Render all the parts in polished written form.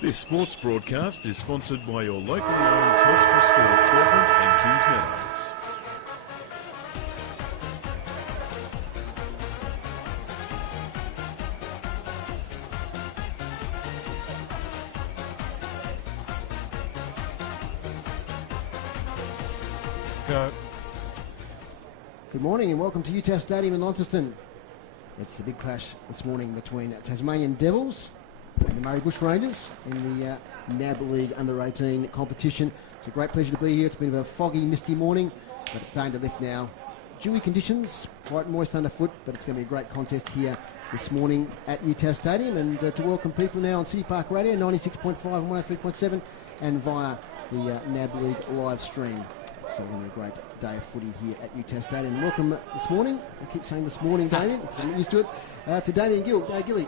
This sports broadcast is sponsored by your locally owned Telstra store, Portland and Kings Meadows. Good morning and welcome to UTAS Stadium in Launceston. It's the big clash this morning between Tasmanian Devils and the Murray Bush Rangers in the NAB League Under-18 competition. It's a great pleasure to be here. It's been a foggy, misty morning, but it's starting to lift now. Dewy conditions, quite moist underfoot, but it's going to be a great contest here this morning at UTAS Stadium. And to welcome people now on City Park Radio, 96.5 and 103.7, and via the NAB League live stream. It's going to be a great day of footy here at UTAS Stadium. And welcome this morning, I keep saying this morning, Damien, because I'm used to it, to Damien Gill. Gilly.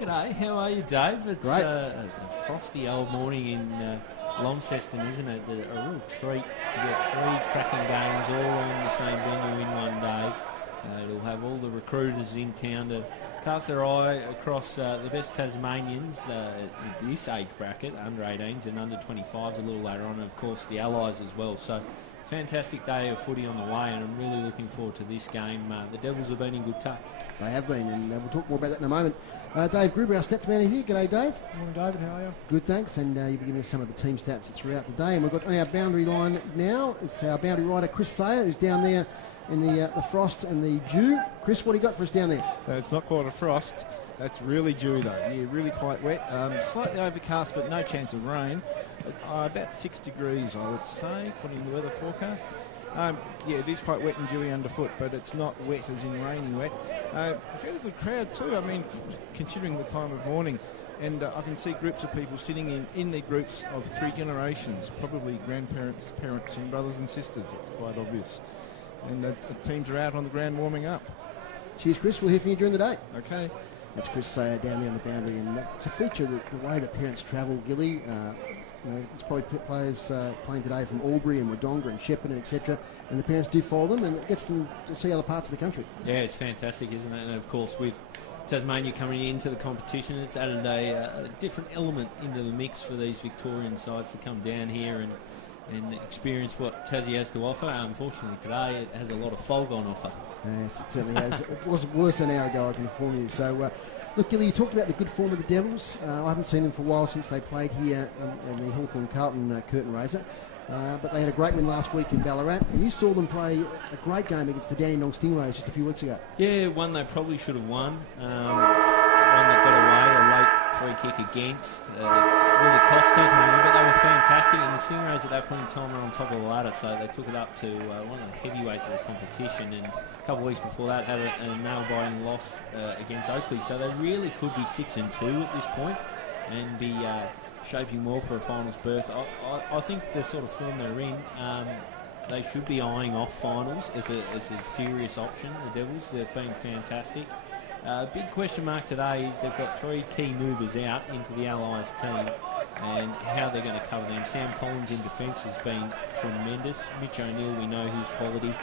G'day, how are you, Dave? It's Great. It's a frosty old morning in Launceston, isn't it? A real treat to get three cracking games all on the same venue in one day. It'll have all the recruiters in town to cast their eye across the best Tasmanians in this age bracket, under 18s and under 25s a little later on, and of course the Allies as well. So fantastic day of footy on the way, and I'm really looking forward to this game. The Devils have been in good touch. They have been, and we'll talk more about that in a moment. Dave Gruber, our stats man, is here. G'day, Dave. Morning, David. How are you? Good, thanks. And you've been giving us some of the team stats throughout the day. And we've got on our boundary line now, it's our boundary rider, Chris Sayer, who's down there in the frost and the dew. Chris, what do you got for us down there? It's not quite a frost. That's really dewy, though. Yeah, really quite wet. Slightly overcast, but no chance of rain. About 6 degrees, I would say, according to the weather forecast. Yeah, it is quite wet and dewy underfoot, but it's not wet as in rainy wet. A fairly good crowd too, I mean, considering the time of morning. And I can see groups of people sitting in their groups of 3 generations, probably grandparents, parents and brothers and sisters. It's quite obvious. And the teams are out on the ground warming up. Cheers, Chris. We'll hear from you during the day. Okay. That's Chris Sayer down there on the boundary, and it's a feature that the way that parents travel, Gilly. It's probably players playing today from Albury and Wodonga and Shepparton, etc. And the parents do follow them, and it gets them to see other parts of the country. Yeah, it's fantastic, isn't it? And of course, with Tasmania coming into the competition, it's added a different element into the mix for these Victorian sides to come down here and experience what Tassie has to offer. Unfortunately, today it has a lot of fog on offer. Yes, it certainly has. It was worse an hour ago, I can inform you. So, look, Gilly, you talked about the good form of the Devils. I haven't seen them for a while since they played here in the Hawthorn-Carlton curtain raiser. But they had a great win last week in Ballarat, and you saw them play a great game against the Dandenong Stingrays just a few weeks ago. Yeah, one they probably should have won. One that got away, a late free kick against. Really cost Tasmania, but they were fantastic, and the Stingrays at that point in time were on top of the ladder, so they took it up to one of the heavyweights of the competition, and a couple of weeks before that had a nail-biting loss against Oakley, so they really could be 6-2 at this point and be shaping well for a finals berth. I think the sort of form they're in, they should be eyeing off finals as a serious option. The Devils, they've been fantastic. Big question mark today is they've got 3 key movers out into the Allies team, and how they're going to cover them. Sam Collins in defence has been tremendous. Mitch O'Neill, we know his quality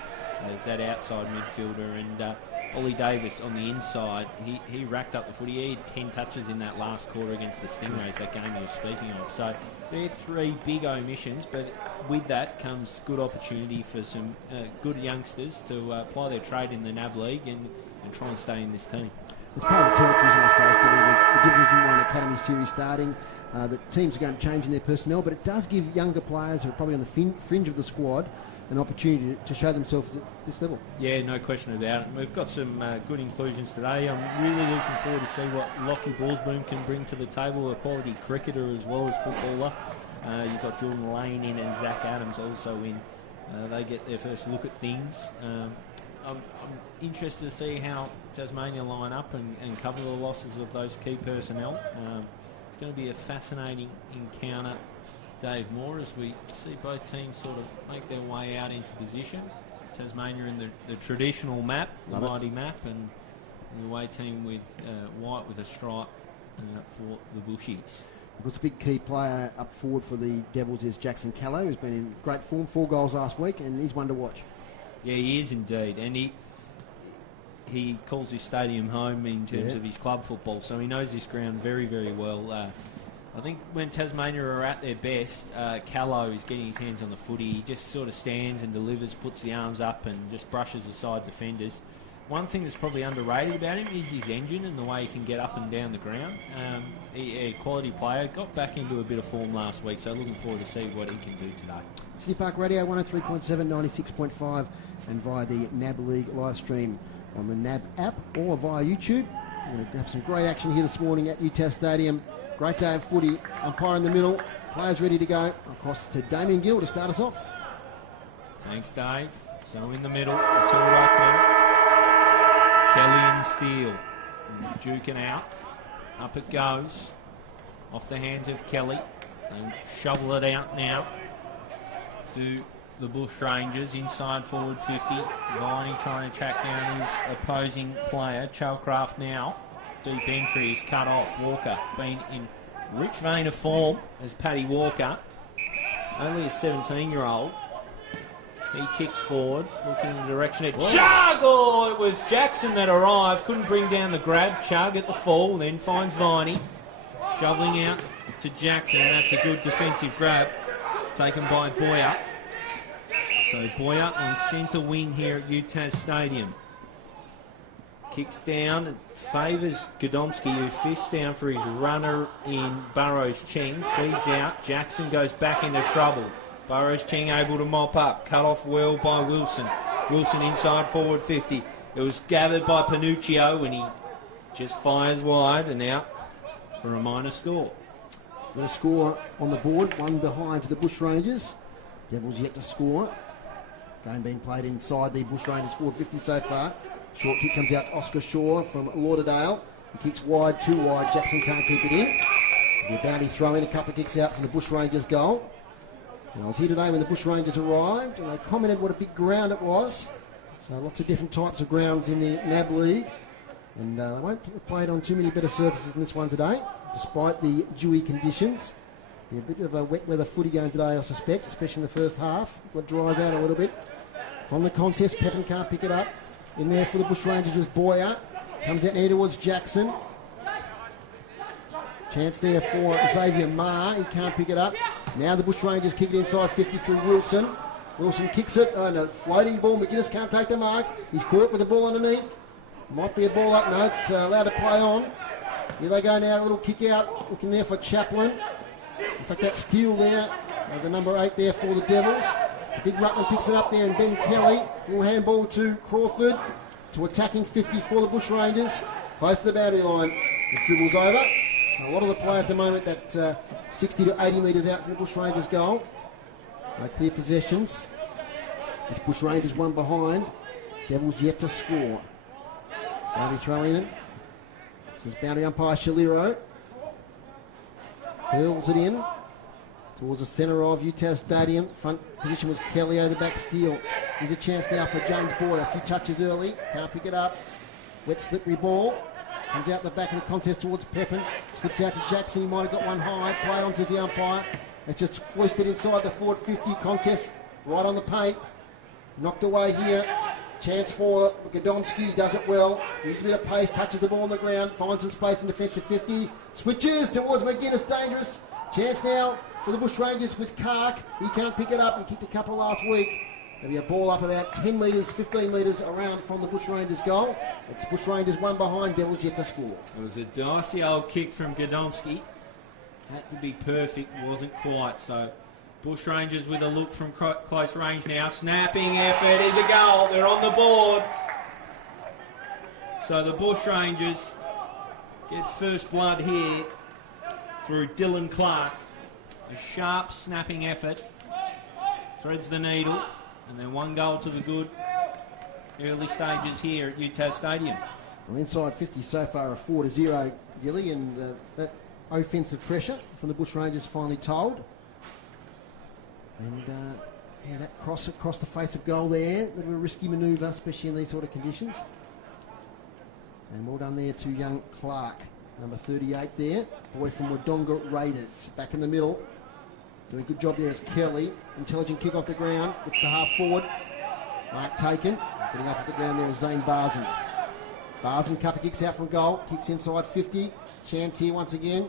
as that outside midfielder, and Ollie Davis on the inside, he racked up the footy. He had 10 touches in that last quarter against the Stingrays, that game we were speaking of. So they're 3 big omissions, but with that comes good opportunity for some good youngsters to apply their trade in the NAB League and try and stay in this team. It's part of the territories, I suppose, Gilly, with the Division 1 Academy Series starting. The teams are going to change in their personnel, but it does give younger players who are probably on the fringe of the squad an opportunity to show themselves at this level. Yeah, no question about it. We've got some good inclusions today. I'm really looking forward to see what Lockie Ballsboom can bring to the table, a quality cricketer as well as footballer. You've got Jordan Lane in and Zach Adams also in. They get their first look at things. I'm interested to see how Tasmania line up and cover the losses of those key personnel. It's going to be a fascinating encounter, Dave Moore, as we see both teams sort of make their way out into position. Tasmania in the traditional map, the mighty map, and the away team with white with a stripe for the Bushies. Of course, a big key player up forward for the Devils is Jackson Callow, who's been in great form, 4 goals last week, and he's one to watch. Yeah, he is indeed, and he calls his stadium home in terms of his club football, so he knows this ground very, very well. I think when Tasmania are at their best, Callow is getting his hands on the footy. He just sort of stands and delivers, puts the arms up and just brushes aside defenders. One thing that's probably underrated about him is his engine and the way he can get up and down the ground. A quality player, got back into a bit of form last week, so looking forward to see what he can do today. City Park Radio 103.7, 96.5 and via the NAB League live stream on the NAB app or via YouTube. We're going to have some great action here this morning at UTAS Stadium. Great day of footy. Umpire in the middle. Players ready to go. Across to Damien Gill to start us off. Thanks, Dave. So in the middle, the two ruckmen, Kelly and Steele. And duking out. Up it goes. Off the hands of Kelly. They shovel it out now to the Bush Rangers. Inside forward 50. Viney trying to track down his opposing player. Chalcraft now. Deep entry is cut off. Walker been in rich vein of form as Paddy Walker. Only a 17-year-old. He kicks forward, looking in the direction of Chug! Oh, it was Jackson that arrived. Couldn't bring down the grab. Chug at the fall, then finds Viney. Shoveling out to Jackson. That's a good defensive grab. Taken by Boyer. So Boyer on centre wing here at UTAS Stadium. Kicks down and favours Godomski, who fists down for his runner in Burrows Cheng. Feeds out. Jackson goes back into trouble. Burrows Cheng able to mop up. Cut off well by Wilson. Wilson inside forward 50. It was gathered by Panuccio and he just fires wide and out for a minor score. First score on the board. One behind to the Bush Rangers. Devils yet to score. Game being played inside the Bush Rangers forward 50 so far. Short kick comes out to Oscar Shaw from Lauderdale. He kicks wide, too wide. Jackson can't keep it in. The bounty throw in, a couple of kicks out from the Bush Rangers goal. And I was here today when the Bush Rangers arrived and they commented what a big ground it was. So lots of different types of grounds in the NAB League. And they won't have played on too many better surfaces than this one today, despite the dewy conditions. Be a bit of a wet weather footy game today, I suspect, especially in the first half. It dries out a little bit. From the contest, Pepin can't pick it up. In there for the Bush Rangers was Boyer. Comes out here towards Jackson. Chance there for Xavier Marr. He can't pick it up. Now the Bush Rangers kick it inside 50 through Wilson. Wilson kicks it. Oh no, floating ball. McGuinness can't take the mark. He's caught with the ball underneath. Might be a ball up. No, it's allowed to play on. Here they go now. A little kick out. Looking there for Chaplin. In fact, that's Steele there. The number 8 there for the Devils. Big Ruckman picks it up there and Ben Kelly. Little handball to Crawford. To attacking 50 for the Bush Rangers. Close to the boundary line. It dribbles over. So a lot of the play at the moment that 60 to 80 metres out from the Bush Rangers goal. No clear possessions. It's Bush Rangers one behind. Devils yet to score. Boundary throw in. This is boundary umpire Shaliro. Hurls it in. Towards the centre of UTAS Stadium. Front position was Kelly, over the back Steele. Here's a chance now for James Boyd. A few touches early. Can't pick it up. Wet slippery ball. Comes out the back of the contest towards Pepin. Slips out to Jackson. He might have got one high. Play on to the umpire. It's just foisted inside the forward 50 contest. Right on the paint. Knocked away here. Chance for Godomski. Does it well. Uses a bit of pace. Touches the ball on the ground. Finds some space in defensive 50. Switches towards McGuinness. Dangerous. Chance now for the Bush Rangers with Kark. He can't pick it up. He kicked a couple last week. There'll be a ball up about 10 metres, 15 metres around from the Bush Rangers goal. It's Bush Rangers one behind, Devils yet to score. It was a dicey old kick from Godomski. Had to be perfect, wasn't quite. So Bush Rangers with a look from close range now. Snapping effort is a goal. They're on the board. So the Bush Rangers get first blood here through Dylan Clark. A sharp snapping effort. Threads the needle. And then one goal to the good. Early stages here at UTAS Stadium. Well, inside 50 so far, a 4-0, Gilly, and that offensive pressure from the Bush Rangers finally told. And yeah, that cross across the face of goal there, a bit of a risky manoeuvre, especially in these sort of conditions. And well done there to young Clark, number 38 there, boy from Wodonga Raiders, back in the middle. Doing a good job there is Kelly. Intelligent kick off the ground. It's the half forward. Mark taken. Getting up at the ground there is Zane Barzan. Barzan couple kicks out from goal. Kicks inside 50. Chance here once again.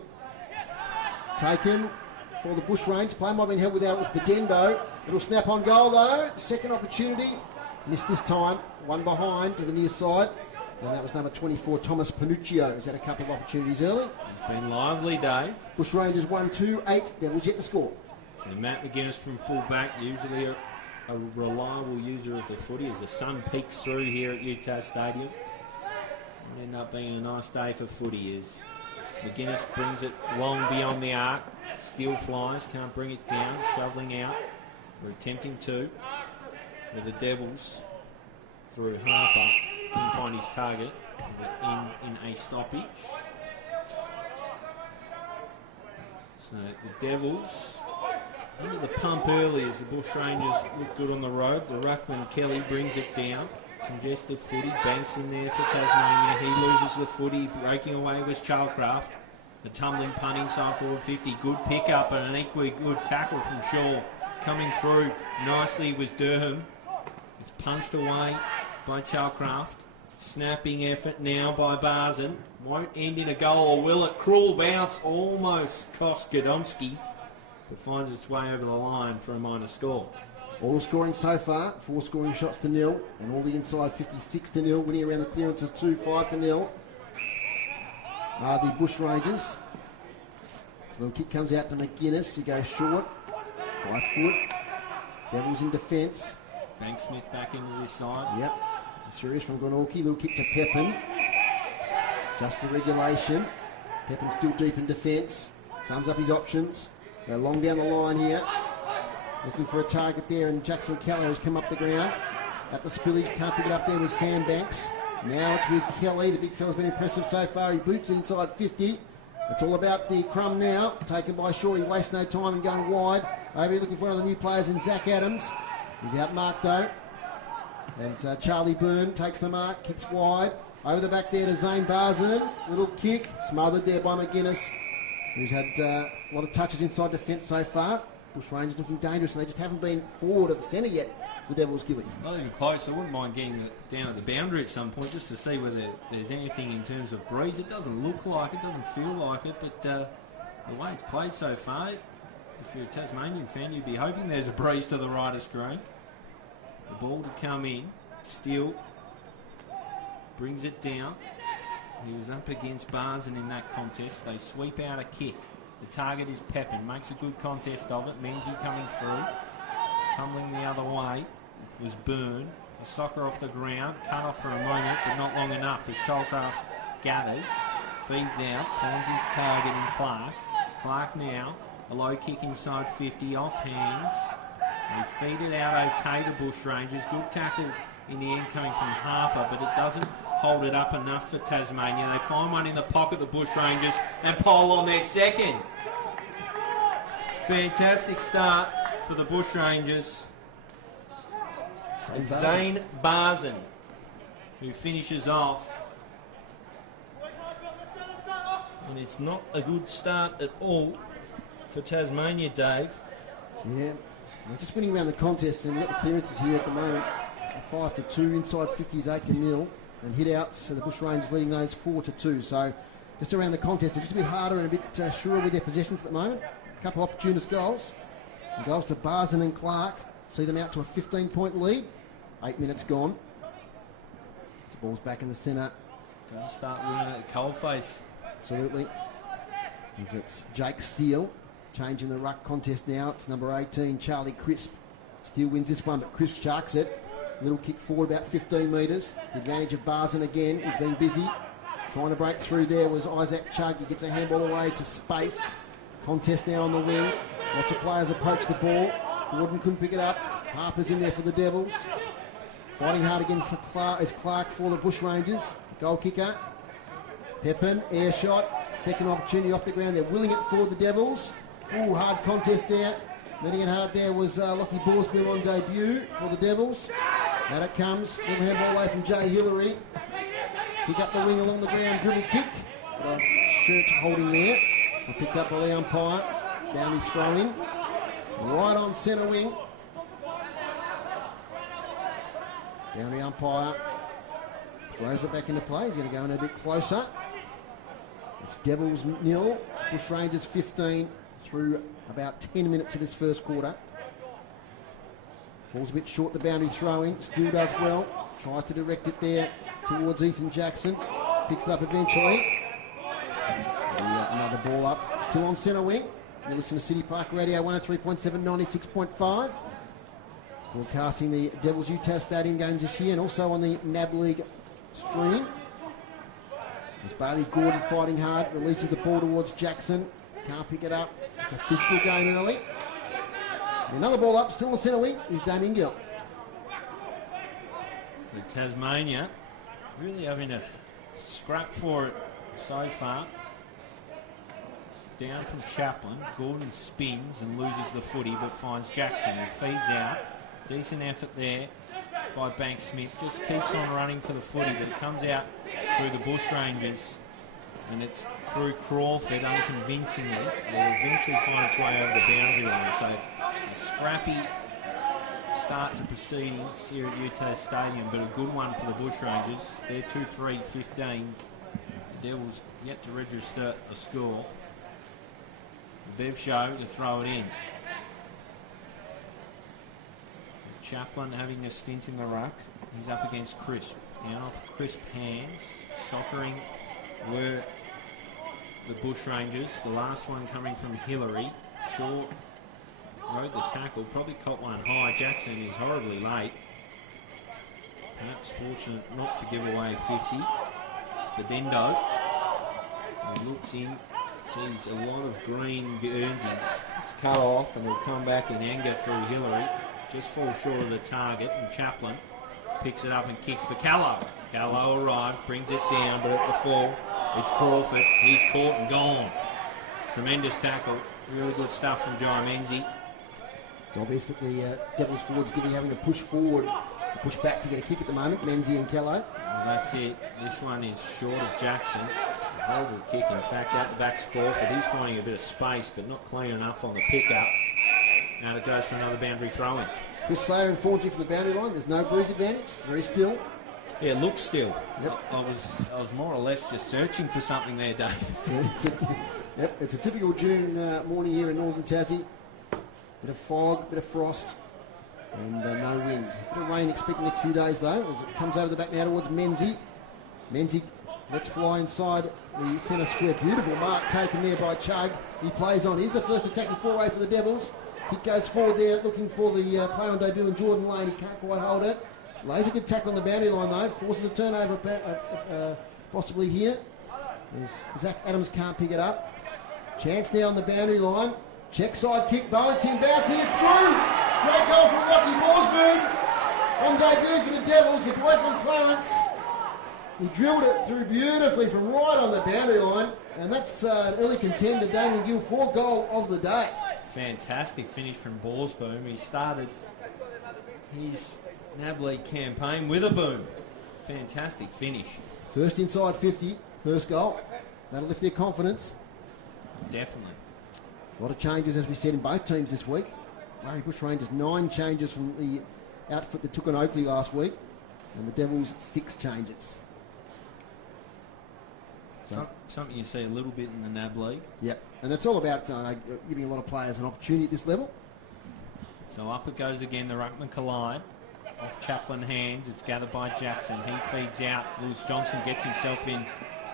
taken for the Bushrange. Play might have been held without, it was Bedendo. It'll snap on goal though. Second opportunity. Missed this time. One behind to the near side. And that was number 24, Thomas Panuccio. He's had a couple of opportunities early. It's been lively, Dave. Bushrangers 1-2-8. Devils yet to score. So Matt McGuinness from full back, usually a reliable user of the footy as the sun peeks through here at Utah Stadium. It'll end up being a nice day for footy as McGuinness brings it long beyond the arc. Still flies, can't bring it down, shoveling out. We're attempting to. With the Devils through Harper. Couldn't find his target. It ends in a stoppage. So the Devils under the pump early as the Bushrangers look good on the road. The ruckman Kelly brings it down. Congested footy. Banks in there for Tasmania. He loses the footy. Breaking away was Chalcraft. The tumbling punt inside forward 50. Good pick up and an equally good tackle from Shaw. Coming through nicely was Durham. It's punched away by Chalcraft. Snapping effort now by Barzan. Won't end in a goal, or will it? Cruel bounce almost cost Godomski, but finds its way over the line for a minor score. All the scoring so far, 4 scoring shots to nil, and all the inside 56-0, winning around the clearances 2-5-0. The Bushrangers. So the kick comes out to McGuinness. He goes short by foot. Devils in defence. Banksmith back into this side. Yep. Serious from Glenorchy. Little kick to Pepin. Just the regulation. Pepin still deep in defence. Sums up his options. Go long down the line here. Looking for a target there, and Jackson Keller has come up the ground. At the spillage, can't pick it up there with Sam Banks. Now it's with Kelly. The big fella's been impressive so far. He boots inside 50. It's all about the crumb now. Taken by Shaw. He wastes no time in going wide. Over here looking for one of the new players in Zach Adams. He's outmarked though. As Charlie Byrne takes the mark, kicks wide. Over the back there to Zane Barzan. Little kick, smothered there by McGuinness, who's had a lot of touches inside defence so far. Bushrangers looking dangerous, and they just haven't been forward at the centre yet, the Devils, Gilly. Not even close. I wouldn't mind getting down at the boundary at some point just to see whether there's anything in terms of breeze. It doesn't look like it, doesn't feel like it, but the way it's played so far, if you're a Tasmanian fan, you'd be hoping there's a breeze to the right of screen. The ball to come in. Steele brings it down. He was up against Barzan in that contest. They sweep out a kick. The target is Pepin. Makes a good contest of it. Menzie coming through. Tumbling the other way was Byrne. The soccer off the ground. Cut off for a moment, but not long enough as Chalcraft gathers. Feeds out. Finds his target in Clark. Clark now. A low kick inside 50. Off hands. They feed it out okay to Bushrangers. Good tackle in the end coming from Harper, but it doesn't hold it up enough for Tasmania. They find one in the pocket, the Bushrangers, and pole on their second. Fantastic start for the Bushrangers. Zane Barzan, who finishes off. And it's not a good start at all for Tasmania, Dave. Yeah. We're just winning around the contest, and we've got the clearances here at the moment. 5-2, inside 50 is 8-0, and hit outs, the Bushrangers leading those 4-2. So just around the contest, they're just a bit harder and a bit surer with their possessions at the moment. A couple of opportunist goals. And goals to Barzan and Clark see them out to a 15-point lead. 8 minutes gone. The ball's back in the centre. Got to start winning at the coalface. Absolutely. As it's Jake Steele changing the ruck contest now. It's number 18, Charlie Crisp. Steele wins this one, but Crisp sharks it. Little kick forward about 15 metres. The advantage of Barzan again. He's been busy. Trying to break through there was Isaac Chug. He gets a handball away to space. Contest now on the wing. Lots of players approach the ball. Gordon couldn't pick it up. Harper's in there for the Devils. Fighting hard again for Clark for the Bushrangers. Goal kicker. Pepin, air shot. Second opportunity off the ground. They're willing it for the Devils. Ooh, hard contest there. Meeting it hard there was Lockie Borsby on debut for the Devils. Out it comes. Little handball away from Jay Hillary. Kick up the wing along the ground. Dribble kick. Shirt holding there. Picked up by the umpire. Down his throw in. Right on centre wing. Down the umpire. Throws it back into play. He's going to go in a bit closer. It's Devils 0. Bushrangers 15. through about 10 minutes of this first quarter. Ball's a bit short, the boundary throwing. Still does well. Tries to direct it there towards Ethan Jackson. Picks it up eventually. Another ball up. Still on centre wing. You listen to City Park Radio 103.7, 96.5. Broadcasting the Devils UTAS Stadium games this year and also on the NAB League stream. As Bailey Gordon fighting hard, releases the ball towards Jackson. Can't pick it up. It's a physical game early. Another ball up, still on centre wing, is Damien Gill. So Tasmania really having a scrap for it so far. Down from Chaplin, Gordon spins and loses the footy but finds Jackson who feeds out. Decent effort there by Bank Smith, just keeps on running for the footy but it comes out through the Bushrangers and it's through Crawford unconvincingly. They'll eventually find its way over the boundary line. So a scrappy start to proceedings here at UTAS Stadium, but a good one for the Bushrangers. They're 2-3-15. The Devils yet to register a score. The Bev Show to throw it in. Chaplin having a stint in the ruck. He's up against Crisp. Down off Crisp hands. Soccering were the Bushrangers. The last one coming from Hillary. Short rode the tackle. Probably caught one high. Jackson is horribly late. Perhaps fortunate not to give away 50. It's Bedendo. He looks in. Sees a lot of green Guernseys. It's cut off and will come back in anger through Hillary. Just falls short of the target and Chaplin picks it up and kicks for Callow. Callow arrives, brings it down, but at the fall, it's Crawford. He's caught and gone. Tremendous tackle. Really good stuff from Jai Menzies. It's obvious that the Devils forwards going to be having to push forward, push back to get a kick at the moment, Menzies and Callow. Well, that's it. This one is short of Jackson. A horrible kick. In fact, out the back's Crawford. He's finding a bit of space, but not clean enough on the pickup. Now it goes for another boundary throw-in. Chris Slayer informs you from the boundary line. There's no bruise advantage. Very still. Yeah, it looks still. Yep. I was more or less just searching for something there, Dave. Yep, it's a typical June morning here in northern Tassie. Bit of fog, bit of frost, and no wind. Bit of rain expected next few days though, as it comes over the back now towards Menzies. Menzies lets fly inside the centre square. Beautiful mark taken there by Chug. He plays on. Here's the first attacking four-way for the Devils. Kick goes forward there, looking for the play on debut in Jordan Lane. He can't quite hold it. Lays a good tackle on the boundary line though. Forces a turnover possibly here. As Zach Adams can't pick it up. Chance now on the boundary line. Check side kick, Bowentin bouncing it through. Great goal from Lockie Morsburn. On debut for the Devils, the boy from Clarence. He drilled it through beautifully from right on the boundary line. And that's an early contender, Damien Gill, 4th goal of the day. Fantastic finish from Borsboom. He started his NAB League campaign with a boom. Fantastic finish. First inside 50, first goal. That'll lift their confidence. Definitely. A lot of changes, as we said, in both teams this week. Murray Bushrangers, 9 changes from the outfit that took on Oakley last week. And the Devils, 6 changes. So, something you see a little bit in the NAB League. Yep, and it's all about giving a lot of players an opportunity at this level. So up it goes again, the ruckman collide. Off Chaplin hands, it's gathered by Jackson. He feeds out. Lewis Johnson gets himself in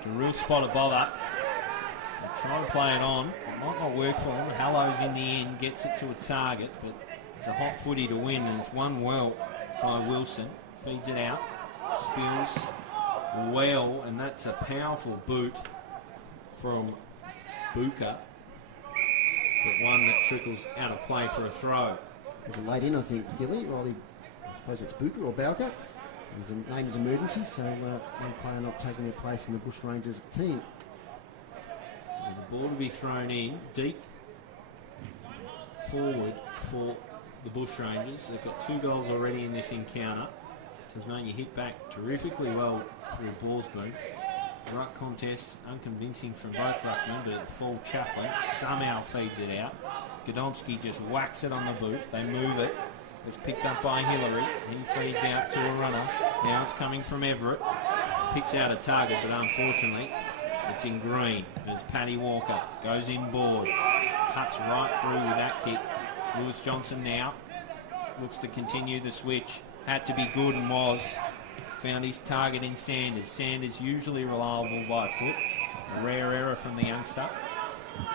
to a real spot of bother. They try to play it on. It might not work for him. Hallow's in the end, gets it to a target, but it's a hot footy to win, and it's won well by Wilson. Feeds it out, spills well, and that's a powerful boot from Buka, but one that trickles out of play for a throw. There's a late in, I think, Gilly. Well, I suppose it's Buka or Bowker. His name is Emergency, so one player not taking their place in the Bushrangers team. So the ball to be thrown in deep forward for the Bushrangers. They've got 2 goals already in this encounter. Tasmania hit back terrifically well through Borsboom. Ruck contest, unconvincing from both ruckmen, but at full Chaplin somehow feeds it out. Godonsky just whacks it on the boot. They move it. It's picked up by Hillary. He feeds out to a runner. Now it's coming from Everett. Picks out a target, but unfortunately it's in green. There's Paddy Walker. Goes inboard. cuts right through with that kick. Lewis Johnson now looks to continue the switch. Had to be good and was. Found his target in Sanders. Sanders usually reliable by foot. A rare error from the youngster.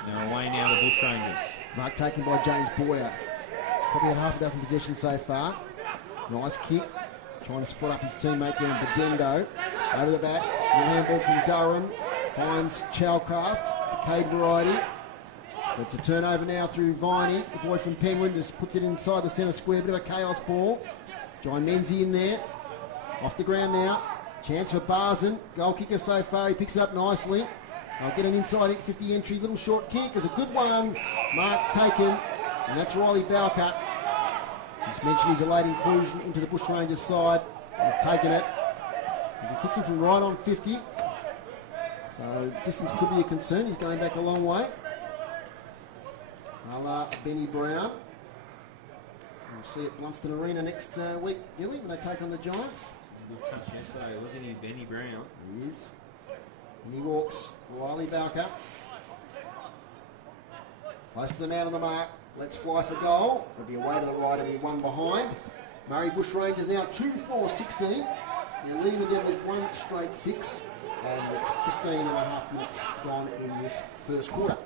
They're away now, the Bushrangers. Mark taken by James Boyer. Probably had half a dozen possessions so far. Nice kick. Trying to spot up his teammate there in Bedendo. Over the back. Little handball from Durham. Finds Chalcraft. Cade variety. It's a turnover now through Viney. The boy from Penguin just puts it inside the centre square. Bit of a chaos ball. John Menzies in there. Off the ground now. Chance for Barzan. Goal kicker so far. He picks it up nicely. They'll get an inside 50 entry. Little short kick. It's a good one. Mark's taken. And that's Riley Balka. Just mentioned he's a late inclusion into the Bushrangers side. He's taken it. He'll be kicking from right on 50. So distance could be a concern. He's going back a long way. Benny Brown. We'll see at Blunston Arena next week, Gilly, when they take on the Giants. Good touch yesterday, wasn't he, Benny Brown? He is. And he walks Riley Balka. Close to the man on the mark. Let's fly for goal. It'll be away to the right and he one behind. Murray Bushrangers now 2-4-16. They're leading the Devils 1 straight 6. And it's 15 and a half minutes gone in this first quarter.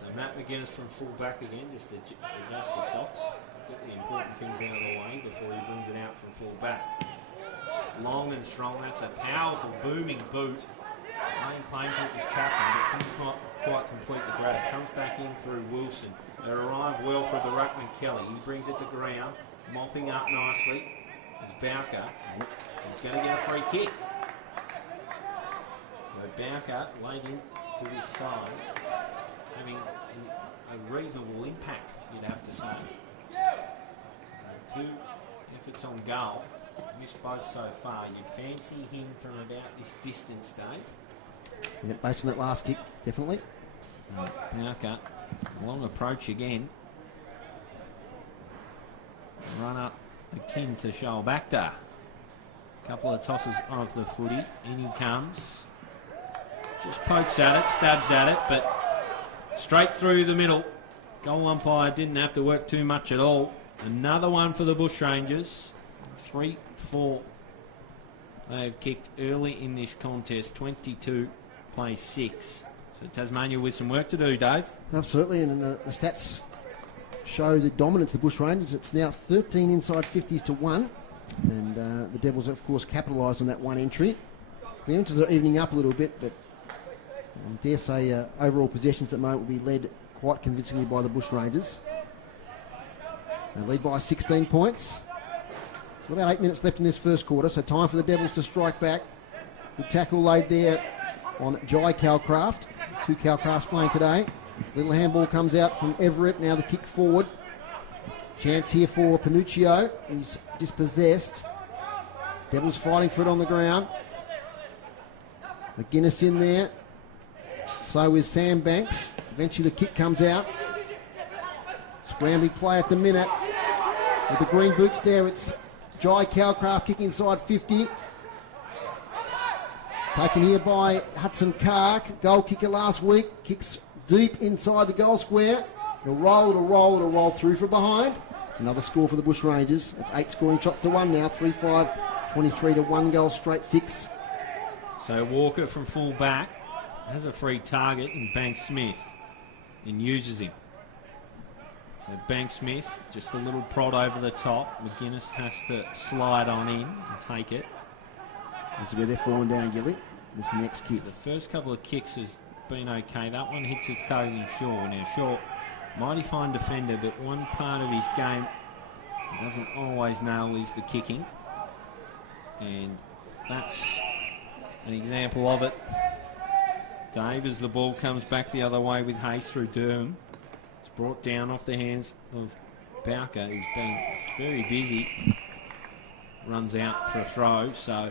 So Matt McGuinness from full back again, just to adjust the socks. Get the important things out of the way before he brings it out from full back. Long and strong, that's a powerful booming boot. Main claim to it was Chapman, but couldn't quite complete the grab. Comes back in through Wilson. They arrive well through the ruckman Kelly. He brings it to ground, mopping up nicely. There's Bowker. He's going to get a free kick. So Bowker laid into this side, having a reasonable impact, you'd have to say. Two efforts on goal. Missed both so far. You'd fancy him from about this distance, Dave. Yeah, based on that last kick, definitely. Bowker, long approach again. Run up akin to Shoal Bacta. Couple of tosses of the footy. In he comes. Just pokes at it, stabs at it, but straight through the middle. Goal umpire didn't have to work too much at all. Another one for the Bushrangers. 3-4. They've kicked early in this contest. 22 plays 6. So Tasmania with some work to do, Dave. Absolutely, and the stats show the dominance of the Bushrangers. It's now 13 inside 50s to 1. And the Devils, of course, capitalised on that one entry. Clearances are evening up a little bit, but I dare say overall possessions at the moment will be led quite convincingly by the Bushrangers. They lead by 16 points. So about 8 minutes left in this first quarter, so time for the Devils to strike back. Good tackle laid there on Jai Calcraft. 2 Calcrafts playing today. Little handball comes out from Everett. Now the kick forward. Chance here for Panuccio. He's dispossessed. Devils fighting for it on the ground. McGuinness in there. So is Sam Banks. Eventually the kick comes out. Scrambling play at the minute. With the green boots there, it's Jai Calcraft kicking inside 50. Taken here by Hudson Kark. Goal kicker last week. Kicks deep inside the goal square. He'll roll through from behind. It's another score for the Bushrangers. It's 8 scoring shots to 1 now. 3-5, 23 to 1 goal straight 6. So Walker from full back has a free target in Banks Smith and uses him. So Banks Smith, just a little prod over the top. McGuinness has to slide on in and take it. This is where they're falling down, Gilly. This next kick. The first couple of kicks has been okay. That one hits its target in Shaw. Now Shaw, mighty fine defender, but one part of his game he doesn't always nail is the kicking. And that's an example of it. Dave, as the ball comes back the other way with Hayes through Durham. It's brought down off the hands of Bowker, who's been very busy. Runs out for a throw, so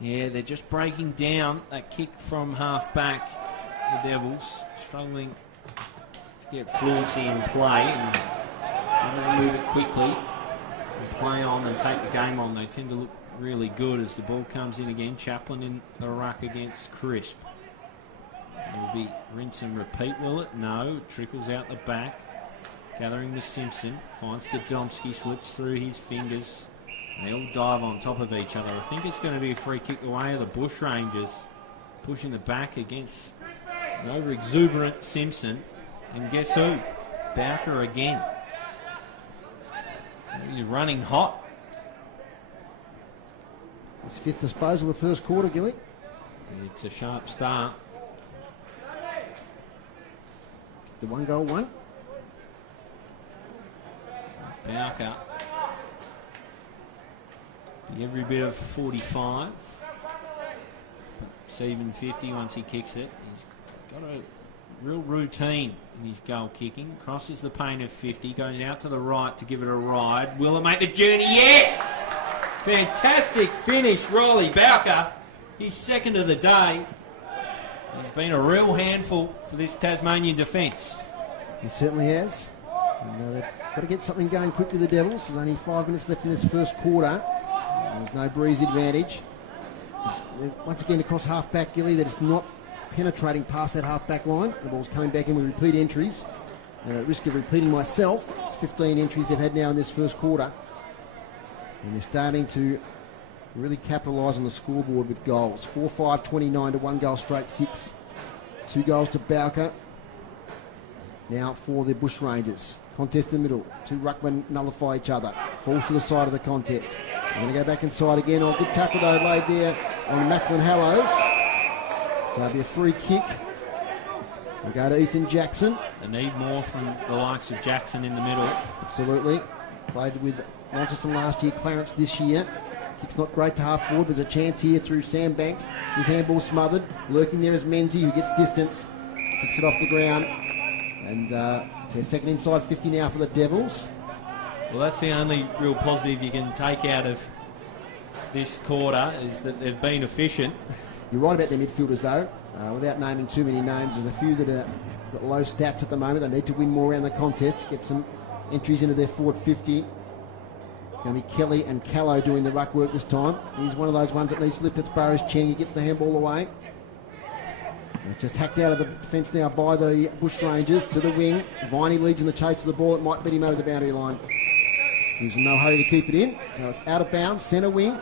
yeah, they're just breaking down that kick from half back. The Devils struggling to get fluency in play, and when they move it quickly and play on and take the game on, they tend to look really good as the ball comes in again. Chaplin in the ruck against Crisp. It'll be rinse and repeat, will it? No, it trickles out the back. Gathering with Simpson, finds Gadomski, slips through his fingers. They all dive on top of each other. I think it's going to be a free kick away of the Bushrangers, pushing the back against an over-exuberant Simpson. And guess who? Bowker again. He's running hot. His fifth disposal of the first quarter, Gilly. It's a sharp start. The 1-goal one. Bowker. Be every bit of 45. It's even 50 once he kicks it. He's got a real routine in his goal kicking. Crosses the paint of 50. Goes out to the right to give it a ride. Will it make the journey? Yes! Fantastic finish, Riley Bowker. He's second of the day. He's been a real handful for this Tasmanian defence. He certainly has. And, they've got to get something going quickly, the Devils. There's only 5 minutes left in this first quarter. There's no breeze advantage. Once again, across half-back, Gilly, that is not penetrating past that half-back line. The ball's coming back in with repeat entries. At risk of repeating myself, it's 15 entries they've had now in this first quarter. And they're starting to really capitalise on the scoreboard with goals. 4-5-29 to 1 goal straight 6. 2 goals to Bowker. Now for the Bushrangers. Contest in the middle. 2 ruckmen nullify each other. Falls to the side of the contest. They're going to go back inside again. Oh, good tackle though laid there on Macklin Hallows. So it'll be a free kick. We'll go to Ethan Jackson. They need more from the likes of Jackson in the middle. Absolutely. Played with Launceston last year, Clarence this year. Kick's not great to half forward, but there's a chance here through Sam Banks. His handball smothered. Lurking there is Menzies, who gets distance. Kicks it off the ground. And it's their second inside 50 now for the Devils. Well, that's the only real positive you can take out of this quarter, is that they've been efficient. You're right about their midfielders, though. Without naming too many names, there's a few that are got low stats at the moment. They need to win more around the contest, get some entries into their forward 50. It's going to be Kelly and Callow doing the ruck work this time. He's one of those ones that needs to lift its Burrows Cheng. He gets the handball away. It's just hacked out of the defence now by the Bushrangers to the wing. Viney leads in the chase of the ball. It might beat him over the boundary line. He's in no hurry to keep it in. So it's out of bounds, centre wing.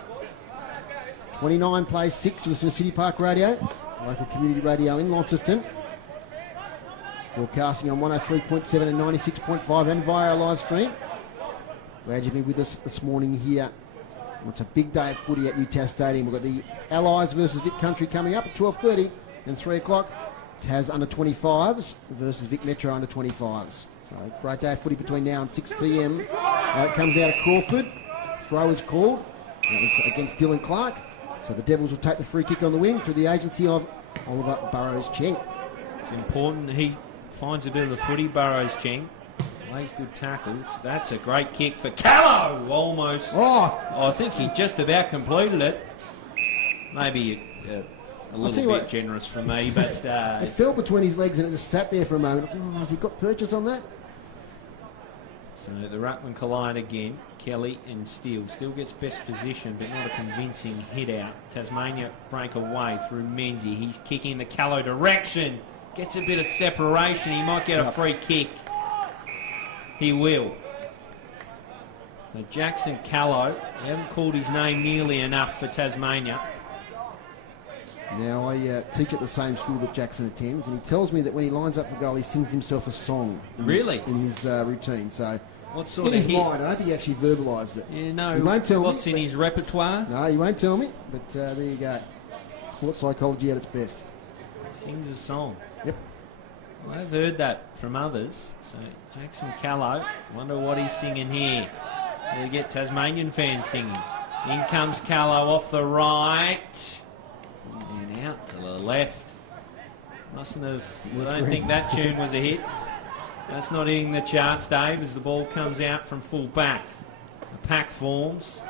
29 plays 6, listen to City Park Radio, local community radio in Launceston. Broadcasting on 103.7 and 96.5 and via our live stream. Glad you've been with us this morning here. It's a big day of footy at UTAS Stadium. We've got the Allies versus Vic Country coming up at 12:30 and 3 o'clock. Tas under 25s versus Vic Metro under 25s. So great day of footy between now and 6 p.m. It comes out of Crawford. Throw is called. It's against Dylan Clark. So the Devils will take the free kick on the wing through the agency of Oliver Burrows-Cheng. It's important he finds a bit of the footy, Burrows-Cheng. Lays good tackles. That's a great kick for Callow. Almost. Oh, I think he just about completed it. Maybe a little bit generous for me, but it fell between his legs and it just sat there for a moment. Oh, has he got purchase on that? So the ruckman collide again. Kelly and Steele. Steele gets best position, but not a convincing hit out. Tasmania break away through Menzies. He's kicking the Callow direction. Gets a bit of separation. He might get a free kick. He will. So Jackson Callow. They haven't called his name nearly enough for Tasmania. Now, I teach at the same school that Jackson attends, and he tells me that when he lines up for goal, he sings himself a song. Really? In his routine. So, what sort in of his hit? mind, I don't think he actually verbalised it. You know, he won't tell what's me, in his repertoire? No, he won't tell me, but there you go. Sports psychology at its best. Sings a song. Yep. Well, I've heard that from others. So Jackson Callow, wonder what he's singing here. We get Tasmanian fans singing. In comes Callow off the right. And out to the left. Mustn't have. I don't think that tune was a hit. That's not hitting the charts, Dave, as the ball comes out from full back. The pack forms.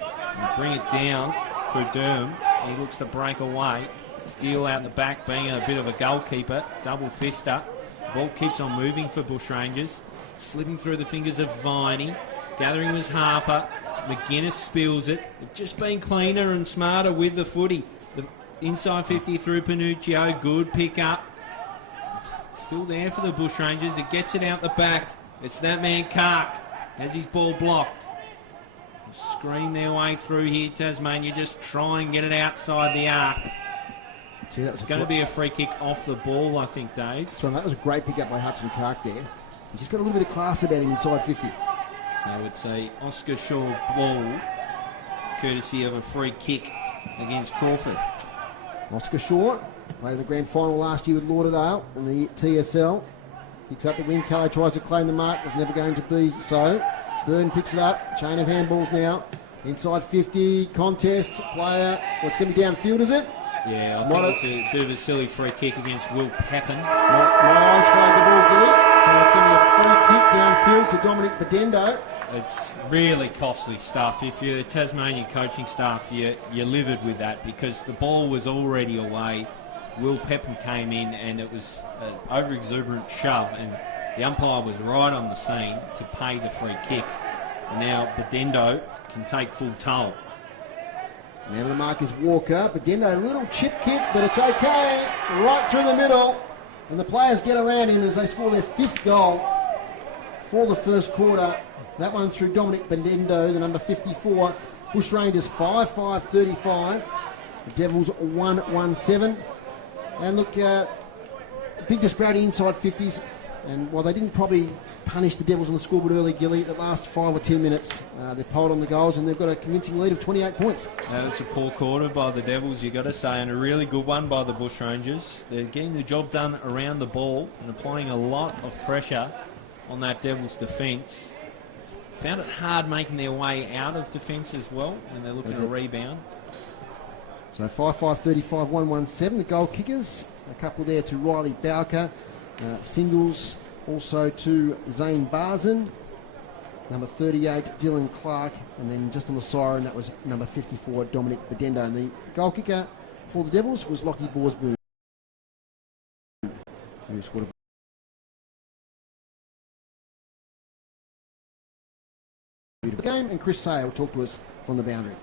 And bring it down through Durham. He looks to break away. Steele out the back, being a bit of a goalkeeper. Double fister. Ball keeps on moving for Bushrangers. Slipping through the fingers of Viney. Gathering was Harper. McGuinness spills it. They've just been cleaner and smarter with the footy. The inside 50 through Panuccio. Good pick up. Still there for the Bushrangers. It gets it out the back. It's that man Kark. Has his ball blocked. Scream their way through here, Tasmania. Just try and get it outside the arc. See, It's going to be a free kick off the ball, I think, Dave. So that was a great pick up by Hudson Kark there. He's just got a little bit of class about him inside 50. So it's a Oscar Shaw ball, courtesy of a free kick against Crawford. Oscar Shaw played the grand final last year with Lauderdale in the TSL. Picks up the wing. Kelly tries to claim the mark. Was never going to be so. Byrne picks it up. Chain of handballs now. Inside 50. Contest. Player. What's going to be downfield, is it? Yeah, I think it's a bit of a silly free kick against Will Pappen. My eyes flag the ball, Gilly. So it's going to be a free kick downfield to Dominic Bedendo. It's really costly stuff. If you're the Tasmanian coaching staff, you're livid with that because the ball was already away. Will Pepin came in and it was an over-exuberant shove and the umpire was right on the scene to pay the free kick. And now Bedendo can take full toll. Now the mark is Walker. Bedendo, a little chip kick, but it's okay. Right through the middle. And the players get around him as they score their 5th goal for the first quarter. That one through Dominic Bedendo, the number 54. Bushrangers 5-5-35. The Devils 1-1-7. And look, big disparity inside 50s. And while they didn't probably punish the Devils on the scoreboard early, Gilly, the last 5 or 10 minutes, they've piled on the goals and they've got a convincing lead of 28 points. It's a poor quarter by the Devils, you've got to say, and a really good one by the Bushrangers. They're getting the job done around the ball and applying a lot of pressure on that Devils defence. Found it hard making their way out of defence as well when they're looking to rebound. So 5-5-35, 1-1-7. The goal kickers, a couple there to Riley Bowker. Singles also to Zane Barzan. Number 38, Dylan Clark. And then just on the siren, that was number 54, Dominic Bedendo. And the goal kicker for the Devils was Lockie Borsboom, who scored a beautiful game. And Chris Sale will talk to us from the boundary.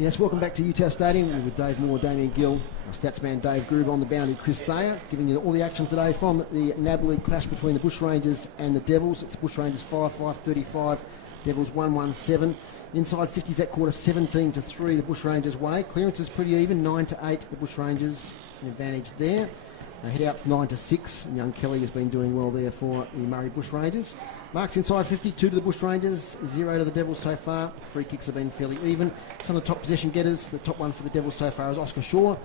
Yes, welcome back to UTS Stadium. We're with Dave Moore, Damien Gill, our statsman Dave Grube on the boundary, Chris Sayer, giving you all the action today from the NAB League clash between the Bushrangers and the Devils. It's Bushrangers 5-5-35, Devils 1-1-7. Inside 50s that quarter, 17-3 the Bushrangers way. Clearance is pretty even, 9-8 the Bushrangers, an advantage there. Head outs 9-6, and young Kelly has been doing well there for the Murray Bushrangers. Marks inside 50, 2 to the Bushrangers, 0 to the Devils so far. Free kicks have been fairly even. Some of the top possession getters, the top one for the Devils so far is Oscar Shaw,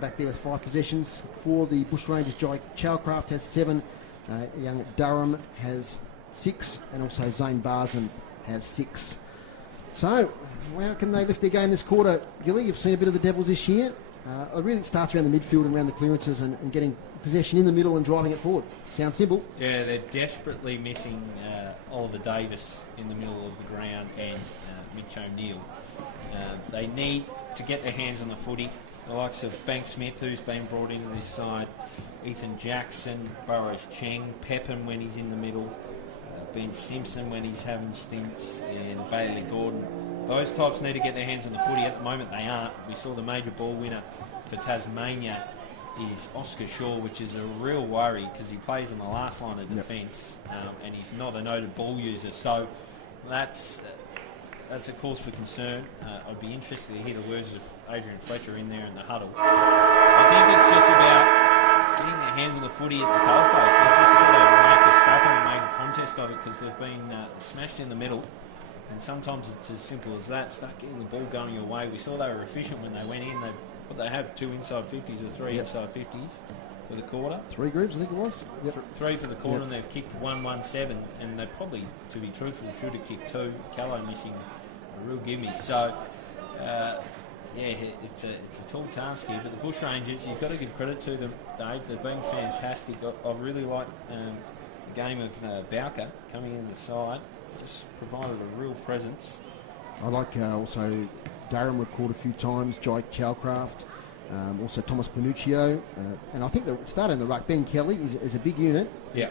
back there with 5 possessions. For the Bushrangers, Joy Chalcraft has 7, young Durham has 6, and also Zane Barzan has 6. So, how can they lift their game this quarter? Gilly, you've seen a bit of the Devils this year. It really starts around the midfield and around the clearances and getting possession in the middle and driving it forward. Sounds simple. Yeah, they're desperately missing Oliver Davis in the middle of the ground and Mitch O'Neill. They need to get their hands on the footy the likes of Bank Smith, who's been brought into this side, Ethan Jackson, Burrows Cheng, Pepin when he's in the middle, Ben Simpson when he's having stints, and Bailey Gordon. Those types need to get their hands on the footy. At the moment they aren't. We saw the major ball winner for Tasmania is Oscar Shaw, which is a real worry because he plays on the last line of defence, and he's not a noted ball user. So that's a cause for concern. I'd be interested to hear the words of Adrian Fletcher in there in the huddle. I think it's just about getting their hands on the footy at the coalface. They've just got to make a scrapple and make a contest of it because they've been smashed in the middle. And sometimes it's as simple as that. Start getting the ball going your way. We saw they were efficient when they went in. They have 2 inside 50s or 3 inside 50s for the quarter. 3 groups, I think it was. Yep. 3 for the quarter, and they've kicked 1-1-7, and they probably, to be truthful, should have kicked 2. Callow missing a real gimme. So, it's a tall task here. But the Bushrangers, you've got to give credit to them, Dave. They've been fantastic. I really like the game of Bowker coming in the side. Just provided a real presence. I like also Darren we've called a few times, Jake Chalcraft, also Thomas Panuccio, and I think the starter in the ruck, Ben Kelly, is a big unit,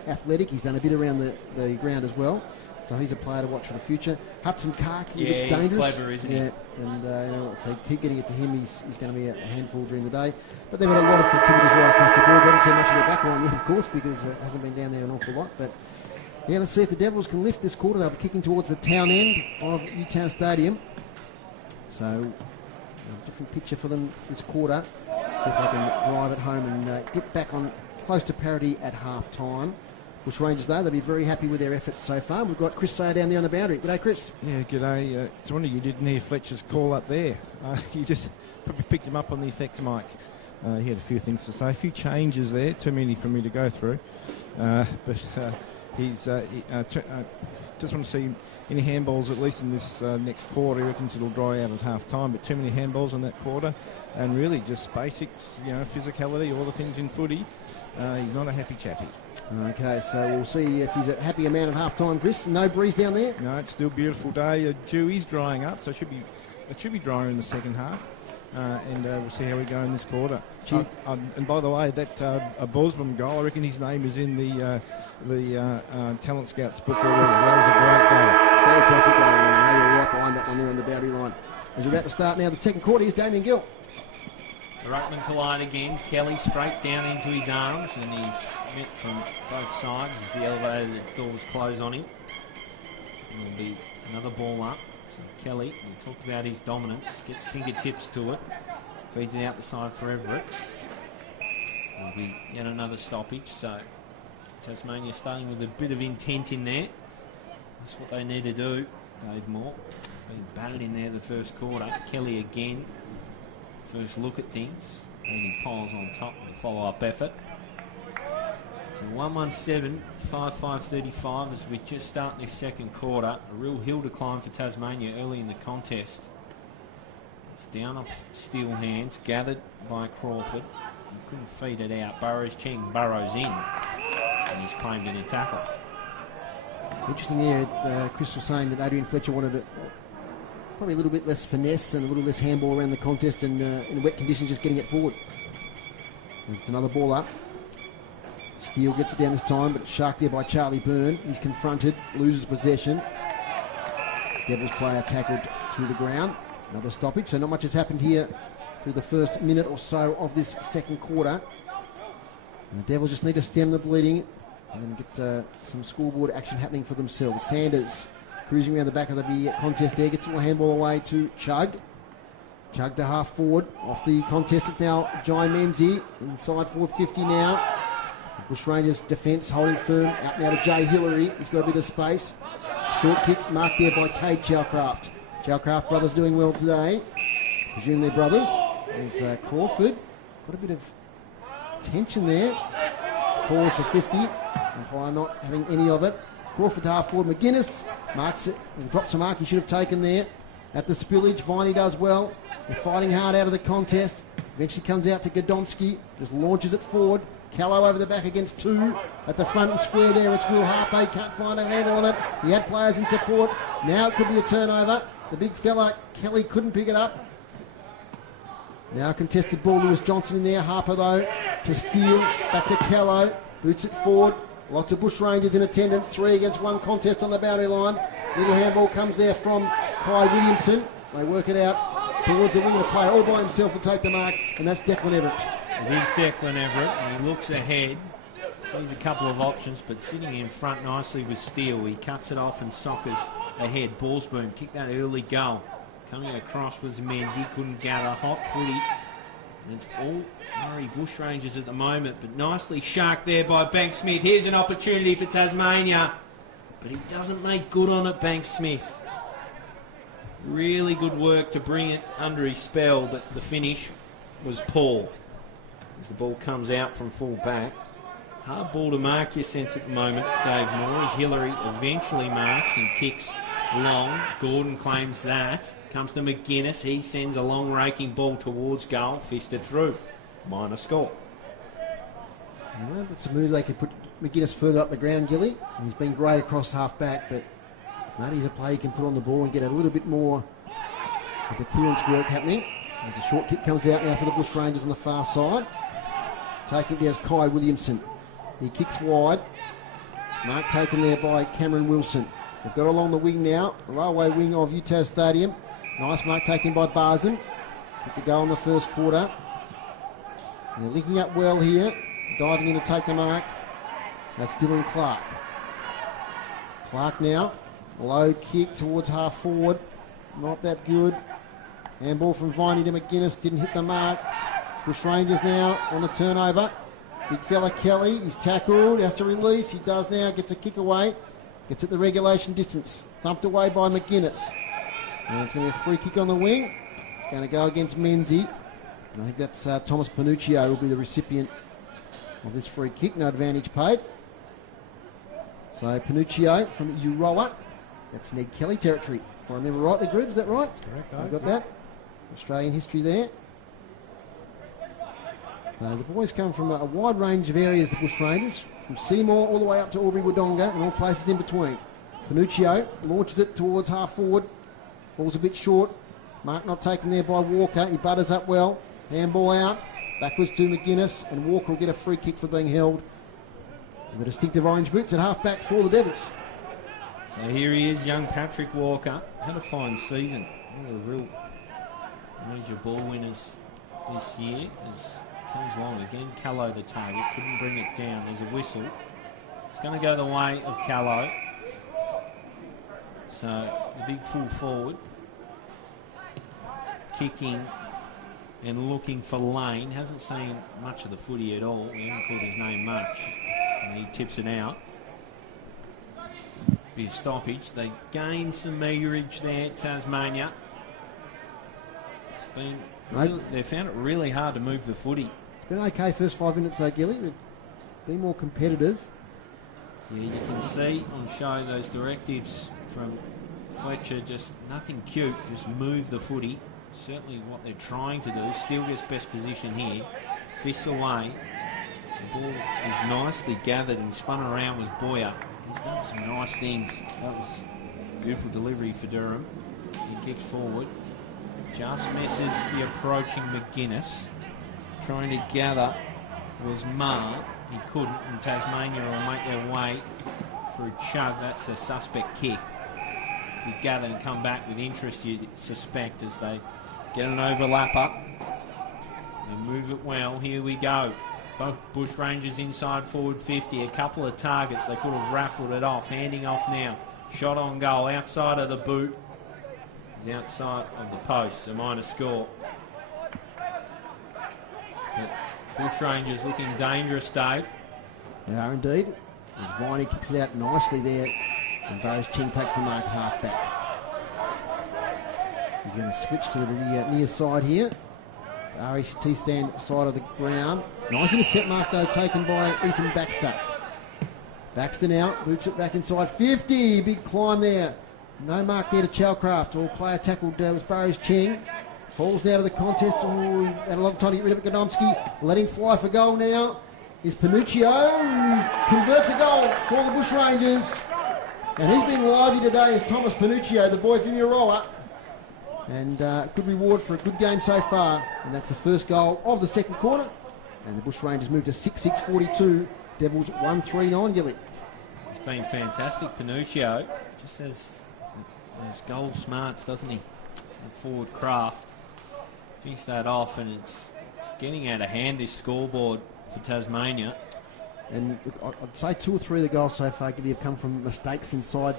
athletic. He's done a bit around the ground as well, so he's a player to watch for the future. Hudson Kark, he looks dangerous. He's clever, isn't he? And if they keep getting it to him, he's going to be a handful during the day. But they've had a lot of contributors right across the board. They haven't seen much of their back line yet, of course, because it hasn't been down there an awful lot. But yeah, let's see if the Devils can lift this quarter. They'll be kicking towards the town end of UTAS Stadium. So, a different picture for them this quarter. See if they can drive it home and get back on close to parity at half time. Bushrangers, though, they'll be very happy with their effort so far. We've got Chris Sayer down there on the boundary. G'day, Chris. Yeah, g'day. It's a wonder you didn't hear Fletcher's call up there. You just probably picked him up on the effects mic. He had a few things to say, a few changes there, too many for me to go through. He's just want to see any handballs, at least in this next quarter. He reckons it'll dry out at half time, but too many handballs in that quarter, and really just basics, physicality, all the things in footy. He's not a happy chappy. Okay, so we'll see if he's a happy amount at half time, Chris. No breeze down there? No, it's still a beautiful day. Dew is drying up, so it should be drier in the second half. And we'll see how we go in this quarter. And by the way, that a Bosman goal, I reckon his name is in the Talent Scouts book already. That was a great goal. Fantastic goal. I know you're right behind that one there on the boundary line. As we're about to start now the second quarter, here's Damien Gill. The ruckman collide again. Kelly straight down into his arms, and he's met from both sides as the elevator doors close on him. And there'll be another ball up. So Kelly, we talked about his dominance, gets fingertips to it, feeds it out the side for Everett. There'll be yet another stoppage, so Tasmania starting with a bit of intent in there. That's what they need to do, Dave Moore. Been battered in there the first quarter. Kelly again, first look at things, and he piles on top with a follow-up effort. So 1-1-7, 5-5-35 as we just start this second quarter. A real hill to climb for Tasmania early in the contest. It's down off steel hands, gathered by Crawford. He couldn't feed it out. Burrows Cheng burrows in, and he's claimed in a tackle. It's interesting there, Chris was saying that Adrian Fletcher wanted probably a little bit less finesse and a little less handball around the contest, and in wet conditions just getting it forward. There's another ball up. Steele gets it down this time, but shark there by Charlie Byrne. He's confronted, loses possession. Devils player tackled to the ground. Another stoppage, so not much has happened here through the first minute or so of this second quarter. And the Devils just need to stem the bleeding and get some scoreboard action happening for themselves. Sanders cruising around the back of the contest there, gets a little handball away to Chugg. Chugg to half forward. Off the contest, it's now Jai Menzie. Inside forward 50 now. Bushrangers defence holding firm. Out now to Jay Hillary. He's got a bit of space. Short kick marked there by Cade Chalcraft. Chalcraft brothers doing well today. Presume they're brothers. There's Crawford. Got a bit of tension there. Calls for 50. Umpire not having any of it. Crawford to half forward. McGuinness marks it and drops a mark he should have taken there. At the spillage, Viney does well. They're fighting hard out of the contest. Eventually comes out to Godomski. Just launches it forward. Callow over the back against 2. At the front and square there, it's Will Harpe. Can't find a handle on it. He had players in support. Now it could be a turnover. The big fella, Kelly, couldn't pick it up. Now contested ball, Lewis Johnson in there. Harper though to steal, back to Callow, boots it forward. Lots of Bush Rangers in attendance, 3 against 1 contest on the boundary line. Little handball comes there from Kai Williamson. They work it out towards the wing, and a player all by himself will take the mark, and that's Declan Everett. It is Declan Everett, and he looks ahead, sees a couple of options, but sitting in front nicely with Steele. He cuts it off and soccers ahead. Ballsboom kicked that early goal. Coming across was Menzies, couldn't gather. Hot footy. And it's all Murray Bushrangers at the moment, but nicely sharked there by Bank Smith. Here's an opportunity for Tasmania, but he doesn't make good on it, Bank Smith. Really good work to bring it under his spell, but the finish was poor. As the ball comes out from full back. Hard ball to mark, your sense at the moment, Dave Moore, as Hillary eventually marks and kicks long. Gordon claims that. Comes to McGuinness. He sends a long raking ball towards goal. Fisted through. Minor score. Well, that's a move they could put McGuinness further up the ground, Gilly. He's been great across half back, but maybe he's a player you can put on the ball and get a little bit more of the clearance work happening. As a short kick comes out now for the Bush Rangers on the far side. Taking it down is Kai Williamson. He kicks wide. Mark taken there by Cameron Wilson. They've got along the wing now, the railway wing of UTAS Stadium. Nice mark taken by Barzan. Get the goal in the first quarter. And they're linking up well here. Diving in to take the mark. That's Dylan Clark. Clark now. Low kick towards half forward. Not that good. Handball from Viney to McGuinness. Didn't hit the mark. Bush Rangers now on the turnover. Big fella Kelly. He's tackled. Has to release. He does now. Gets a kick away. Gets at the regulation distance. Thumped away by McGuinness. And it's going to be a free kick on the wing. It's going to go against Menzies. And I think that's Thomas Panuccio will be the recipient of this free kick. No advantage paid. So Panuccio from Euroa. That's Ned Kelly territory. If I remember rightly, Group, is that right? That's correct. I've got that. Australian history there. So the boys come from a wide range of areas, the Bush Rangers, from Seymour all the way up to Albury-Wodonga and all places in between. Panuccio launches it towards half forward. Ball's a bit short. Mark not taken there by Walker. He butters up well. Handball out. Backwards to McGuinness, and Walker will get a free kick for being held. The distinctive orange boots at half back for the Devils. So here he is, young Patrick Walker. Had a fine season. One of the real major ball winners this year. As comes along again. Callow the target. Couldn't bring it down. There's a whistle. It's going to go the way of Callow. So the big full forward. Kicking and looking for Lane. Hasn't seen much of the footy at all. We haven't called his name much. And he tips it out. Big stoppage. They gain some meagerage there, Tasmania. It's been they found it really hard to move the footy. It's been okay first 5 minutes though, Gilly. They've been more competitive. Yeah, you can see on show those directives from Fletcher, just nothing cute, just move the footy. Certainly what they're trying to do. Still gets best position here. Fists away. The ball is nicely gathered and spun around with Boyer. He's done some nice things. That was a beautiful delivery for Durham. He kicks forward. Just misses the approaching McGuinness. Trying to gather was Marr. He couldn't, and Tasmania will make their way through Chug. That's a suspect kick. You gather and come back with interest, you'd suspect, as they get an overlap up. They move it well. Here we go. Both Bush Rangers inside forward 50. A couple of targets. They could have raffled it off. Handing off now. Shot on goal. Outside of the boot. He's outside of the post. A minor score. But Bush Rangers looking dangerous, Dave. They are indeed. As Viney kicks it out nicely there. And Burris Ching takes the mark half back. He's going to switch to the near side here. RACT stand side of the ground. Nice intercept mark though taken by Ethan Baxter. Baxter now boots it back inside 50. Big climb there. No mark there to Chalcraft. All player tackled was Burris Ching. Falls out of the contest. He had a long time to get rid of it. Godomski letting fly for goal now is Panuccio. Converts a goal for the Bush Rangers. And he's been lively today is Thomas Panuccio, the boy from Euroa. And good reward for a good game so far. And that's the first goal of the second quarter. And the Bushrangers move to 6-6-42. Devils 1-3-9, Gilly. It's been fantastic. Panuccio just has those goal smarts, doesn't he? And forward craft. Finish that off, and it's getting out of hand, this scoreboard for Tasmania. And I'd say 2 or 3 of the goals so far, Gilly, have come from mistakes inside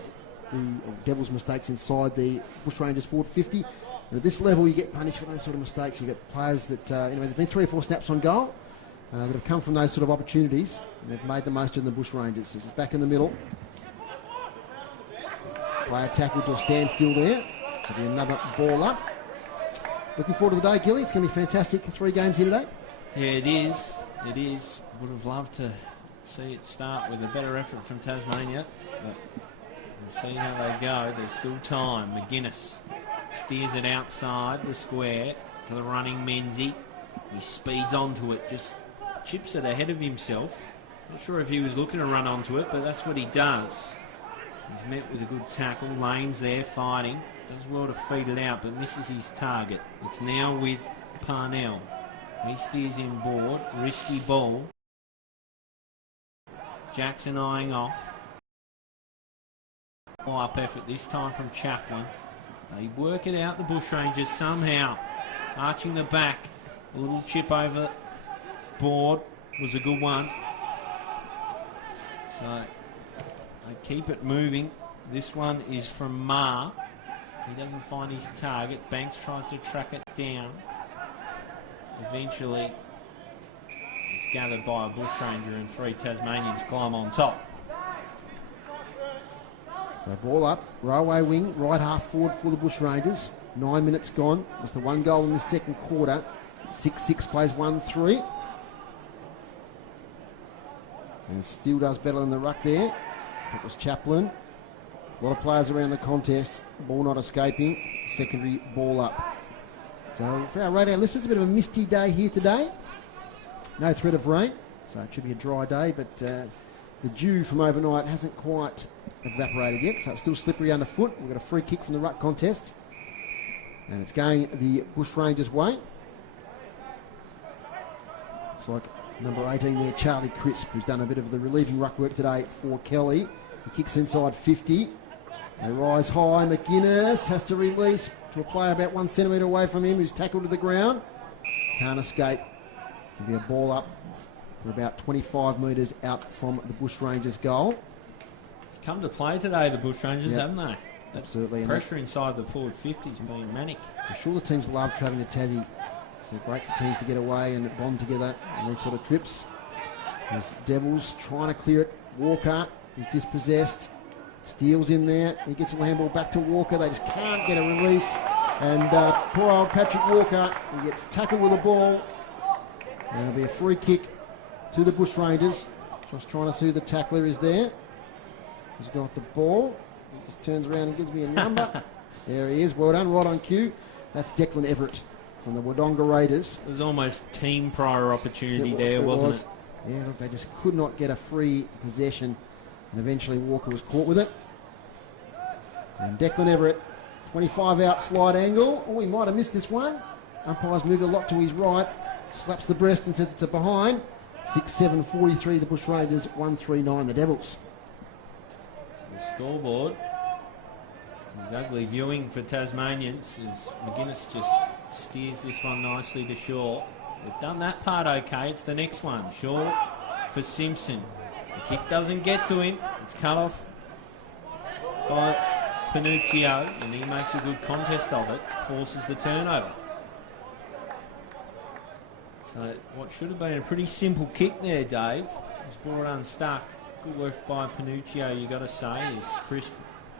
Devils' mistakes inside the Bushrangers forward 50. And at this level, you get punished for those sort of mistakes. You get players that, there's been 3 or 4 snaps on goal that have come from those sort of opportunities, and they've made the most of the Bushrangers. This is back in the middle. Player tackled to a standstill there. So be another ball up. Looking forward to the day, Gilly. It's going to be fantastic. 3 games here today. Yeah, it is. It is. Would have loved to see it start with a better effort from Tasmania, but we'll see how they go. There's still time. McGuinness steers it outside the square to the running Menzie. He speeds onto it, just chips it ahead of himself. Not sure if he was looking to run onto it, but that's what he does. He's met with a good tackle. Lane's there fighting. Does well to feed it out, but misses his target. It's now with Parnell. He steers in board. Risky ball. Jackson eyeing off. Up effort this time from Chaplin. They work it out, the Bushrangers, somehow. Arching the back. A little chip over board was a good one. So they keep it moving. This one is from Ma. He doesn't find his target. Banks tries to track it down. Eventually, it's gathered by a Bushranger, and 3 Tasmanians climb on top. So ball up, railway wing, right half forward for the Bushrangers. 9 minutes gone. It's the 1 goal in the second quarter. 6-6 plays 1-3. And still does better than the ruck there. That was Chaplin. A lot of players around the contest. Ball not escaping. Secondary ball up. So for our radio listeners, a bit of a misty day here today. No threat of rain, so it should be a dry day, but the dew from overnight hasn't quite evaporated yet, so it's still slippery underfoot. We've got a free kick from the ruck contest, and it's going the Bushrangers' way. Looks like number 18 there, Charlie Crisp, who's done a bit of the relieving ruck work today for Kelly. He kicks inside 50. They rise high. McGuinness has to release to a player about 1 centimetre away from him, who's tackled to the ground. Can't escape. It'll be a ball up for about 25 metres out from the Bushrangers' goal. They've come to play today, the Bushrangers, haven't they? Absolutely. Pressure inside the forward 50 has been manic. I'm sure the teams love travelling to Tassie. It's great for teams to get away and bond together on these sort of trips. There's Devils trying to clear it. Walker is dispossessed. Steele's in there. He gets the handball back to Walker. They just can't get a release. And poor old Patrick Walker, he gets tackled with the ball. And it'll be a free kick to the Bushrangers. Just trying to see who the tackler is there. He's got the ball. He just turns around and gives me a number. There he is. Well done. Right on cue. That's Declan Everett from the Wodonga Raiders. It was almost team prior opportunity there, wasn't it? Yeah, look, they just could not get a free possession. And eventually Walker was caught with it. And Declan Everett, 25 out slide angle. Oh, he might have missed this one. Umpire's moved a lot to his right. Slaps the breast and says it's a behind. 6-7-43, the Bushrangers, 1-3-9, the Devils. So the scoreboard is ugly viewing for Tasmanians as McGuinness just steers this one nicely to Shaw. They've done that part okay. It's the next one. Shaw for Simpson. The kick doesn't get to him. It's cut off by Panuccio, and he makes a good contest of it. Forces the turnover. So what should have been a pretty simple kick there, Dave, was brought unstuck. Good work by Panuccio, you got to say, as Chris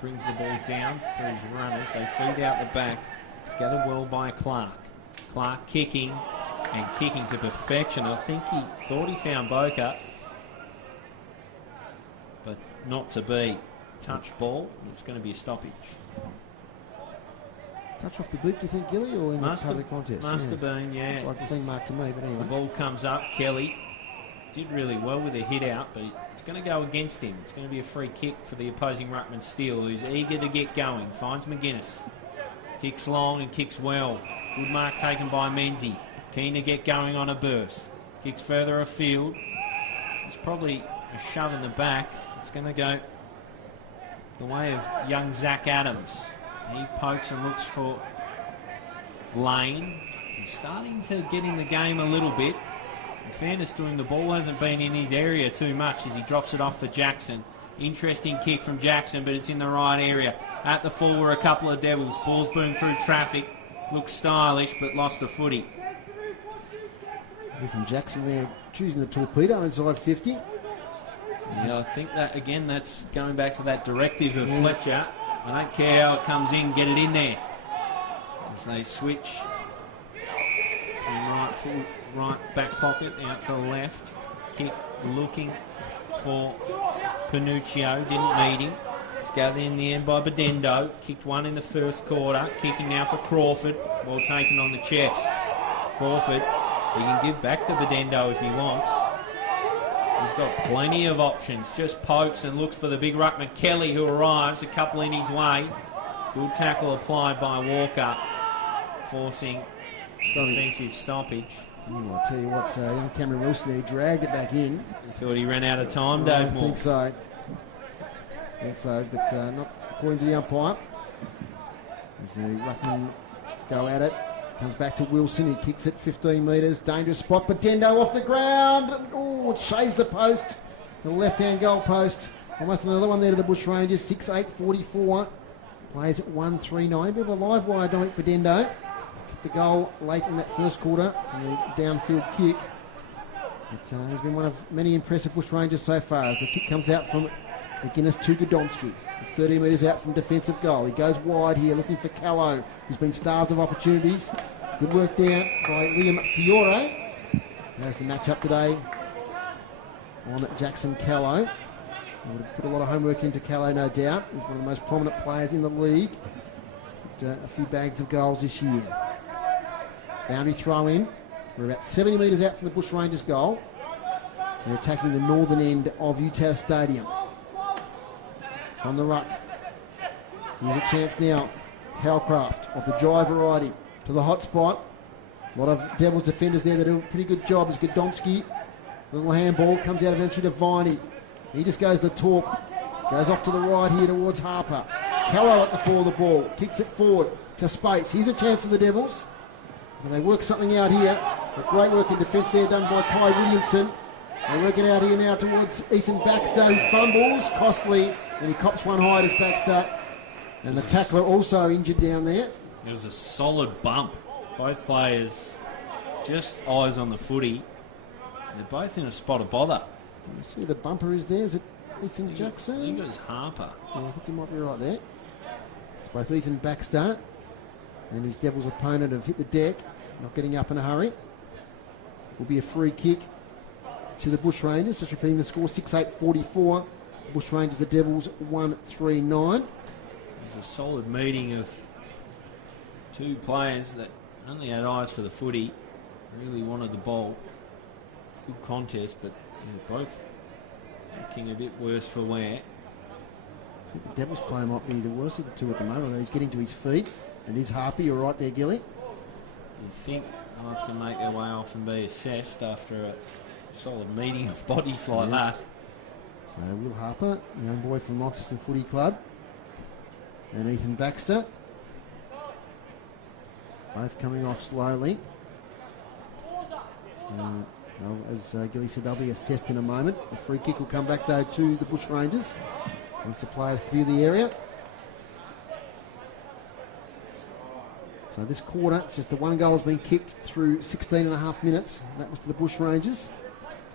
brings the ball down for his runners. They feed out the back. It's gathered well by Clark. Clark kicking and kicking to perfection. I think he thought he found Boca, but not to be. Touch ball, it's going to be a stoppage. Touch off the boot, do you think, Gilly, or in the public contest? Must have been, yeah. Like the thing marked to me, but anyway. The ball comes up, Kelly did really well with a hit out, but it's going to go against him. It's going to be a free kick for the opposing ruckman Steele, who's eager to get going. Finds McGuinness. Kicks long and kicks well. Good mark taken by Menzies. Keen to get going on a burst. Kicks further afield. It's probably a shove in the back. It's going to go the way of young Zach Adams. He pokes and looks for Lane. He's starting to get in the game a little bit. In fairness to him, the ball hasn't been in his area too much as he drops it off for Jackson. Interesting kick from Jackson, but it's in the right area. At the full were a couple of Devils. Ball's boomed through traffic. Looks stylish, but lost the footy. Ethan Jackson there choosing the torpedo inside 50. Yeah, I think that, again, that's going back to that directive of Fletcher. I don't care how it comes in, get it in there. As they switch from right back pocket out to the left. Kick looking for Panuccio, didn't need him. It's gathered in the end by Bedendo. Kicked one in the first quarter. Kicking now for Crawford. Ball taken on the chest. Crawford, he can give back to Bedendo if he wants. He's got plenty of options. Just pokes and looks for the big ruckman Kelly, who arrives. A couple in his way. Good tackle applied by Walker, forcing defensive stoppage. I'll tell you what, young Cameron Wilson there dragged it back in. He thought he ran out of time, I Dave Moore. think so. But not according to the umpire. As the ruckman go at it. Comes back to Wilson, he kicks it 15 metres. Dangerous spot, Bedendo off the ground. Oh, it shaves the post. The left-hand goal post. Almost another one there to the Bushrangers. 6-8-44. Plays at 1-3-9. Bit of a live wire, Dominic Bedendo. Kicked the goal late in that first quarter. And the downfield kick. But he's been one of many impressive Bushrangers so far. As the kick comes out from McGuinness to Godomski. 30 metres out from defensive goal. He goes wide here looking for Callow, who's been starved of opportunities. Good work there by Liam Fiore. There's the match-up today on Jackson Callow. He would have put a lot of homework into Callow, no doubt. He's one of the most prominent players in the league. But, a few bags of goals this year. Boundary throw in. We're about 70 metres out from the Bushrangers goal. They're attacking the northern end of UTAS Stadium. On the ruck. Here's a chance now. Calcraft of the dry variety to the hot spot. A lot of Devils defenders there that do a pretty good job. As Godomski, little handball, comes out eventually to Viney. He just goes the talk. Goes off to the right here towards Harper. Callow at the fore of the ball. Kicks it forward to space. Here's a chance for the Devils. And they work something out here. But great work in defence there done by Kai Williamson. They work it out here now towards Ethan Baxter, who fumbles. Costly. And he cops one high as Baxter. And the tackler also injured down there. It was a solid bump. Both players just eyes on the footy. They're both in a spot of bother. You see the bumper is there. Is it Ethan Jackson? I think it was Harper. Yeah, I think he might be right there. Both Ethan Baxter and his Devils opponent have hit the deck. Not getting up in a hurry. Will be a free kick to the Bushrangers. Just repeating the score, 6-8-44. Bushrangers, the Devils, 1-3-9. There's a solid meeting of two players that only had eyes for the footy, really wanted the ball. Good contest, but both looking a bit worse for wear. I think the Devils player might be the worst of the two at the moment. He's getting to his feet, and he's Harper. You're right there, Gilly. You think they'll have to make their way off and be assessed after a solid meeting of bodies like that. So Will Harper, young boy from Launceston Footy Club, and Ethan Baxter, both coming off slowly. As Gilly said, they'll be assessed in a moment. A free kick will come back though to the Bushrangers once the players clear the area. So this quarter, it's just the one goal has been kicked through 16 and a half minutes. That was to the Bushrangers.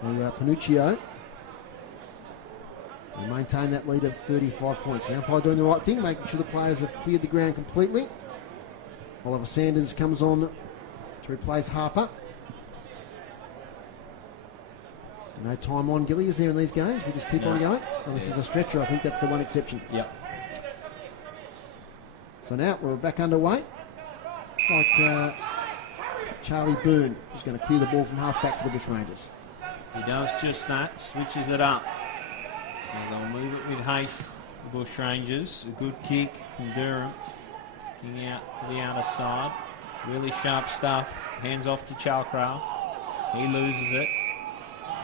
So Panuccio. They maintain that lead of 35 points. The umpire doing the right thing, making sure the players have cleared the ground completely. Oliver Sanders comes on to replace Harper. No time on, Gilly, is there in these games? We just keep on going. And this is a stretcher, I think that's the one exception. Yep. So now we're back underway. Looks like Charlie Boone is going to clear the ball from half-back for the Bushrangers. He does just that, switches it up. So they'll move it with haste, the Bushrangers. A good kick from Durham. Kicking out to the outer side. Really sharp stuff. Hands off to Chalcraft. He loses it.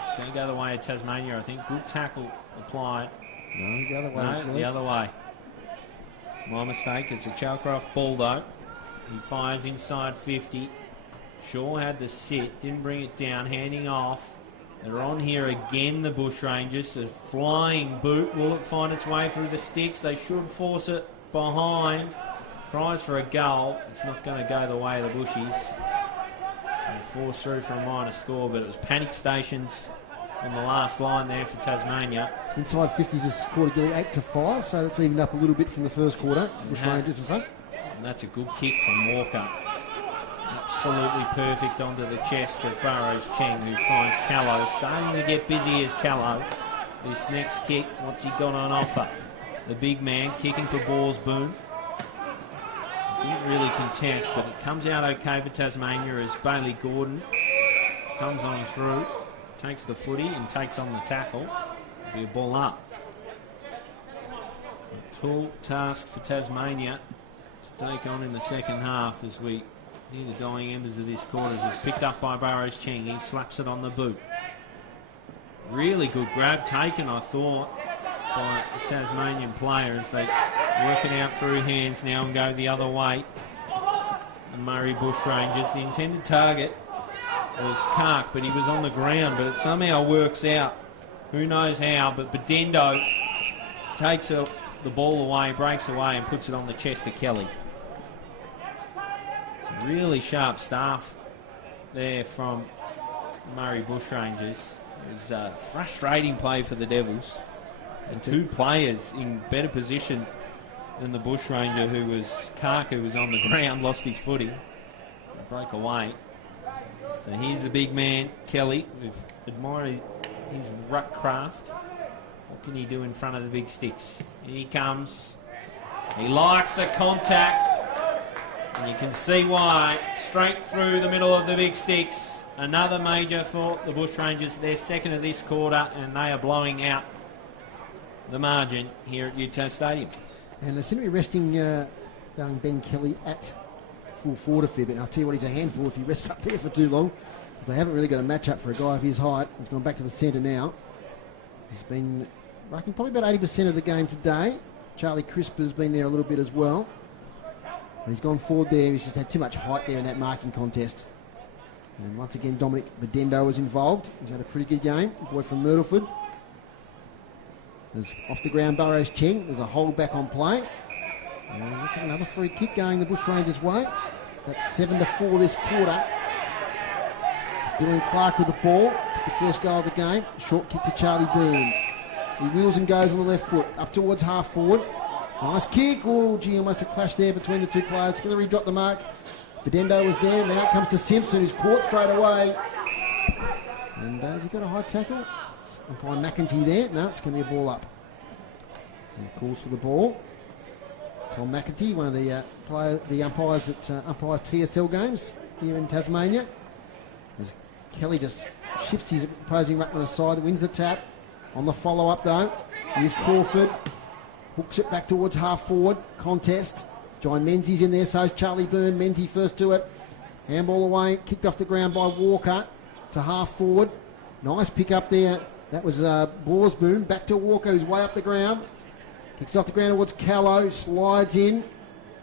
It's going to go the way of Tasmania, I think. Good tackle applied. No, the other way. No, Billy. the other way. My mistake. It's a Chalcraft ball, though. He fires inside 50. Shaw had the sit. Didn't bring it down. Handing off. They're on here again, the Bushrangers. A flying boot. Will it find its way through the sticks? They should force it behind. Cries for a goal. It's not going to go the way of the Bushies. They force through for a minor score, but it was panic stations on the last line there for Tasmania. Inside 50 just scored a Gilly 8-5, so that's evened up a little bit from the first quarter. Bushrangers in front. And that's a good kick from Walker. Absolutely perfect onto the chest of Burrows Cheng, who finds Callow. Starting to get busy as Callow. This next kick, what's he got on offer? The big man kicking for Borsboom. Didn't really contest, but it comes out okay for Tasmania as Bailey Gordon comes on through, takes the footy and takes on the tackle. It'll be a ball up. A tall task for Tasmania to take on in the second half as we near the dying embers of this quarter. It's picked up by Burrows Cheng. He slaps it on the boot. Really good grab taken, I thought, by the Tasmanian players. They work it out through hands now and go the other way. The Murray Bushrangers. The intended target was Kark, but he was on the ground, but it somehow works out. Who knows how, but Bedendo takes the ball away, breaks away and puts it on the chest of Kelly. Some really sharp stuff there from Murray Bushrangers. It was a frustrating play for the Devils. And two players in better position than the Bushranger, who was Kark, who was on the ground, lost his footing, broke away. So here's the big man, Kelly. We've admired his ruck craft. What can he do in front of the big sticks? Here he comes. He likes the contact. And you can see why. Straight through the middle of the big sticks. Another major for the Bushrangers. They're second of this quarter, and they are blowing out the margin here at Utah Stadium. And they seem to be resting young Ben Kelly at full forward a fair bit. And I'll tell you what, he's a handful if he rests up there for too long, because they haven't really got a match up for a guy of his height. He's gone back to the centre now. He's been racking probably about 80% of the game today. Charlie Crisp has been there a little bit as well. And he's gone forward there. He's just had too much height there in that marking contest. And once again, Dominic Bedendo was involved. He's had a pretty good game. The boy from Myrtleford. There's off the ground Burrows Cheng. There's a hold back on play. And look at another free kick going the Bushrangers' way. That's 7-4 this quarter. Dylan Clark with the ball. Took the first goal of the game. Short kick to Charlie Boone. He wheels and goes on the left foot. Up towards half forward. Nice kick. Oh, gee, almost a clash there between the two players. Hillary dropped the mark. Bedendo was there. Now it comes to Simpson, who's caught straight away. And has he got a high tackle? Umpire McEntee there. No, it's going to be a ball up. And calls for the ball. Tom McEntee, one of the umpires that umpires TSL games here in Tasmania. As Kelly just shifts his opposing ruckman aside, wins the tap. On the follow-up though, here's Crawford. Hooks it back towards half forward. Contest. John Menzies in there, so's Charlie Byrne. Menzies first to it. Handball away, kicked off the ground by Walker to half forward. Nice pick up there. That was Borsboom. Back to Walker, who's way up the ground. Kicks off the ground towards Callow. Slides in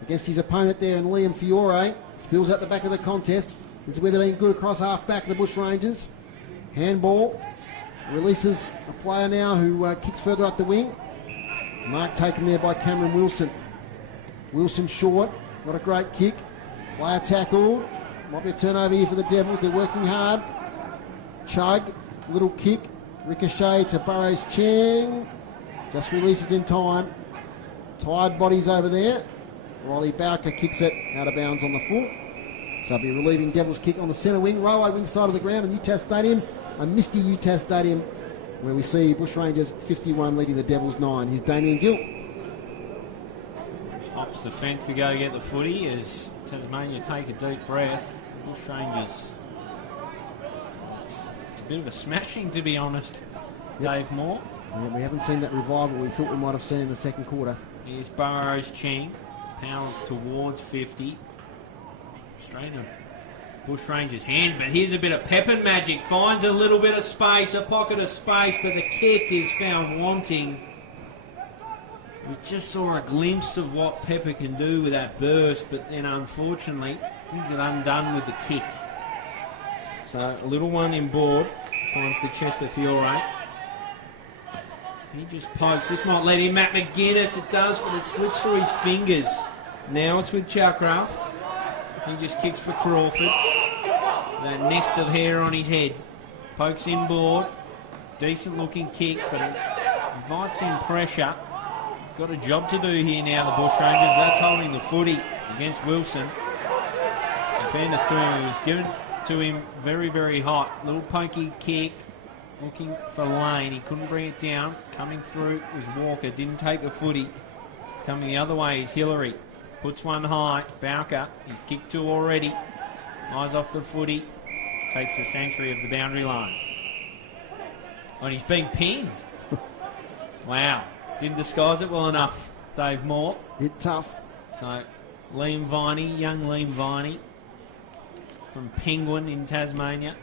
against his opponent there, and Liam Fiore. Spills out the back of the contest. This is where they've been good across half back, the Bushrangers. Handball. Releases a player now who kicks further up the wing. Mark taken there by Cameron Wilson. Wilson short. What a great kick. Player tackle. Might be a turnover here for the Devils. They're working hard. Chug. Little kick. Ricochet to Burrows Cheng. Just releases in time. Tired bodies over there. Riley Bowker kicks it out of bounds on the foot. So he'll be relieving Devils kick on the centre wing. Railway wing side of the ground in Utah Stadium. A misty Utah Stadium where we see Bushrangers 51 leading the Devils 9. Here's Damien Gill. Hops the fence to go get the footy as Tasmania take a deep breath. Bushrangers. It's a bit of a smashing, to be honest. Yep. Dave Moore. Yeah, we haven't seen that revival we thought we might have seen in the second quarter. Here's Burrows Cheng. Powers towards 50. Straight in Bushrangers' hand, but here's a bit of Pepin magic. Finds a little bit of space, a pocket of space, but the kick is found wanting. We just saw a glimpse of what Pepper can do with that burst, but then unfortunately, he's undone with the kick. So a little one in board, finds the Chester Fiore. He just pokes. This might let him. Matt McGuinness, it does, but it slips through his fingers. Now it's with Chuckraft. He just kicks for Crawford. That nest of hair on his head. Pokes in board. Decent looking kick, but it invites in pressure. Got a job to do here now, the Bushrangers. That's holding the footy against Wilson. In fairness to him, it was given to him very, very hot. Little pokey kick. Looking for Lane. He couldn't bring it down. Coming through was Walker. Didn't take the footy. Coming the other way is Hillary. Puts one high. Bowker. He's kicked two already. Eyes off the footy. Takes the sanctuary of the boundary line. And he's been pinned. Wow. Didn't disguise it well enough, Dave Moore. Hit tough. So, Liam Viney, young Liam Viney from Penguin in Tasmania.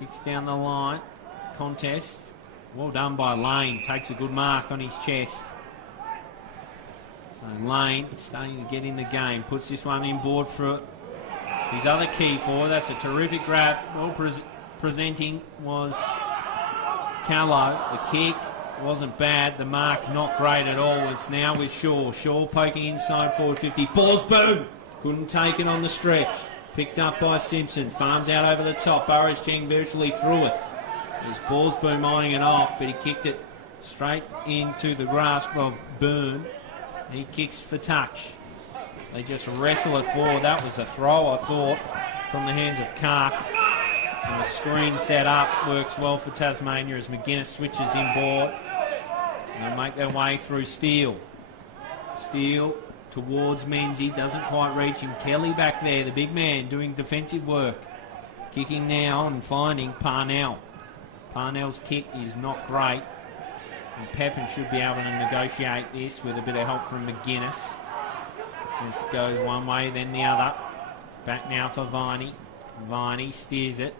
Kicks down the line. Contest. Well done by Lane. Takes a good mark on his chest. So Lane starting to get in the game. Puts this one in board for his other key forward. That's a terrific grab. Well presenting was Callow. The kick wasn't bad. The mark not great at all. It's now with Shaw. Shaw poking inside forward 50. Balls boom. Couldn't take it on the stretch. Picked up by Simpson. Farms out over the top. Burrows Cheng virtually through it. His ball's boom eyeing it off, but he kicked it straight into the grasp of Byrne. He kicks for touch. They just wrestle it forward. That was a throw, I thought, from the hands of Kark. And the screen set up works well for Tasmania as McGuinness switches in board. And they make their way through Steele. Steele towards Menzies, doesn't quite reach him. Kelly back there, the big man, doing defensive work. Kicking now and finding Parnell. Parnell's kick is not great. And Pepin should be able to negotiate this with a bit of help from McGuinness. This goes one way, then the other. Back now for Viney. Viney steers it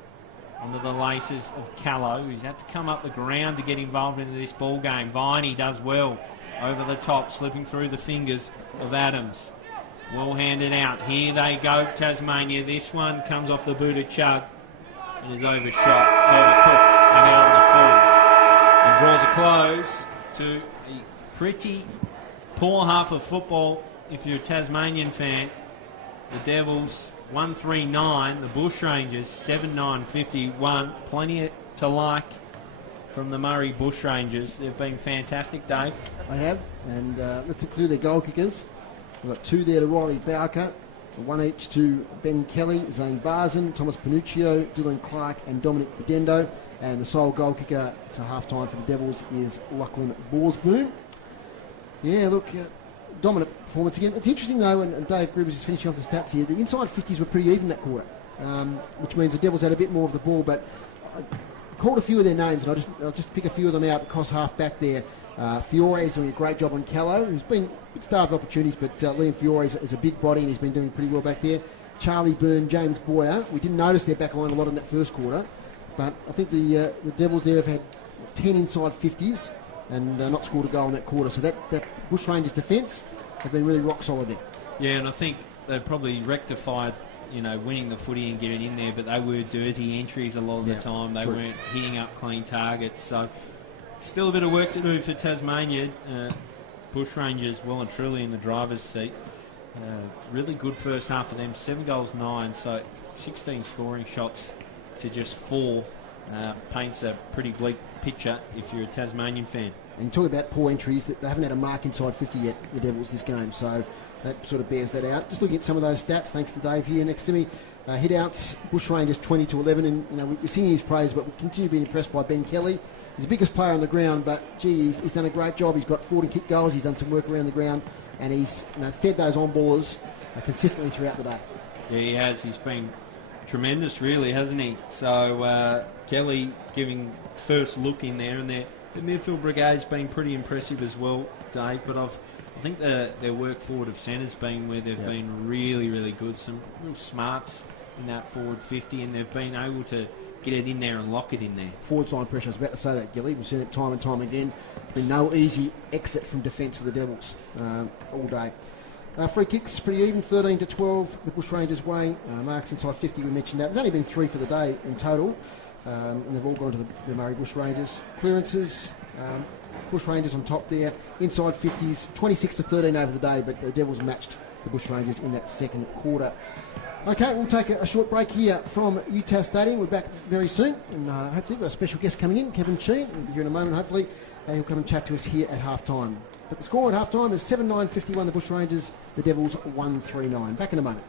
onto the laces of Callow, who's had to come up the ground to get involved into this ball game. Viney does well over the top, slipping through the fingers of Adams. Well handed out. Here they go, Tasmania. This one comes off the boot of Chug and is overshot, overcooked, and out on the full. And draws a close to a pretty poor half of football if you're a Tasmanian fan. The Devils 139, the Bushrangers 79-51. Plenty to like from the Murray Bushrangers. They've been fantastic, Dave. They have, and let's include their goal kickers. We've got two there to Riley Bowker, one each to Ben Kelly, Zane Barzan, Thomas Panuccio, Dylan Clark and Dominic Bedendo. And the sole goal kicker to half-time for the Devils is Lachlan Borsboom. Yeah, look, dominant performance again. It's interesting though, and Dave Gruber's just finishing off the stats here, the inside 50s were pretty even that quarter, which means the Devils had a bit more of the ball, but I called a few of their names, and I'll just pick a few of them out across half back there. Fiore is doing a great job on Callow, who's been starved of opportunities, but Liam Fiore is a big body and he's been doing pretty well back there. Charlie Byrne, James Boyer, we didn't notice their back line a lot in that first quarter, but I think the Devils there have had 10 inside 50s and not scored a goal in that quarter, so that Bushrangers defence have been really rock solid there. Yeah, and I think they probably rectified, winning the footy and getting in there, but they were dirty entries a lot of the time. They weren't hitting up clean targets, so still a bit of work to do for Tasmania. Bushrangers well and truly in the driver's seat. Really good first half for them, 7 goals, 9, so 16 scoring shots to just 4 paints a pretty bleak picture if you're a Tasmanian fan. And talk about poor entries, that they haven't had a mark inside 50 yet, the Devils, this game, so that sort of bears that out. Just looking at some of those stats, thanks to Dave here next to me. Hit-outs, Bushrangers 20-11, and we're singing his praise, but we continue to be impressed by Ben Kelly. He's the biggest player on the ground, but gee, he's done a great job. He's got 40 kick goals, he's done some work around the ground, and he's fed those on-ballers consistently throughout the day. Yeah, he has. He's been tremendous, really, hasn't he? So Kelly giving first look in there, and the midfield brigade's been pretty impressive as well, Dave. But I've I think their work forward of centre's been where they've been really, really good. Some real smarts in that forward 50, and they've been able to get it in there and lock it in there. Forward line pressure, I was about to say that, Gilly. We've seen it time and time again. Been no easy exit from defence for the Devils all day. Free kicks, pretty even, 13 to 12, the Bushrangers' way. Marks inside 50, we mentioned that. There's only been 3 for the day in total, and they've all gone to the Murray Bushrangers. Clearances, Bushrangers on top there, inside 50s, 26 to 13 over the day, but the Devils matched the Bushrangers in that second quarter. Okay, we'll take a short break here from UTAS Stadium. We're back very soon, and hopefully we've got a special guest coming in, Kevin Sheen. He'll be here in a moment, hopefully, and he'll come and chat to us here at half-time. But the score at half-time is 7-9-51, the Bushrangers, the Devils 1-3-9. Back in a moment.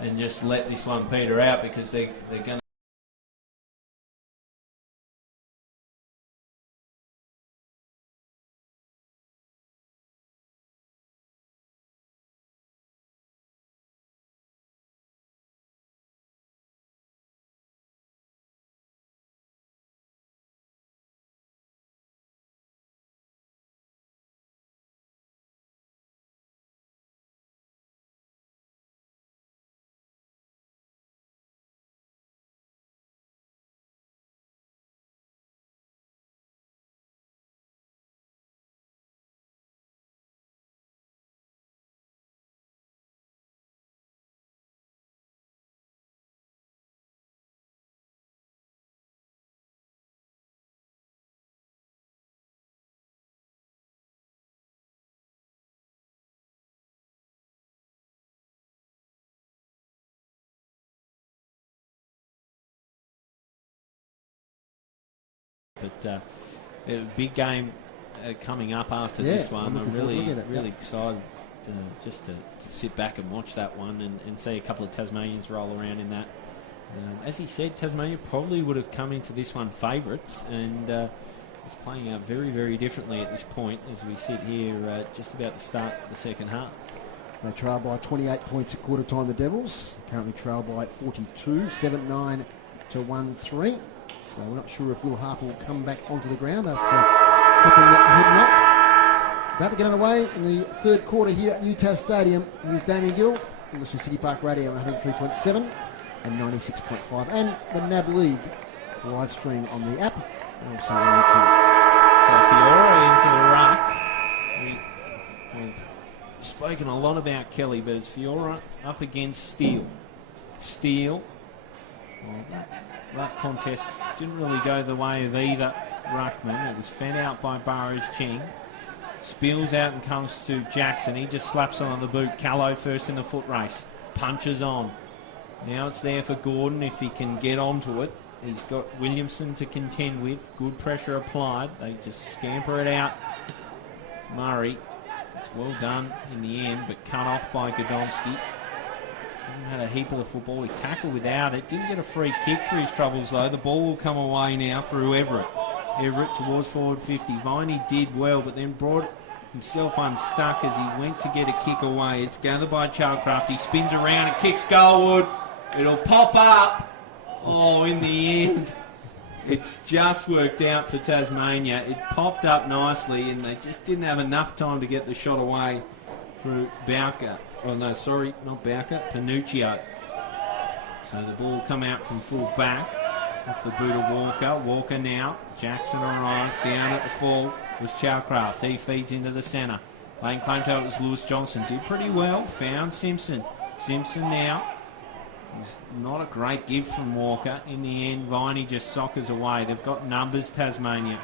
and just let this one peter out, because they're going to. But a big game coming up after this one. I'm really excited just to sit back and watch that one and see a couple of Tasmanians roll around in that. As he said, Tasmania probably would have come into this one favourites, and it's playing out very, very differently at this point as we sit here just about to start the second half. They trail by 28 points at quarter time, the Devils. Currently trail by 42, 7-9 to 1-3. So we're not sure if Will Harper will come back onto the ground after cooking that head knock. About to get underway in the third quarter here at UTAS Stadium. Here's Damien Gill. You listen to City Park Radio on 103.7 and 96.5. And the NAB League live stream on the app and also on YouTube. So Fiora into the ruck. We've spoken a lot about Kelly, but it's Fiora up against Steele. Steele. Well, that contest didn't really go the way of either ruckman. It was fed out by Burrows Ching. Spills out and comes to Jackson. He just slaps on the boot. Callow first in the foot race. Punches on. Now it's there for Gordon if he can get onto it. He's got Williamson to contend with. Good pressure applied. They just scamper it out. Murray. It's well done in the end, but cut off by Godomski. Had a heap of the football. He tackled without it. Didn't get a free kick for his troubles though. The ball will come away now through Everett. Everett towards forward 50. Viney did well, but then brought himself unstuck as he went to get a kick away. It's gathered by Chalcraft. He spins around and kicks goalward. It'll pop up. Oh, in the end, it's just worked out for Tasmania. It popped up nicely, and they just didn't have enough time to get the shot away through Bowker. Oh no, sorry, not Bowker, Panuccio. So the ball will come out from full back off the boot of Walker. Walker now. Jackson arrives down at the full. Was Chalcraft. He feeds into the centre. Laying claim to it was Lewis Johnson. Did pretty well. Found Simpson. Simpson now. He's not a great give from Walker. In the end, Viney just soccers away. They've got numbers, Tasmania.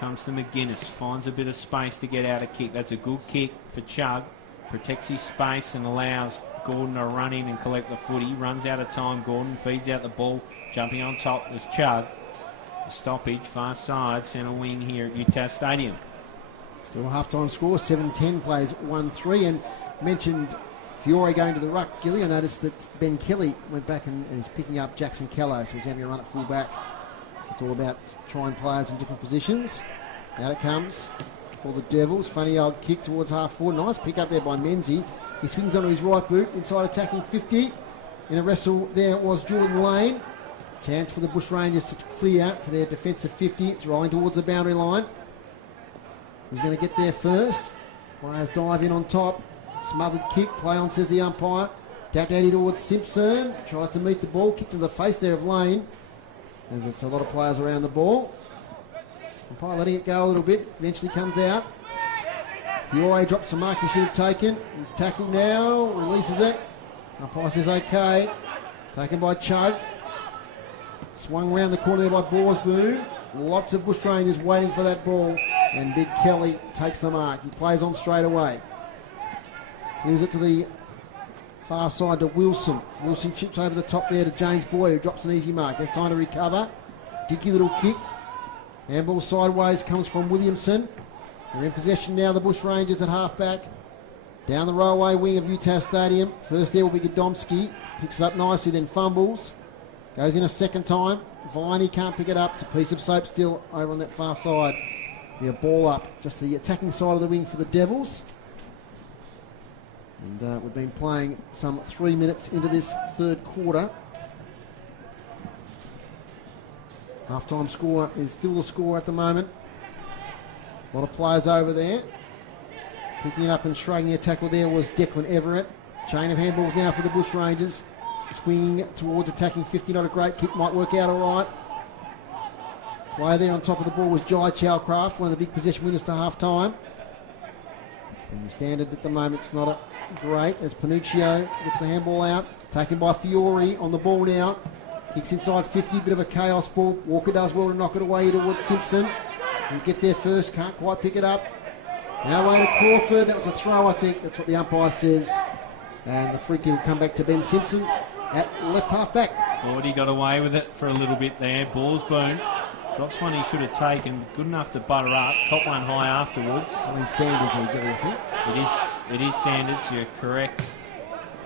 Comes to McGuinness. Finds a bit of space to get out a kick. That's a good kick for Chug. Protects his space and allows Gordon to run in and collect the footy. Runs out of time. Gordon feeds out the ball. Jumping on top was Chug. A stoppage, far side, centre wing here at UTAS Stadium. Still a half-time score, 7-10, plays 1-3. And mentioned Fiore going to the ruck, Gilly. I noticed that Ben Kelly went back and is picking up Jackson Callow, so he's having a run at full back. So it's all about trying players in different positions. Out it comes for the Devils. Funny old kick towards half forward. Nice pick up there by Menzies. He swings onto his right boot, inside attacking 50. In a wrestle there was Jordan Lane. Chance for the Bushrangers to clear to their defensive 50. It's rolling towards the boundary line. Who's going to get there first? Players dive in on top. Smothered kick. Play on, says the umpire. Tapped out towards Simpson. Tries to meet the ball. Kick to the face there of Lane. As it's a lot of players around the ball. Umpire letting it go a little bit. Eventually comes out. Fiore drops the mark he should have taken. He's tackled now. Releases it. Umpire says okay. Taken by Chug. Swung round the corner there by Borsboom. Lots of Bushrangers waiting for that ball. And Big Kelly takes the mark. He plays on straight away. Clears it to the far side to Wilson. Wilson chips over the top there to James Boy, who drops an easy mark. Has time to recover. Dicky little kick. Handball sideways comes from Williamson. They're in possession now, the Bushrangers at half back. Down the railway wing of UTAS Stadium. First there will be Godomski. picks it up nicely, then fumbles. Goes in a second time. Viney can't pick it up. It's a piece of soap still over on that far side. Be a ball up, just the attacking side of the wing for the Devils. And we've been playing some 3 minutes into this third quarter. Half-time score is still the score at the moment. A lot of players over there. Picking it up and shrugging the tackle there was Declan Everett. Chain of handballs now for the Bushrangers. Swinging towards attacking 50, not a great kick, might work out all right. Player there on top of the ball was Jai Chalcraft, one of the big possession winners to half-time. And the standard at the moment is not great as Panuccio gets the handball out. Taken by Fiore on the ball now. Kicks inside 50, bit of a chaos ball. Walker does well to knock it away towards Simpson. He'll get there first, can't quite pick it up. Now away to Crawford, that was a throw I think, that's what the umpire says. And the free kick will come back to Ben Simpson at left half back. Fordy got away with it for a little bit there. Ballsboon drops one he should have taken. Good enough to butter up. Caught one high afterwards. I mean Sanders eagerly, I think. It is Sanders, you're correct.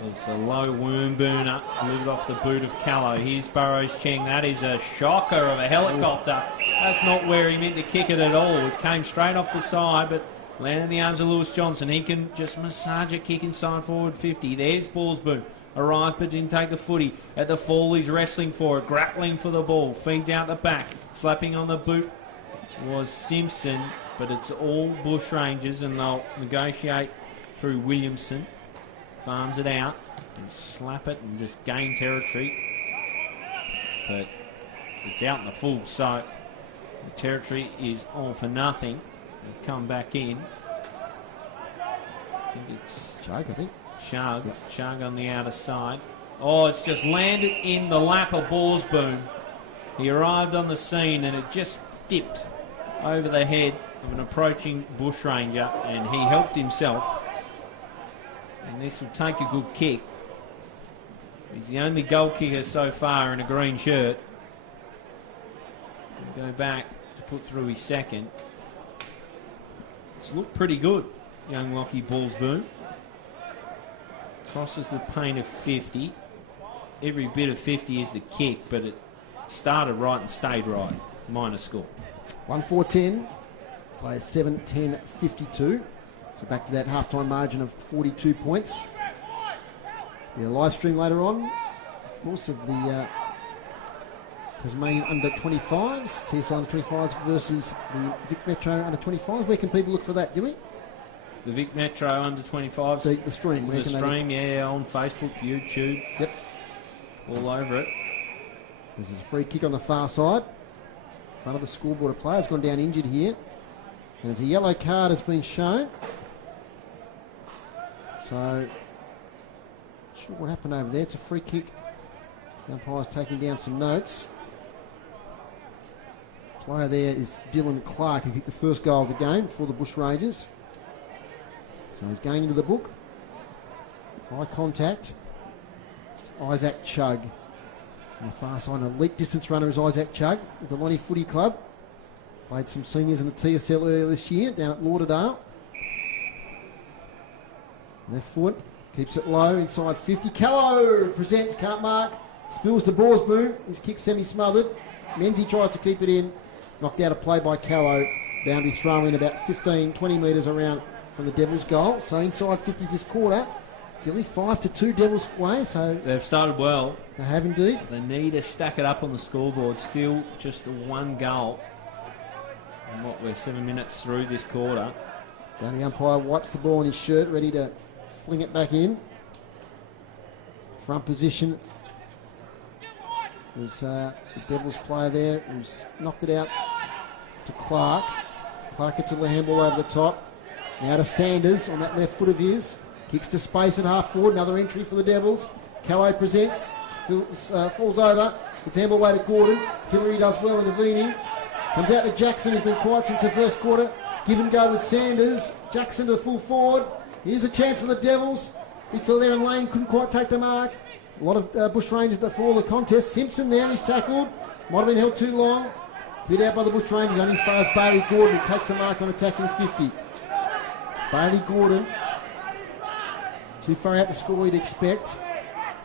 It's a low worm burner delivered off the boot of Callow. Here's Burrows Cheng. That is a shocker of a helicopter. That's not where he meant to kick it at all. It came straight off the side, but landed in the arms of Lewis Johnson. He can just massage a kick inside forward 50. There's Ballsboon. Arrived but didn't take the footy. At the fall, he's wrestling for it. Grappling for the ball. Feeds out the back. Slapping on the boot was Simpson, but it's all Bushrangers and they'll negotiate through Williamson. Farms it out and slap it and just gain territory. But it's out in the full, so the territory is all for nothing. They've come back in. I think it's Shug, I think. Shug. Yep. Shug on the outer side. Oh, it's just landed in the lap of Ballsboon. He arrived on the scene and it just dipped over the head of an approaching bushranger and he helped himself. And this will take a good kick. He's the only goal kicker so far in a green shirt. He'll go back to put through his second. It's looked pretty good, young Lockie Ballsboon. Crosses the paint of 50. Every bit of 50 is the kick, but it started right and stayed right. Minor score. 1-4-10. Players 7-10-52. So back to that half-time margin of 42 points. Be a live stream later on. Of course, of the Tasmanian under-25s. TSI under-25s versus the Vic Metro under-25s. Where can people look for that, Gilly? The Vic Metro under-25s. The stream. Where The can stream, yeah, on Facebook, YouTube. Yep. All over it. This is a free kick on the far side. Front of the scoreboard, a player's gone down injured here. And there's a yellow card has been shown. So, not sure what happened over there. It's a free kick. The umpire's taking down some notes. Player there is Dylan Clark, who kicked the first goal of the game for the Bushrangers. So he's going into the book. High contact. It's Isaac Chugg. On the far side, an elite distance runner is Isaac Chugg with the Lonnie Footy Club. Played some seniors in the TSL earlier this year down at Lauderdale. Left foot, keeps it low, inside 50. Callow presents, can't mark. Spills to Ballsboon. His kick semi-smothered. Menzies tries to keep it in. Knocked out of play by Callow. Boundary throw in about 15, 20 metres around from the Devils' goal. So inside 50 this quarter. Gilly 5-2 Devils way, so They've started well. they have indeed. They need to stack it up on the scoreboard. Still just the one goal. And what, we're 7 minutes through this quarter. Down the umpire wipes the ball on his shirt, ready to fling it back in. Front position was the Devils player there who's knocked it out to Clark. Clark gets a handball over the top. Now to Sanders on that left foot of his. Kicks to space and half forward. Another entry for the Devils. Callow presents. Falls over. It's handball away to Gordon. Hillary does well in Avini. Comes out to Jackson, who's been quiet since the first quarter. Give and go with Sanders. Jackson to the full forward. Here's a chance for the Devils. Big fella there in lane, couldn't quite take the mark. A lot of Bushrangers that follow the contest. Simpson there, he's tackled. Might have been held too long. Cleared out by the Bushrangers, only as far as Bailey Gordon, who takes the mark on attacking 50. Bailey Gordon. Too far out to score, you'd expect.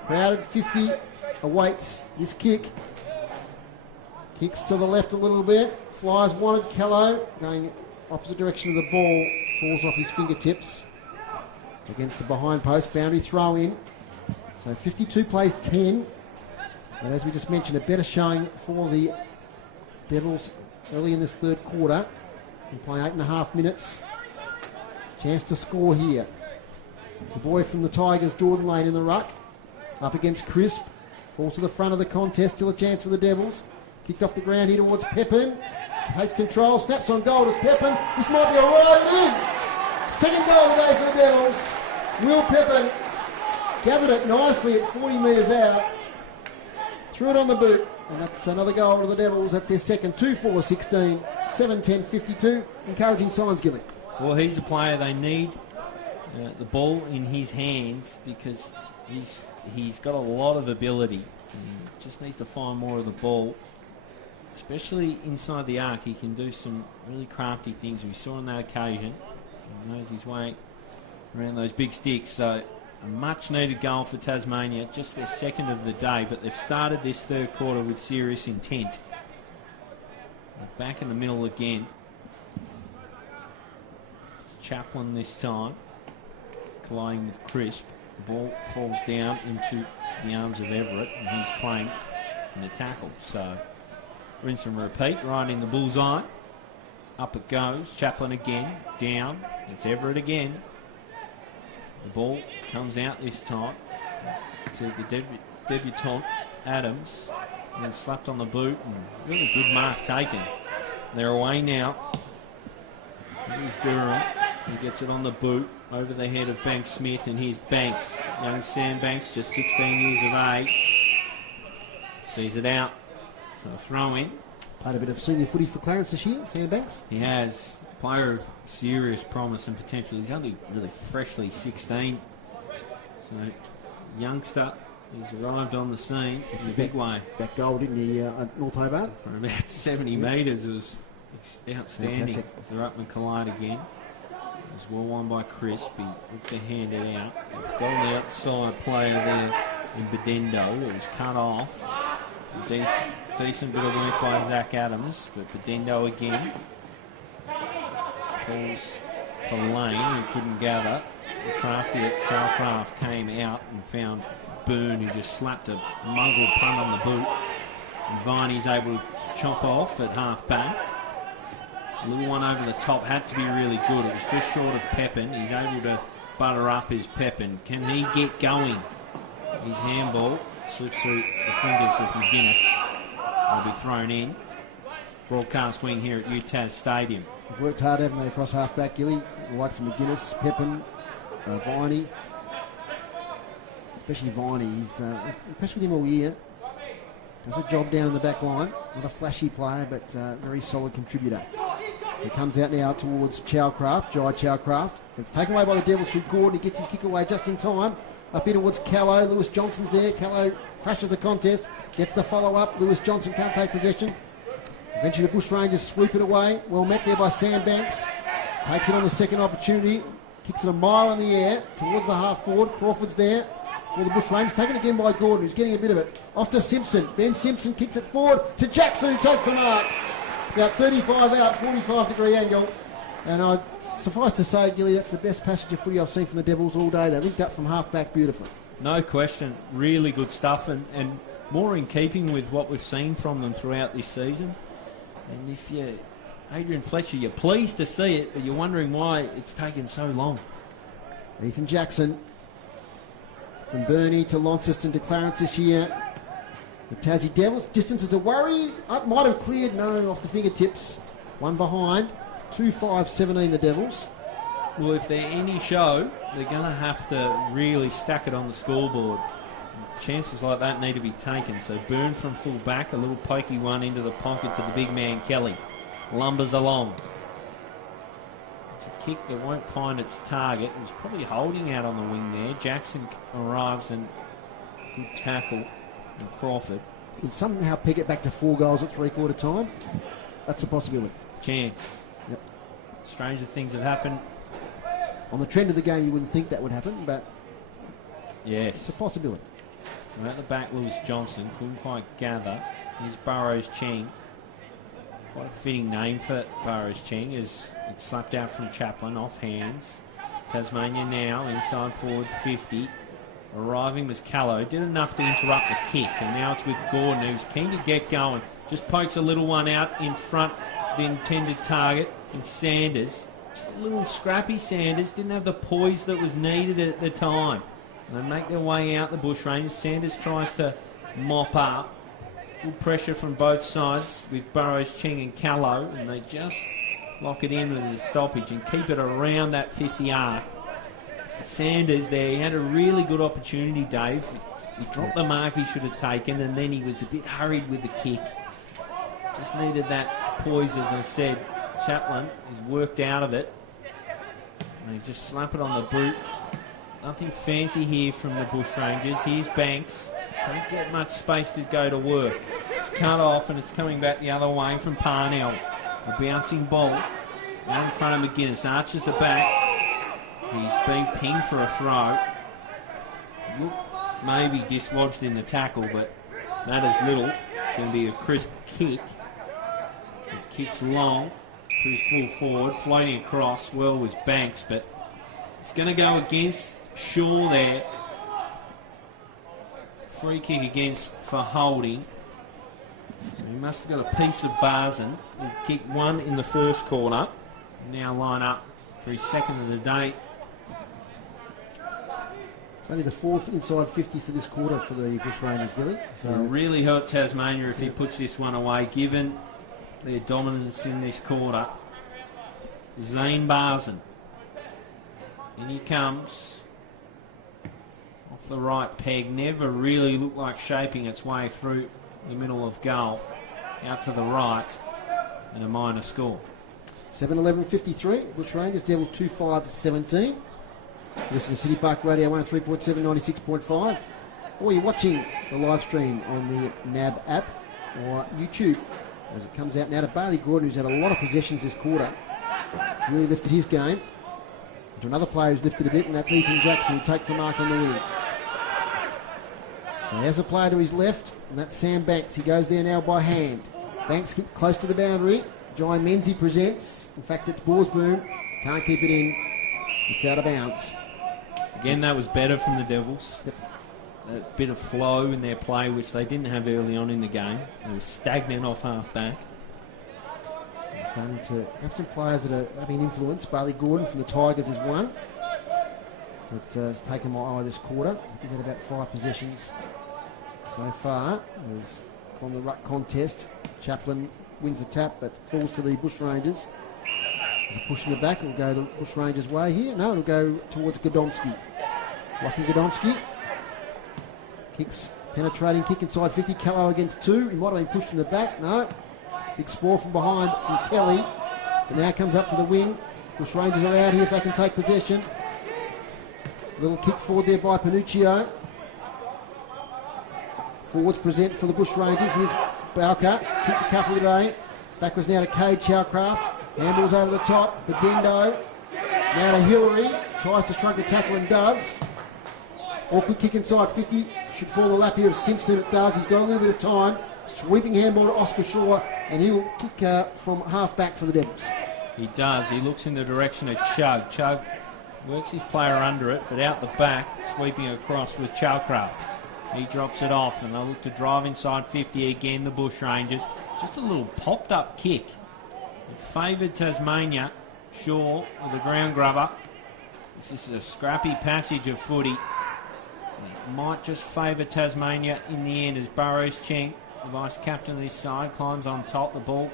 Crowded 50 awaits this kick. Kicks to the left a little bit. Flies wanted. Callow going opposite direction of the ball. Falls off his fingertips against the behind post. Boundary throw in. So 52 plays 10. And as we just mentioned, a better showing for the Devils early in this third quarter. Been playing 8.5 minutes. Chance to score here. The boy from the Tigers, Jordan Lane in the ruck. Up against Crisp. Falls to the front of the contest. Still a chance for the Devils. Kicked off the ground here towards Pepin. Takes control. Snaps on goal as Pepin. This might be alright. It is! Second goal today for the Devils. Will Pepin gathered it nicely at 40 metres out. Threw it on the boot. And that's another goal to the Devils. That's their second. 2-4-16. 7-10-52. Encouraging signs, Gilly. Well, he's a player they need the ball in his hands because he's got a lot of ability. He just needs to find more of the ball, especially inside the arc. He can do some really crafty things. We saw on that occasion. He knows his way around those big sticks. So a much needed goal for Tasmania. Just their second of the day, but they've started this third quarter with serious intent. They're back in the middle again. Chaplin this time, colliding with Crisp. The ball falls down into the arms of Everett, and he's claimed in the tackle. So rinse and repeat, right in the bullseye. Up it goes. Chaplin again, down. It's Everett again. The ball comes out this time to the debutant Adams, and then slapped on the boot, and really good mark taken. They're away now. Here's Durham. He gets it on the boot over the head of Banks Smith, and here's Banks. Young Sam Banks, just 16 years of age. Sees it out. So a throw in. Played a bit of senior footy for Clarence this year, Sam Banks. He has. Player of serious promise and potential. He's only really freshly 16. So, youngster. He's arrived on the scene in a big way. That goal, didn't he, at North Hobart? For about 70 metres, it was outstanding. Fantastic. The ruckman collide again. It was well won by Crisp. He looks to hand it out. They've got the outside player there in Bedendo. It was cut off. A decent bit of work by Zach Adams, but Bedendo again. Falls for Lane, who couldn't gather. The crafty at Shalcraft came out and found Boone, who just slapped a mongrel punt on the boot. And Viney's able to chop off at half back. A little one over the top had to be really good. It was just short of Pepin. He's able to butter up his Pepin. Can he get going? His handball slips through the fingers of McGuinness. Will be thrown in. Broadcast wing here at UTAS Stadium. They've worked hard, haven't they, across half-back, Gilly? The likes of McGuinness, Pepin, Viney. Especially Viney. He's impressed with him all year. Does a job down in the back line. Not a flashy player, but very solid contributor. He comes out now towards Chalcraft, Jai Chalcraft. It's taken away by the Devils through Gordon. He gets his kick away just in time. Up in towards Callow. Lewis Johnson's there. Callow crashes the contest. Gets the follow-up. Lewis Johnson can't take possession. Eventually the Bushrangers sweep it away. Well met there by Sam Banks. Takes it on the second opportunity. Kicks it a mile in the air towards the half forward. Crawford's there for the Bushrangers. Taken again by Gordon, who's getting a bit of it. Off to Simpson. Ben Simpson kicks it forward to Jackson, who takes the mark. About 35 out, 45-degree angle. And I suffice to say, Gilly, that's the best passage of footy I've seen from the Devils all day. They linked up from half-back beautifully. No question. Really good stuff, and more in keeping with what we've seen from them throughout this season. And if you, Adrian Fletcher, you're pleased to see it, but you're wondering why it's taken so long. Ethan Jackson from Burnie to Launceston to Clarence this year. The Tassie Devils, distance is a worry. Might have cleared, no, off the fingertips. One behind. 2-5-17 the Devils. Well, if they're any show, they're going to have to really stack it on the scoreboard. Chances like that need to be taken. So Boone from full back, a little pokey one into the pocket to the big man Kelly. Lumbers along. It's a kick that won't find its target. It was probably holding out on the wing there. Jackson arrives and good tackle from Crawford. Can somehow pick it back to 4 goals at three-quarter time? That's a possibility. Chance. Yep. Stranger things have happened. On the trend of the game, you wouldn't think that would happen, but yes, it's a possibility. So at the back, Lewis Johnson couldn't quite gather. Here's Burrows Cheng. Quite a fitting name for Burrows Cheng, as it's slapped out from Chaplin off hands. Tasmania now inside forward 50. Arriving was Callow. Did enough to interrupt the kick, and now it's with Gordon, who's keen to get going. Just pokes a little one out in front of the intended target, and Sanders. Just a little scrappy Sanders. Didn't have the poise that was needed at the time. And they make their way out the bushrange. Sanders tries to mop up. Good pressure from both sides with Burrows, Cheng and Callow, and they just lock it in with the stoppage and keep it around that 50 arc. Sanders there, he had a really good opportunity, Dave. He dropped the mark he should have taken, and then he was a bit hurried with the kick. Just needed that poise, as I said. Chaplin is worked out of it. And they just slap it on the boot. Nothing fancy here from the Bushrangers. Here's Banks. Don't get much space to go to work. It's cut off and it's coming back the other way from Parnell. A bouncing ball. Now in front of McGuinness. Archers are back. He's been pinged for a throw. Look, maybe dislodged in the tackle, but matters little. It's going to be a crisp kick. It kicks long to his full forward. Floating across. Well was Banks, but it's going to go against Shaw there. Free kick against for holding. So he must have got a piece of Barzan. He kicked one in the first quarter. Now line up for his second of the day. It's only the fourth inside 50 for this quarter for the Bushrangers, Gilly. So It'll really hurt Tasmania if he puts this one away, given their dominance in this quarter. Zane Barzan. In he comes. Off the right peg. Never really looked like shaping its way through the middle of goal. Out to the right. And a minor score. 7-11-53. Bushrangers, Devils 2-5-17. Listen to City Park Radio 103.7, 96.5. Or you're watching the live stream on the NAB app or YouTube as it comes out now to Bailey Gordon, who's had a lot of possessions this quarter. Really lifted his game. To another player who's lifted a bit, and that's Ethan Jackson, who takes the mark on the wing. So he has a player to his left, and that's Sam Banks. He goes there now by hand. Banks close to the boundary. Jai Menzies presents. In fact, it's Borsboom. Can't keep it in. It's out of bounds. Again, that was better from the Devils. Yep. A bit of flow in their play, which they didn't have early on in the game. They were stagnant off half-back. They're starting to have some players that are having influence. Bailey Gordon from the Tigers is one. That has taken my eye this quarter. We've had about 5 possessions so far. As from the ruck contest, Chaplin wins the tap, but falls to the Bushrangers. There's a push in the back. It'll go the Bushrangers' way here. No, it'll go towards Godomski. Lockie Godomski. Kicks, penetrating kick inside 50. Callow against 2. He might have been pushed in the back. No. Big sprawl from behind from Kelly. So now comes up to the wing. Bushrangers are out here if they can take possession. Little kick forward there by Panuccio. Forwards present for the Bushrangers. Here's Bowker. Kicked a couple today. Backwards now to Cade Chowcraft. Handballs over the top. Bedendo. Now to Hillary. Tries to strike the tackle and does. Awkward kick inside 50. Should fall the lap here of Simpson. It does. He's got a little bit of time. Sweeping handball to Oscar Shaw. And he will kick from half back for the Devils. He does. He looks in the direction of Chug. Chug works his player under it, but out the back, sweeping across with Chowcraft. He drops it off, and they'll look to drive inside 50 again, the Bushrangers. Just a little popped-up kick. It favoured Tasmania. Shaw with a ground grubber. This is a scrappy passage of footy. It might just favour Tasmania in the end as Burrows Cheng, the vice-captain of this side, climbs on top. The ball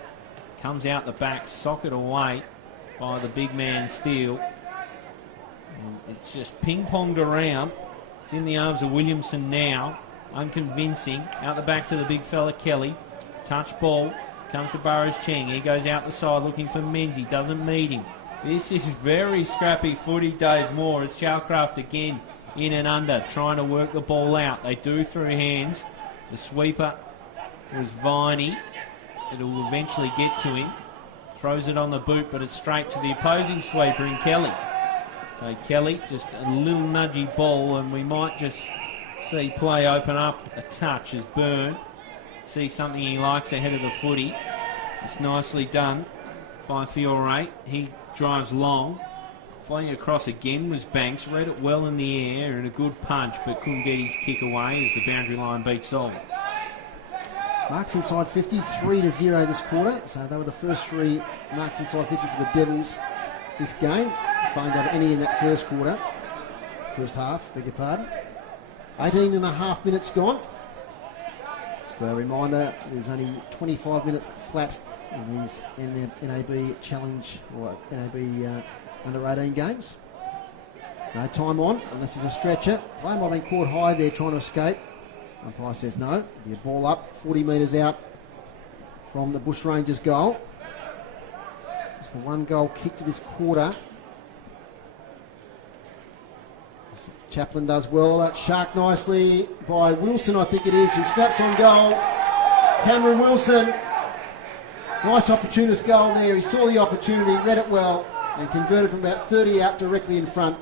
comes out the back, socket away by the big man Steele. And it's just ping-ponged around. It's in the arms of Williamson now. Unconvincing. Out the back to the big fella Kelly. Touch ball. Comes to Burrows Cheng. He goes out the side looking for Menzies. Doesn't meet him. This is very scrappy footy, Dave Moore, as Chowcraft again in and under, trying to work the ball out. They do through hands. The sweeper was Viney. It'll eventually get to him. Throws it on the boot, but it's straight to the opposing sweeper in Kelly. So Kelly, just a little nudgy ball, and we might just see play open up a touch as Byrne sees something he likes ahead of the footy. It's nicely done by Fiore. He drives long. Flying across again was Banks. Read it well in the air and a good punch, but couldn't get his kick away as the boundary line beats all. Marks inside 50, 3-0 this quarter. So they were the first three marks inside 50 for the Devils this game. Find out any in that first quarter. First half, beg your pardon. 18 and a half minutes gone. Just a reminder, there's only 25-minute flat in these NAB challenge or NAB under 18 games. No time on unless there's a stretcher. Play might have been caught high there trying to escape. Umpire says no. The ball up 40 metres out from the Bushrangers goal. It's the one goal kick to this quarter. Chaplin does well. That shark nicely by Wilson, I think it is, who snaps on goal. Cameron Wilson. Nice opportunist goal there. He saw the opportunity, read it well, and converted from about 30 out directly in front.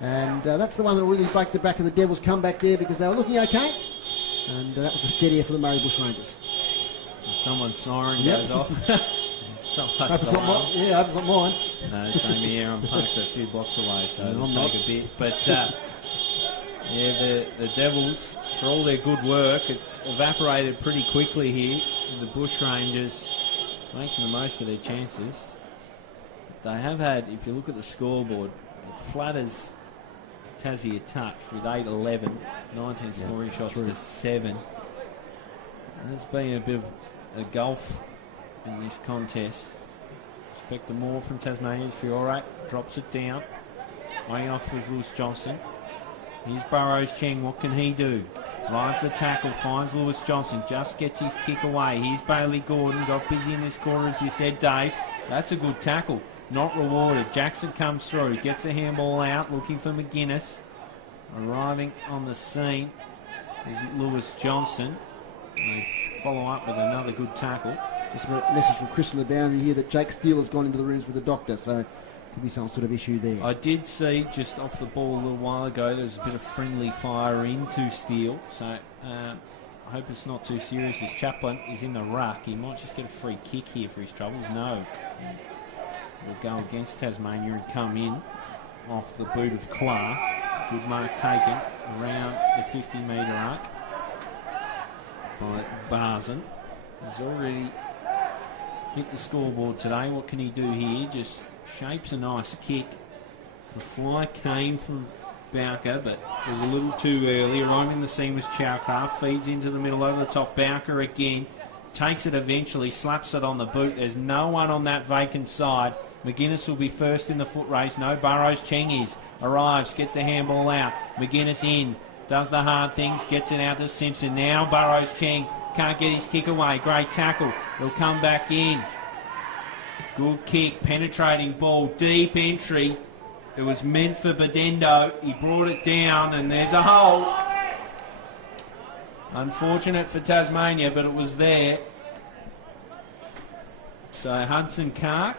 And that's the one that really baked the back of the Devils' comeback there because they were looking okay. And that was a steadier for the Murray Bushrangers. Someone's siren Yep. goes off. Hope it's not mine. Yeah, hope it's not mine. No, same here. I'm parked a few blocks away, so it'll I'm take not. a bit. But yeah, the Devils, for all their good work, it's evaporated pretty quickly here. The Bushrangers making the most of their chances. They have had, if you look at the scoreboard, it flatters Tassie a touch with 8-11, 19 scoring shots to 7. There's been a bit of a gulf in this contest. Expect more from Tasmania. Fiore drops it down. Way off with Lewis Johnson. Here's Burrows Cheng. What can he do? Rides the tackle, finds Lewis Johnson, just gets his kick away. Here's Bailey Gordon, got busy in this corner as you said, Dave. That's a good tackle. Not rewarded. Jackson comes through, gets a handball out, looking for McGuinness. Arriving on the scene is Lewis Johnson. They follow up with another good tackle. Just a message from Chris on the boundary here that Jake Steele has gone into the rooms with the doctor, so could be some sort of issue there. I did see just off the ball a little while ago there was a bit of friendly fire into Steele, so I hope it's not too serious as Chaplin is in the ruck. He might just get a free kick here for his troubles. No. Will go against Tasmania and come in off the boot of Clark. Good mark taken around the 50-metre arc by Barzan. He's already hit the scoreboard today. What can he do here? Just shapes a nice kick. The fly came from Bowker, but it was a little too early. Arriving in the seam was Chowcraft. Feeds into the middle over the top. Bowker again. Takes it eventually. Slaps it on the boot. There's no one on that vacant side. McGuinness will be first in the foot race. No, Burrows Cheng is. Arrives, gets the handball out. McGuinness in. Does the hard things. Gets it out to Simpson. Now Burrows Cheng can't get his kick away. Great tackle. He'll come back in. Good kick. Penetrating ball. Deep entry. It was meant for Bedendo. He brought it down and there's a hole. Unfortunate for Tasmania, but it was there. So Hudson Kark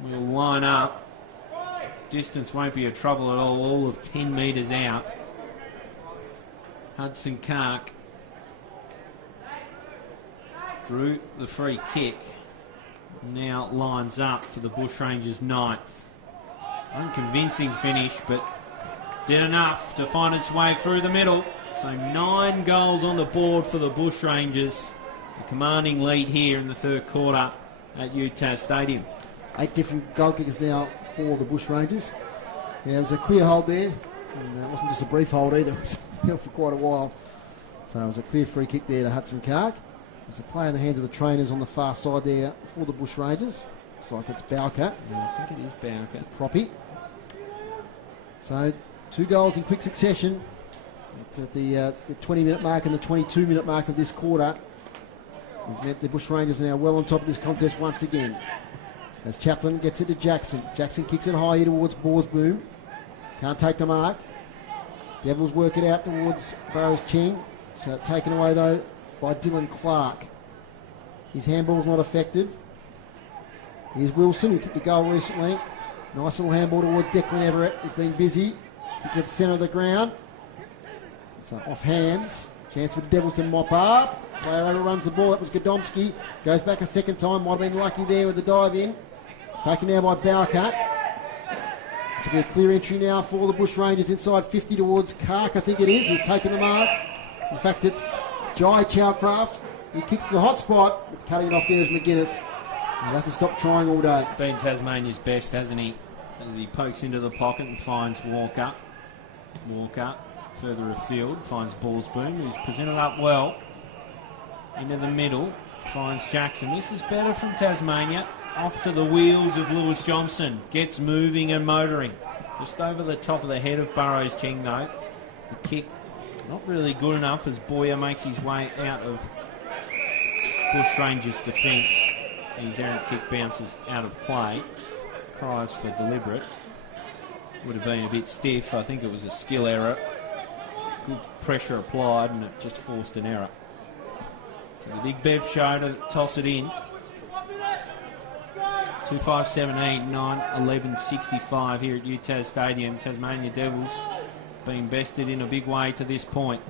will line up. Distance won't be a trouble at all of 10 metres out. Hudson Kark drew the free kick. Now lines up for the Bushrangers' ninth. Unconvincing finish, but did enough to find its way through the middle. So 9 goals on the board for the Bushrangers. A commanding lead here in the third quarter at UTAS Stadium. 8 different goal kickers now for the Bushrangers. Yeah, it was a clear hold there, and it wasn't just a brief hold either. It was held for quite a while. So it was a clear free kick there to Hudson Kark. There's a play in the hands of the trainers on the far side there for the Bushrangers. Looks like it's Bowker. Yeah, I think it is Bowker. Proppy. So 2 goals in quick succession. It's at the 20-minute mark and the 22-minute mark of this quarter. Has meant the Bushrangers are now well on top of this contest once again. As Chaplin gets it to Jackson. Jackson kicks it high here towards Borsboom. Can't take the mark. Devils work it out towards Burrows Cheng. So taken away though by Dylan Clark. His handball's not effective. Here's Wilson, who kicked the goal recently. Nice little handball towards Declan Everett. He's been busy. Kicked at the centre of the ground. So off hands. Chance for the Devils to mop up. Player overruns the ball. That was Godomski. Goes back a second time. Might have been lucky there with the dive in. Taken now by Bowker. This will be a clear entry now for the Bush Rangers inside 50 towards Kark, I think it is, who's taken the mark. In fact, it's Jai Chowcraft. He kicks to the hot spot. Cutting it off there is McGuinness. He'll have to stop trying all day. Been Tasmania's best, hasn't he? As he pokes into the pocket and finds Walker. Walker further afield finds Ballsboom, who's presented up well. Into the middle finds Jackson. This is better from Tasmania. Off to the wheels of Lewis Johnson. Gets moving and motoring. Just over the top of the head of Burrows Cheng though. The kick not really good enough as Boyer makes his way out of Bush Rangers' defence. His errant kick bounces out of play. Cries for deliberate. Would have been a bit stiff. I think it was a skill error. Good pressure applied and it just forced an error. So the big Bev show to toss it in. 2-5-17, 9-11-65 here at UTAS Stadium. Tasmania Devils being bested in a big way to this point.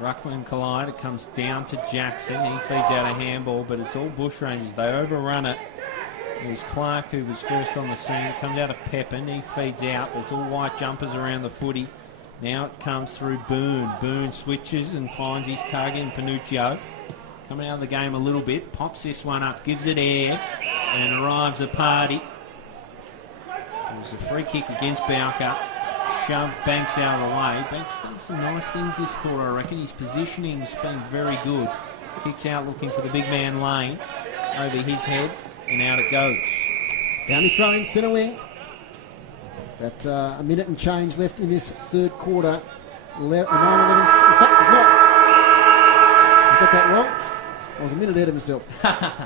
Ruckman collide, it comes down to Jackson. He feeds out a handball, but it's all Bush Rangers. They overrun it. It was Clark who was first on the scene. It comes out of Pepin. He feeds out. It's all white jumpers around the footy. Now it comes through Boone. Boone switches and finds his target in Panuccio. Coming out of the game a little bit. Pops this one up. Gives it air. And arrives a party. It was a free kick against Bowker. Shove Banks out of the way. Banks done some nice things this quarter, I reckon. His positioning's been very good. Kicks out looking for the big man Lane. Over his head. And out it goes. Down his throwing, centre wing. That's a minute and change left in this third quarter. 9-11. In fact, it's not. I got that wrong. I was a minute ahead of myself.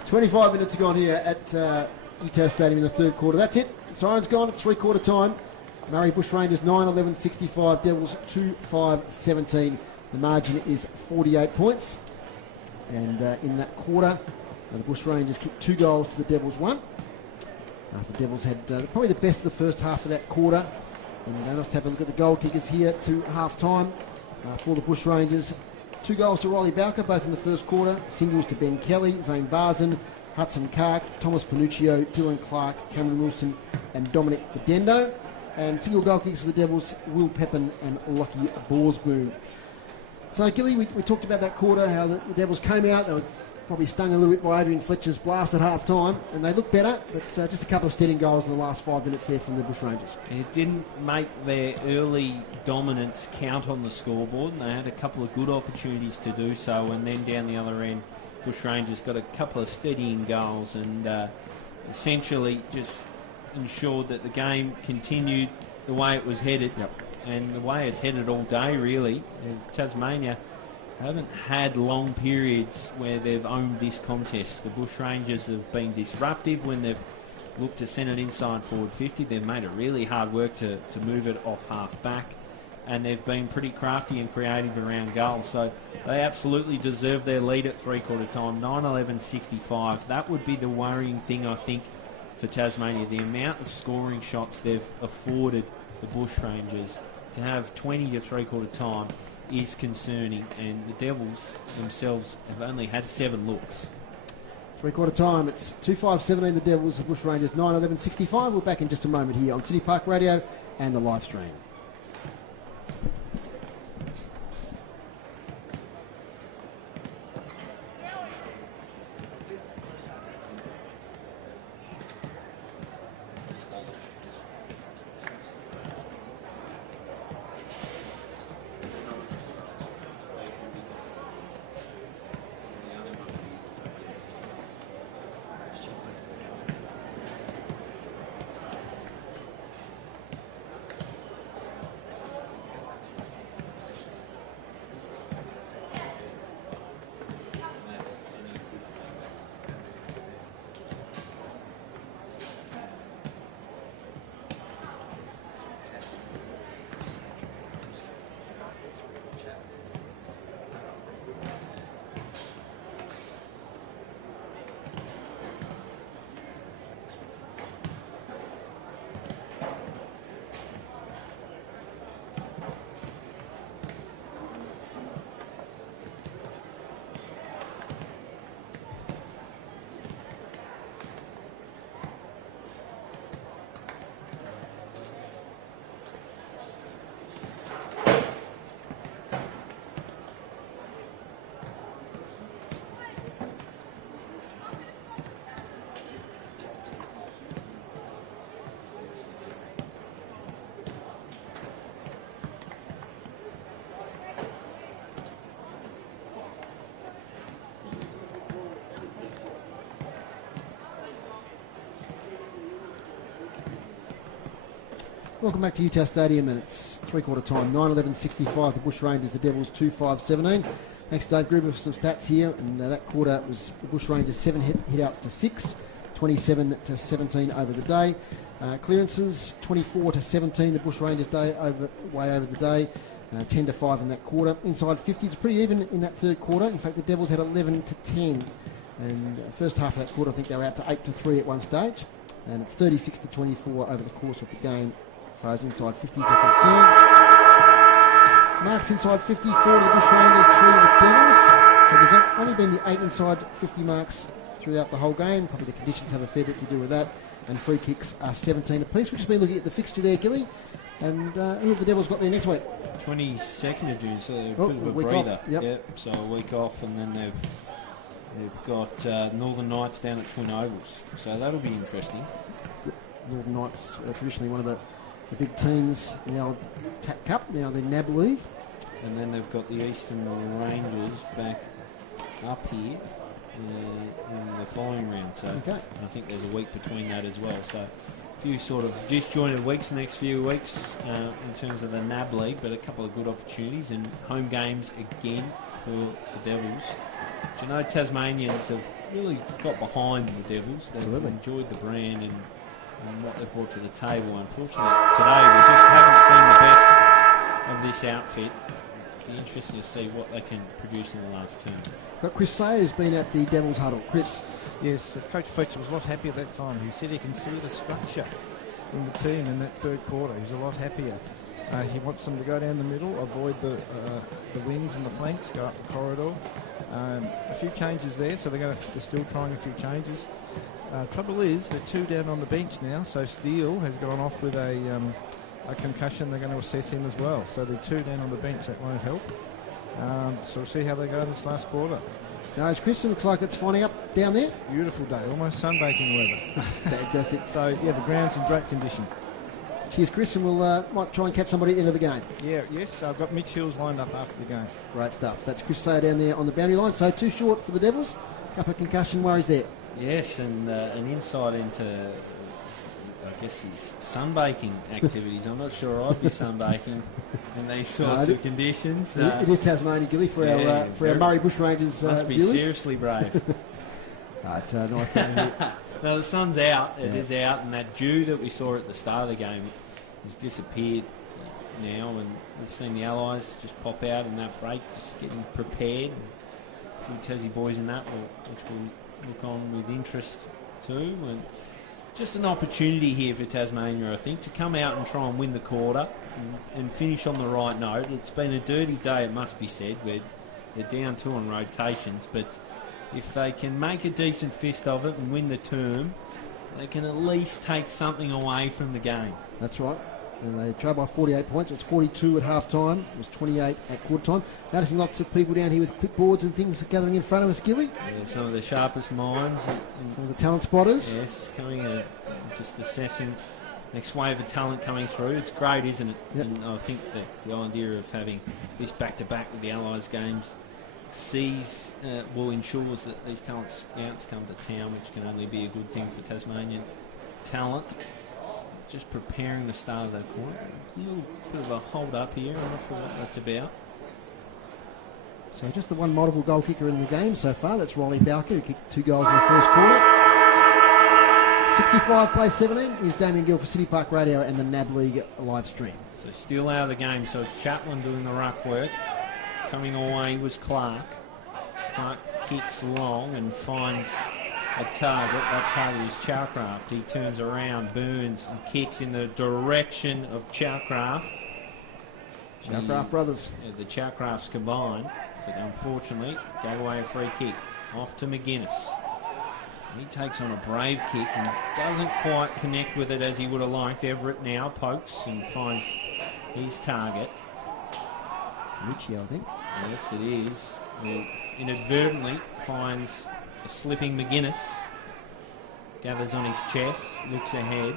25 minutes gone here at UTAS Stadium in the third quarter. That's it. Siren's gone at three-quarter time. Murray Bush Rangers 9-11-65. Devils 2-5-17. The margin is 48 points. And in that quarter, the Bush Rangers kicked 2 goals to the Devils 1. The Devils had probably the best of the first half of that quarter. And let's have a look at the goal kickers here to half-time for the Bush Rangers. 2 goals to Riley Bowker, both in the first quarter. Singles to Ben Kelly, Zane Barzan, Hudson Kark, Thomas Panuccio, Dylan Clark, Cameron Wilson and Dominic Bedendo. And single goal kicks for the Devils, Will Pepin and Lockie Borsboom. So, Gilly, we talked about that quarter, how the Devils came out. They were probably stung a little bit by Adrian Fletcher's blast at half-time, and they looked better, but just a couple of steady goals in the last 5 minutes there from the Bush Rangers. It didn't make their early dominance count on the scoreboard, and they had a couple of good opportunities to do so, and then down the other end, Bush Rangers got a couple of steadying goals and essentially just ensured that the game continued the way it was headed. Yep. And the way it's headed all day, really. Tasmania haven't had long periods where they've owned this contest. The Bush Rangers have been disruptive when they've looked to send it inside forward 50. They've made it really hard work to move it off half back. And they've been pretty crafty and creative around goals. So they absolutely deserve their lead at three-quarter time. 9-11-65. That would be the worrying thing, I think, for Tasmania. The amount of scoring shots they've afforded the Bush Rangers to have 20 to three-quarter time is concerning, and the Devils themselves have only had 7 looks. Three-quarter time, it's 2-5-17 the Devils, the Bush Rangers 9-11-65. We're back in just a moment here on City Park Radio and the live stream. Welcome back to Utah Stadium, and it's three-quarter time. 9-11-65, the Bush Rangers, the Devils 2-5-17. Thanks to Dave Gruber for some stats here, and that quarter was the Bush Rangers 7 hit-outs to 6, 27-17 over the day. Clearances 24-17, the Bush Rangers way over the day. 10-5 in that quarter. Inside 50s pretty even in that third quarter. In fact, the Devils had 11-10, and first half of that quarter, I think they were out to 8-3 at one stage, and it's 36-24 over the course of the game as far as inside 50s are concerned. Marks inside 50 for the Bush Rangers, 3 of the Devils. So there's only been the 8 inside 50 marks throughout the whole game. Probably the conditions have a fair bit to do with that. And free kicks are 17 apiece. We've just been looking at the fixture there, Gilly. And who have the Devils got there next week? 22nd of June, so a bit of a week breather. off, yep. So a week off, and then they've got Northern Knights down at Twin Ovals. So that'll be interesting. Yep. Northern Knights are traditionally one of the big teams in the old TAC Cup, now the NAB League. And then they've got the Eastern Rangers back up here in the following round. So okay. I think there's a week between that as well. So a few sort of disjointed weeks the next few weeks in terms of the NAB League, but a couple of good opportunities and home games again for the Devils. But you know, Tasmanians have really got behind the Devils. They've Absolutely enjoyed the brand and what they've brought to the table. Unfortunately, today we just haven't seen the best of this outfit. It'll be interesting to see what they can produce in the last term. But Chris Sayer's been at the Devils huddle. Chris? Yes, Coach Fletcher was a lot happy at that time. He said he can see the structure in the team in that third quarter. He's a lot happier. He wants them to go down the middle, avoid the wings and the flanks, go up the corridor. A few changes there, so they're still trying a few changes. Trouble is, they're 2 down on the bench now, so Steele has gone off with a concussion. They're going to assess him as well. So they're 2 down on the bench, that won't help. So we'll see how they go this last quarter. Now, Chris, it looks like it's finding up down there. Beautiful day, almost sunbaking weather. Fantastic. So, yeah, the ground's in great condition. Cheers, Chris, and we'll might try and catch somebody at the end of the game. Yes, I've got Mitch Hills lined up after the game. Great stuff. That's Chris Sayer down there on the boundary line. So too short for the Devils. Couple of concussion worries there. Yes, and an insight into, I guess, his sunbaking activities. I'm not sure I'd be sunbaking in these sorts of conditions. It is Tasmania, Gilly, for our Murray Bush Rangers must be viewers. Seriously brave. It's a nice day here. No, the sun's out. It is out, and that dew that we saw at the start of the game has disappeared now, and we've seen the Allies just pop out in that break, just getting prepared. A few Tassie boys in that, which we'll look on with interest too. And just an opportunity here for Tasmania, I think, to come out and try and win the quarter and finish on the right note. It's been a dirty day, it must be said. They're down 2 on rotations, but if they can make a decent fist of it and win the term, they can at least take something away from the game. That's right. And they trailed by 48 points. It was 42 at half time. It was 28 at quarter time. Noticing lots of people down here with clipboards and things gathering in front of us, Gilly. Yeah, some of the sharpest minds. Some of the talent spotters. Yes, coming just assessing next wave of talent coming through. It's great, isn't it? Yep. And I think the idea of having this back-to-back with the Allies games ensures that these talent scouts come to town, which can only be a good thing for Tasmanian talent. Just preparing the start of that quarter. A little bit of a hold up here. I'm not sure what that's about. So just the one multiple goal kicker in the game so far. That's Riley Bowker, who kicked 2 goals in the first quarter. 65 plays 17 is Damien Gill for City Park Radio and the NAB League live stream. So still out of the game. So it's Chaplin doing the ruck work. Coming away was Clark. Clark kicks long and finds a target. That target is Chowcraft. He turns around, burns, and kicks in the direction of Chowcraft. Chowcraft brothers. The Chowcrafts combined, but unfortunately gave away a free kick. Off to McGuinness. He takes on a brave kick and doesn't quite connect with it as he would have liked. Everett now pokes and finds his target. Richie, I think. Yes, it is. He inadvertently finds a slipping McGuinness. Gathers on his chest, looks ahead.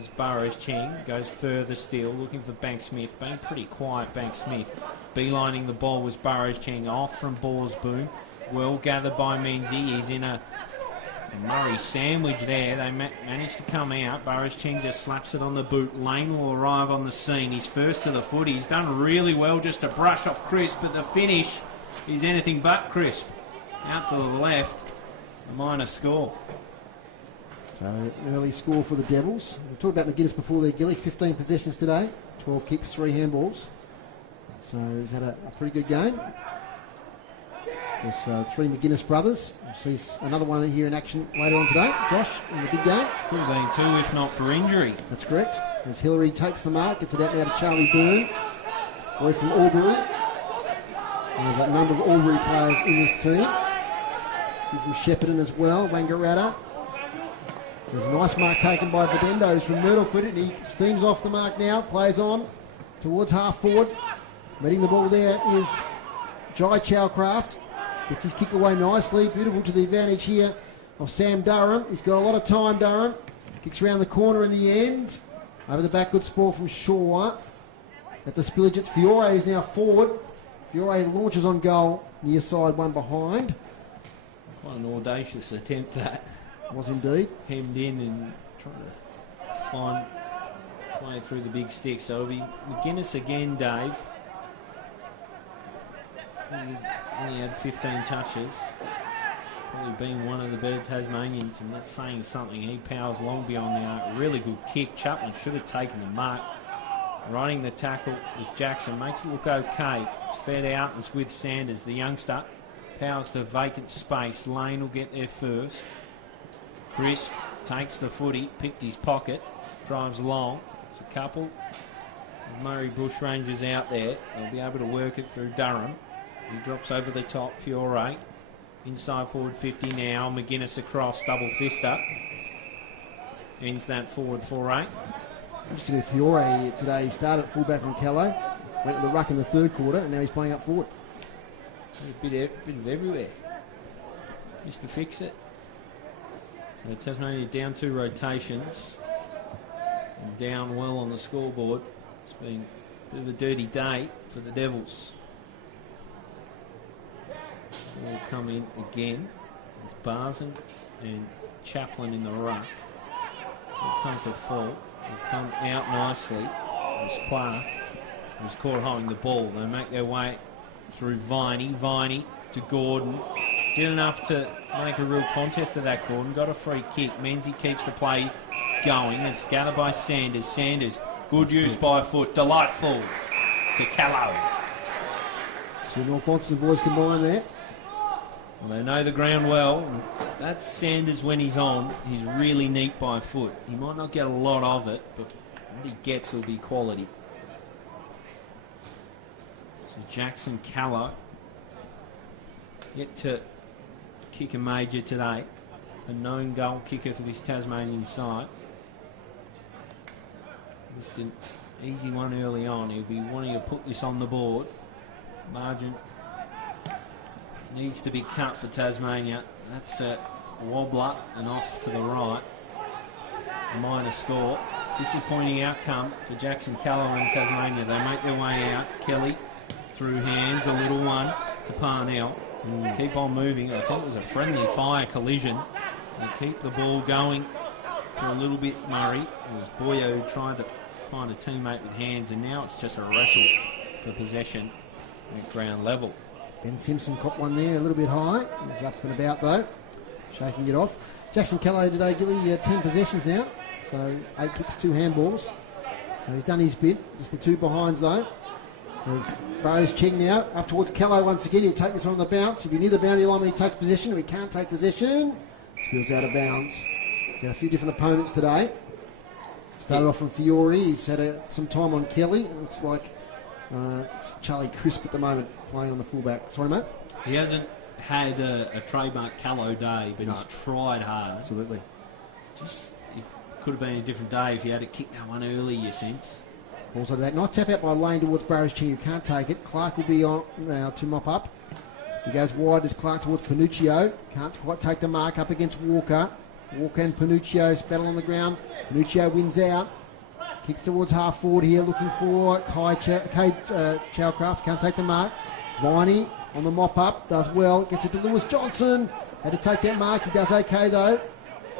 As Burrows Cheng goes further still, looking for Bank Smith. Being pretty quiet, Bank Smith. Beelining the ball was Burrows Cheng off from Borsboom. Well gathered by Menzies. He's in a And Murray sandwich there. They managed to come out. Burris Ching just slaps it on the boot. Lane will arrive on the scene. He's first to the foot. He's done really well just to brush off Crisp, but the finish is anything but Crisp. Out to the left, a minor score. So an early score for the Devils. We talked about McGuinness before there, Gilly. 15 possessions today, 12 kicks, 3 handballs. So he's had a pretty good game. There's 3 McGuinness brothers. We'll see another one here in action later on today. Josh in the big game. Could have been 2 if not for injury. That's correct. As Hillary takes the mark, gets it out now to Charlie Byrne. Boy from Albury. We've got a number of Albury players in this team. From Shepparton as well, Wangaratta. There's a nice mark taken by Videndos from Myrtleford, and he steams off the mark now, plays on towards half forward. Meeting the ball there is Jai Chowcraft. Gets his kick away nicely, beautiful to the advantage here of Sam Durham. He's got a lot of time, Durham. Kicks around the corner in the end. Over the back, good ball from Shaw. At the spillage, it's Fiore who's now forward. Fiore launches on goal, near side, one behind. What an audacious attempt that. Was indeed. Hemmed in and trying to find play through the big stick. So it'll be McGuinness again, Dave. He's only had 15 touches. Probably been one of the better Tasmanians, and that's saying something. He powers long beyond the arc. Really good kick. Chapman should have taken the mark. Running the tackle is Jackson. Makes it look okay. It's fed out. It's with Sanders, the youngster. Powers to vacant space. Lane will get there first. Chris takes the footy, picked his pocket, drives long. It's a couple of Murray Bushrangers out there. They'll be able to work it through Durham. He drops over the top, Fiore. Inside forward 50 now. McGuinness across, double fist up. Ends that forward 4-8. Interesting, Fiore today started at fullback on Callow, went to the ruck in the third quarter, and now he's playing up forward. A bit of everywhere. Just to fix it. So Tasmania down 2 rotations. And down well on the scoreboard. It's been a bit of a dirty day for the Devils. Will come in again. It's Barson and Chaplin in the ruck. Here comes the fault. Will come out nicely. It's Clark. He's caught holding the ball. They make their way through Viney. Viney to Gordon. Did enough to make a real contest of that, Gordon. Got a free kick. Menzies keeps the play going. It's scattered by Sanders. Sanders, good use by foot. Delightful to Callow. So North Oxford boys combined there. Well, they know the ground well. That's Sanders when he's on. He's really neat by foot. He might not get a lot of it, but what he gets will be quality. So Jackson Callow yet to kick a major today. A known goal kicker for this Tasmanian side. Just an easy one early on. He'll be wanting to put this on the board. Margin needs to be cut for Tasmania. That's a wobbler and off to the right. A minor score. Disappointing outcome for Jackson Callow and Tasmania. They make their way out. Kelly through hands, a little one to Parnell. Keep on moving. I think it was a friendly fire collision. They keep the ball going for a little bit, Murray. It was Boyo who tried to find a teammate with hands, and now it's just a wrestle for possession at ground level. Ben Simpson caught one there, a little bit high. He's up and about though, shaking it off. Jackson Callow today, Gilly, 10 possessions now. So 8 kicks, 2 handballs. So he's done his bit. Just the 2 behinds though. There's Burrows Ching now, up towards Callow once again. He'll take this on the bounce. He'll be near the boundary line when he takes possession. If he can't take possession, spills out of bounds. He's had a few different opponents today. Started off from Fiore. He's had some time on Kelly. It looks like it's Charlie Crisp at the moment playing on the fullback. Sorry, mate? He hasn't had a trademark Callow day, but he's tried hard. Absolutely. Just, it could have been a different day if he had to kick that one early, you sense. Also that nice tap out by Lane towards Burrows Ching, who can't take it. Clark will be on now to mop up. He goes wide as Clark towards Panuccio. Can't quite take the mark up against Walker. Walker and Panuccio's battle on the ground. Panuccio wins out. Kicks towards half forward here, looking for Cade Chowcraft. Can't take the mark. Viney on the mop-up, does well, gets it to Lewis Johnson. Had to take that mark, he does okay though.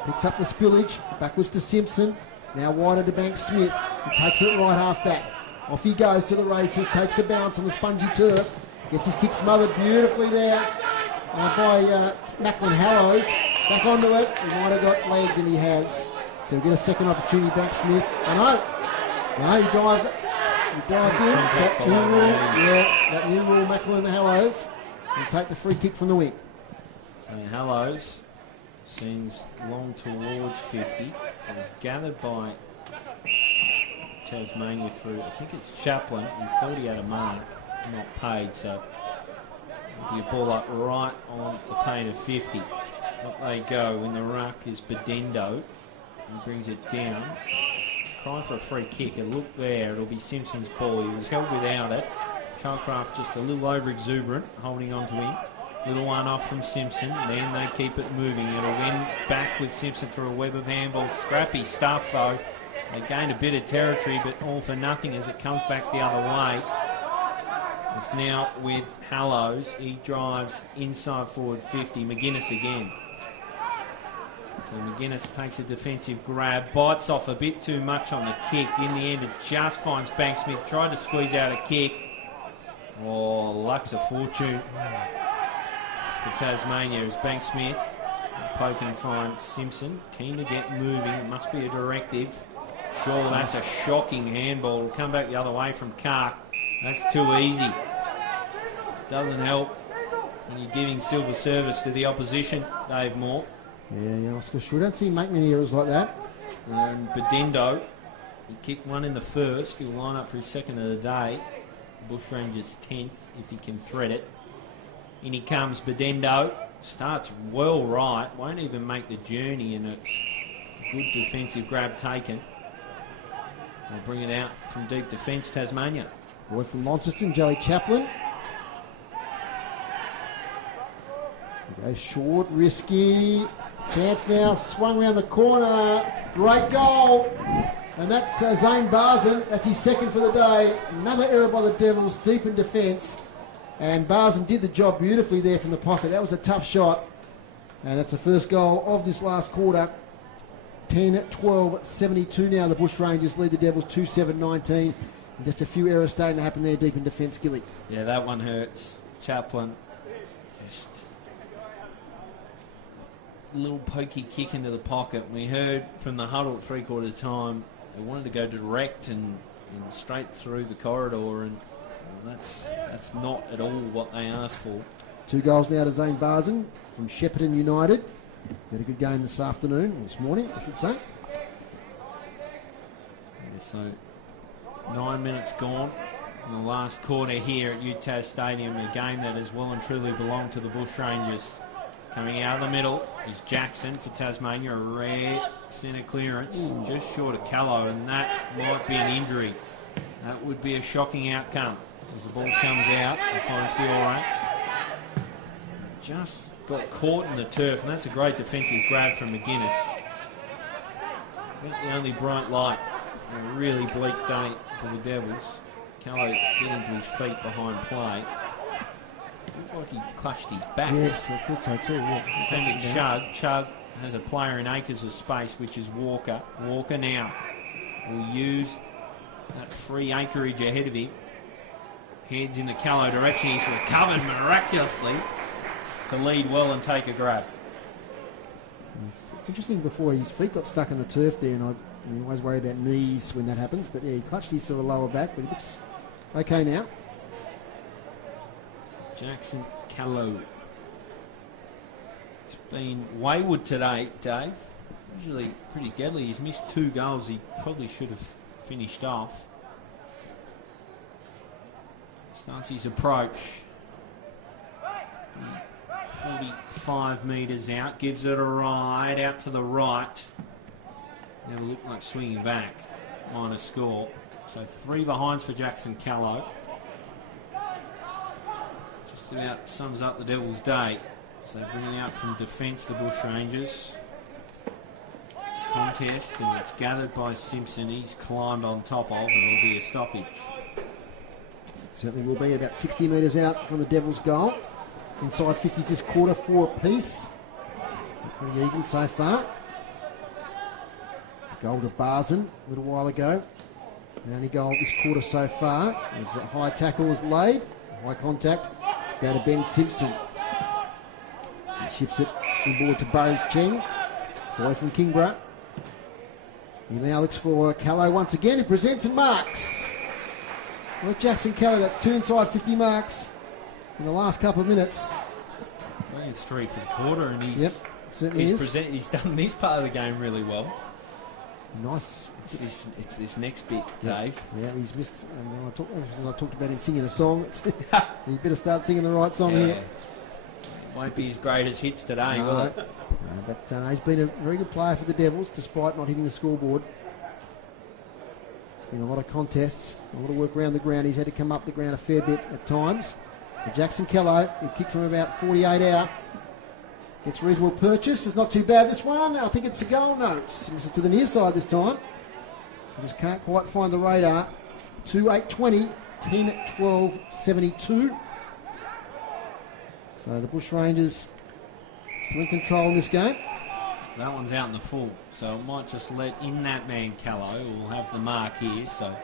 Picks up the spillage, backwards to Simpson. Now wider to Banks Smith. He takes it right half back. Off he goes to the races, takes a bounce on the spongy turf. Gets his kick smothered beautifully there by Macklin Hallows. Back onto it. He might have got lagged, and he has. So we'll get a second opportunity, Banks Smith. No, he dived in. That new rule, that new rule, Macklin Hallows. And take the free kick from the wing. So Hallows sends long towards 50. It was gathered by Tasmania through, I think it's Chaplin. He thought he had a mark, not paid, so it'll be a ball up right on the paint of 50. Up they go in the ruck is Bedendo. He brings it down. Trying for a free kick. A look there. It'll be Simpson's ball. He was held without it. Chalcraft just a little over exuberant, holding on to him. Little one off from Simpson. Then they keep it moving. It'll win back with Simpson through a web of handballs. Scrappy stuff though. They gained a bit of territory, but all for nothing as it comes back the other way. It's now with Hallows. He drives inside forward 50. McGuinness again. So McGuinness takes a defensive grab, bites off a bit too much on the kick. In the end, it just finds Banksmith. Tried to squeeze out a kick. Oh, luck's a fortune for Tasmania as Banksmith poking fine Simpson. Keen to get moving. It must be a directive. Sure, that's a shocking handball. It'll come back the other way from Kark. That's too easy. Doesn't help when you're giving silver service to the opposition, Dave Moore. Yeah, Oscar Shaw. Don't see him make many errors like that. And Bedendo, he kicked one in the first. He'll line up for his second of the day. Bushrangers 10th if he can thread it. In he comes, Bedendo. Starts well right. Won't even make the journey, and it's a good defensive grab taken. They'll bring it out from deep defence, Tasmania. Boy from Launceston, Joey Chaplin. He goes short, risky. Chance now, swung round the corner. Great goal. And that's Zane Barzan. That's his second for the day. Another error by the Devils, deep in defence. And Barzan did the job beautifully there from the pocket. That was a tough shot. And that's the first goal of this last quarter. 10-12-72 now. The Bushrangers lead the Devils 2-7-19. And just a few errors starting to happen there deep in defence, Gilly. Yeah, that one hurts. Chaplin. Just a little pokey kick into the pocket. We heard from the huddle at three-quarter time they wanted to go direct and straight through the corridor, and that's not at all what they asked for. 2 goals now to Zane Barzan from Shepparton United. Had a good game this afternoon, or this morning, I should say. Yeah, so 9 minutes gone in the last quarter here at UTAS Stadium, a game that has well and truly belonged to the Bushrangers. Coming out of the middle is Jackson for Tasmania, a rare centre clearance, just short of Callow, and that might be an injury. That would be a shocking outcome as the ball comes out and finds the all right. Just got caught in the turf, and that's a great defensive grab from McGuinness. The only bright light. A really bleak day for the Devils. Callow getting to his feet behind play. Looked like he clutched his back. Yes, I thought so too. Yeah. Defending Chug. Chug has a player in acres of space, which is Walker. Walker now will use that free acreage ahead of him. Heads in the Callow direction. He's recovered miraculously to lead well and take a grab. It's interesting, before his feet got stuck in the turf there, and I always worry about knees when that happens, but yeah, he clutched his sort of lower back, but he looks okay now. Jackson Callow. He's been wayward today, Dave. Usually pretty deadly. He's missed 2 goals he probably should have finished off. Starts his approach. 45 metres out. Gives it a ride out to the right. Never looked like swinging back. Minor score. So 3 behinds for Jackson Callow. Just about sums up the Devils' day. So bringing out from defence the Bushrangers. Contest, and it's gathered by Simpson. He's climbed on top of, and it'll be a stoppage. Certainly will be about 60 metres out from the Devils' goal. Inside 50 this quarter, 4 apiece. Pretty even so far. Goal to Barzen a little while ago. The only goal this quarter so far is a high tackle was laid. High contact. Go to Ben Simpson. He shifts it inboard to Burrows Cheng. Boy from Kingborough. He now looks for Callow once again. He presents and marks. Well, Jackson Callow, that's 2 inside 50 marks in the last couple of minutes. Well, it's 3 for the quarter, and he's done this part of the game really well. Nice. It's this next bit, Dave. Yeah, he's missed. I talked about him singing a song. He better start singing the right song here. Won't be his greatest hits today, will it? No, but he's been a very good player for the Devils, despite not hitting the scoreboard. In a lot of contests, a lot of work around the ground. He's had to come up the ground a fair bit at times. But Jackson Kello, he kicked from about 48 out. Gets reasonable purchase. It's not too bad, this one. I think it's a goal. No, it's to the near side this time. So just can't quite find the radar. 2-8-20, 10-12-72. So the Bushrangers still in control in this game. That one's out in the full, so it might just let in that man Callow. We'll have the mark here, so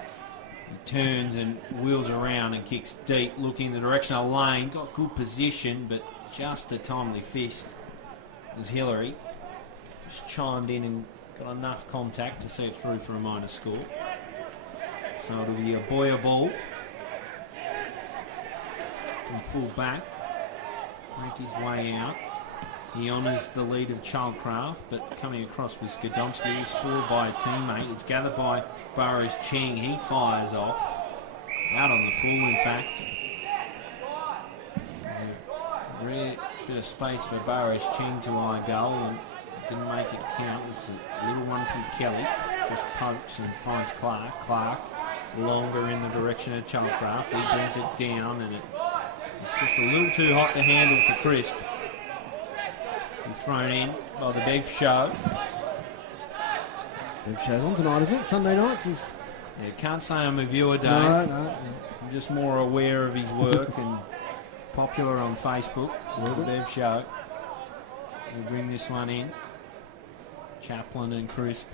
he turns and wheels around and kicks deep, looking in the direction of Lane. Got good position, but just a timely fist as Hillary just chimed in and got enough contact to see it through for a minor score. So it'll be a Boyer ball from full back. Make his way out. He honours the lead of Childcraft, but coming across with Skadomski, who's scored by a teammate. It's gathered by Burrows Cheng. He fires off. Out on the full, in fact. Rare bit of space for Burrows Cheng to eye goal, and didn't make it count. It's a little one from Kelly. Just pokes and finds Clark. Clark longer in the direction of Childcraft. He brings it down, and it's just a little too hot to handle for Crisp. And thrown in by the Beef Show. Beef Show's on tonight, isn't it? Sunday nights is. Yeah, can't say I'm a viewer, Dave. No. I'm just more aware of his work and popular on Facebook. So the Beef Show. We'll bring this one in. Chaplin and Crisp.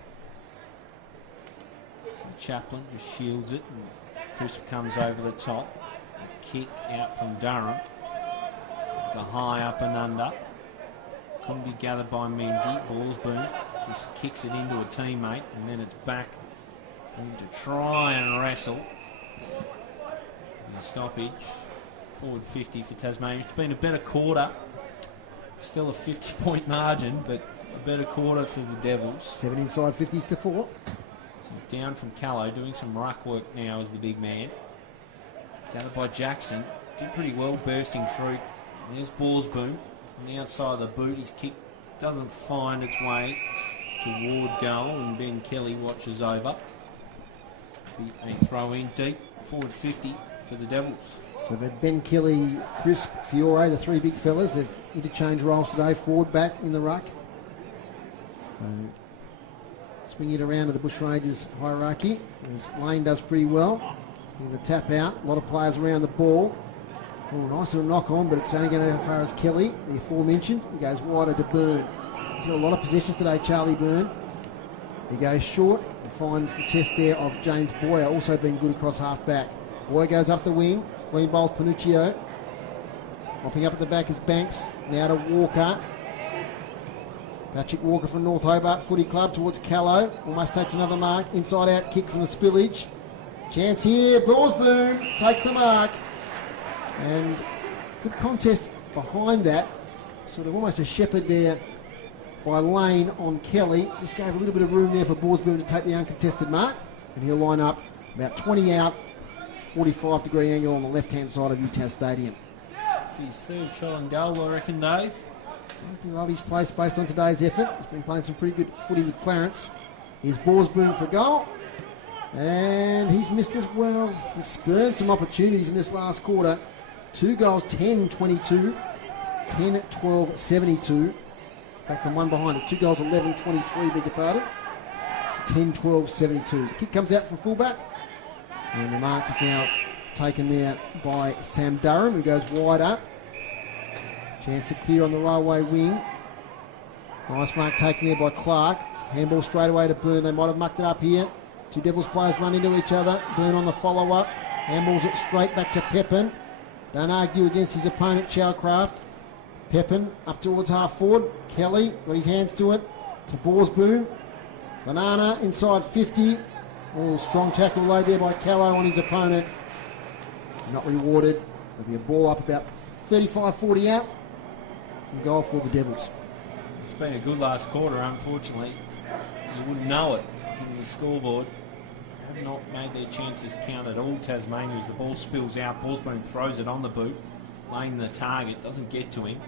So Chaplin just shields it, and Crisp comes over the top. A kick out from Durham. It's a high up and under. Couldn't be gathered by Menzies. Ballsboom just kicks it into a teammate, and then it's back for him to try and wrestle. And the stoppage, forward 50 for Tasmania. It's been a better quarter. Still a 50-point margin, but a better quarter for the Devils. 7 inside 50s to 4. So down from Callow, doing some ruck work now as the big man. Gathered by Jackson. Did pretty well bursting through. There's Ballsboom. On the outside of the boot, his kick doesn't find its way toward goal, and Ben Kelly watches over. A throw in deep, forward 50 for the Devils. So they've Ben Kelly, Crisp, Fiore, the 3 big fellas. They've interchanged roles today, forward, back in the ruck. Swing it around to the Bushrangers hierarchy, as Lane does pretty well. With the tap out, a lot of players around the ball. Oh, nice little knock on, but it's only going to go as far as Kelly, the aforementioned. He goes wider to Byrne. He's got a lot of possessions today, Charlie Byrne. He goes short and finds the chest there of James Boyer, also been good across half back. Boyer goes up the wing, clean bowls Panuccio. Hopping up at the back is Banks, now to Walker. Patrick Walker from North Hobart Footy Club towards Callow. Almost takes another mark, inside out kick from the spillage. Chance here, Ballsboom takes the mark. And good contest behind that. Sort of almost a shepherd there by Lane on Kelly. Just gave a little bit of room there for Ballsboom to take the uncontested mark. And he'll line up about 20 out, 45-degree angle on the left-hand side of UTAS Stadium. His third shot on goal, I reckon, Dave. I love his place based on today's effort. He's been playing some pretty good footy with Clarence. Here's Ballsboom for goal. And he's missed as well. He's spurned some opportunities in this last quarter. 2 goals, 10-22, 10-12-72. In fact, I'm one behind it. 2 goals, 11-23, beg your pardon. It's 10-12-72. The kick comes out from fullback. And the mark is now taken there by Sam Durham, who goes wide up. Chance to clear on the railway wing. Nice mark taken there by Clark. Handball straight away to Byrne. They might have mucked it up here. Two Devils players run into each other. Byrne on the follow-up. Handballs it straight back to Pepin. Don't argue against his opponent, Chalcraft. Pepin up towards half forward. Kelly got his hands to it. To Borsboom. Banana inside 50. Oh, strong tackle laid there by Callow on his opponent. Not rewarded. There'll be a ball up about 35-40 out. And goal for the Devils. It's been a good last quarter, unfortunately. You wouldn't know it in the scoreboard. Have not made their chances count at all, Tasmania, as the ball spills out. Borsboom throws it on the boot, laying the target, doesn't get to him.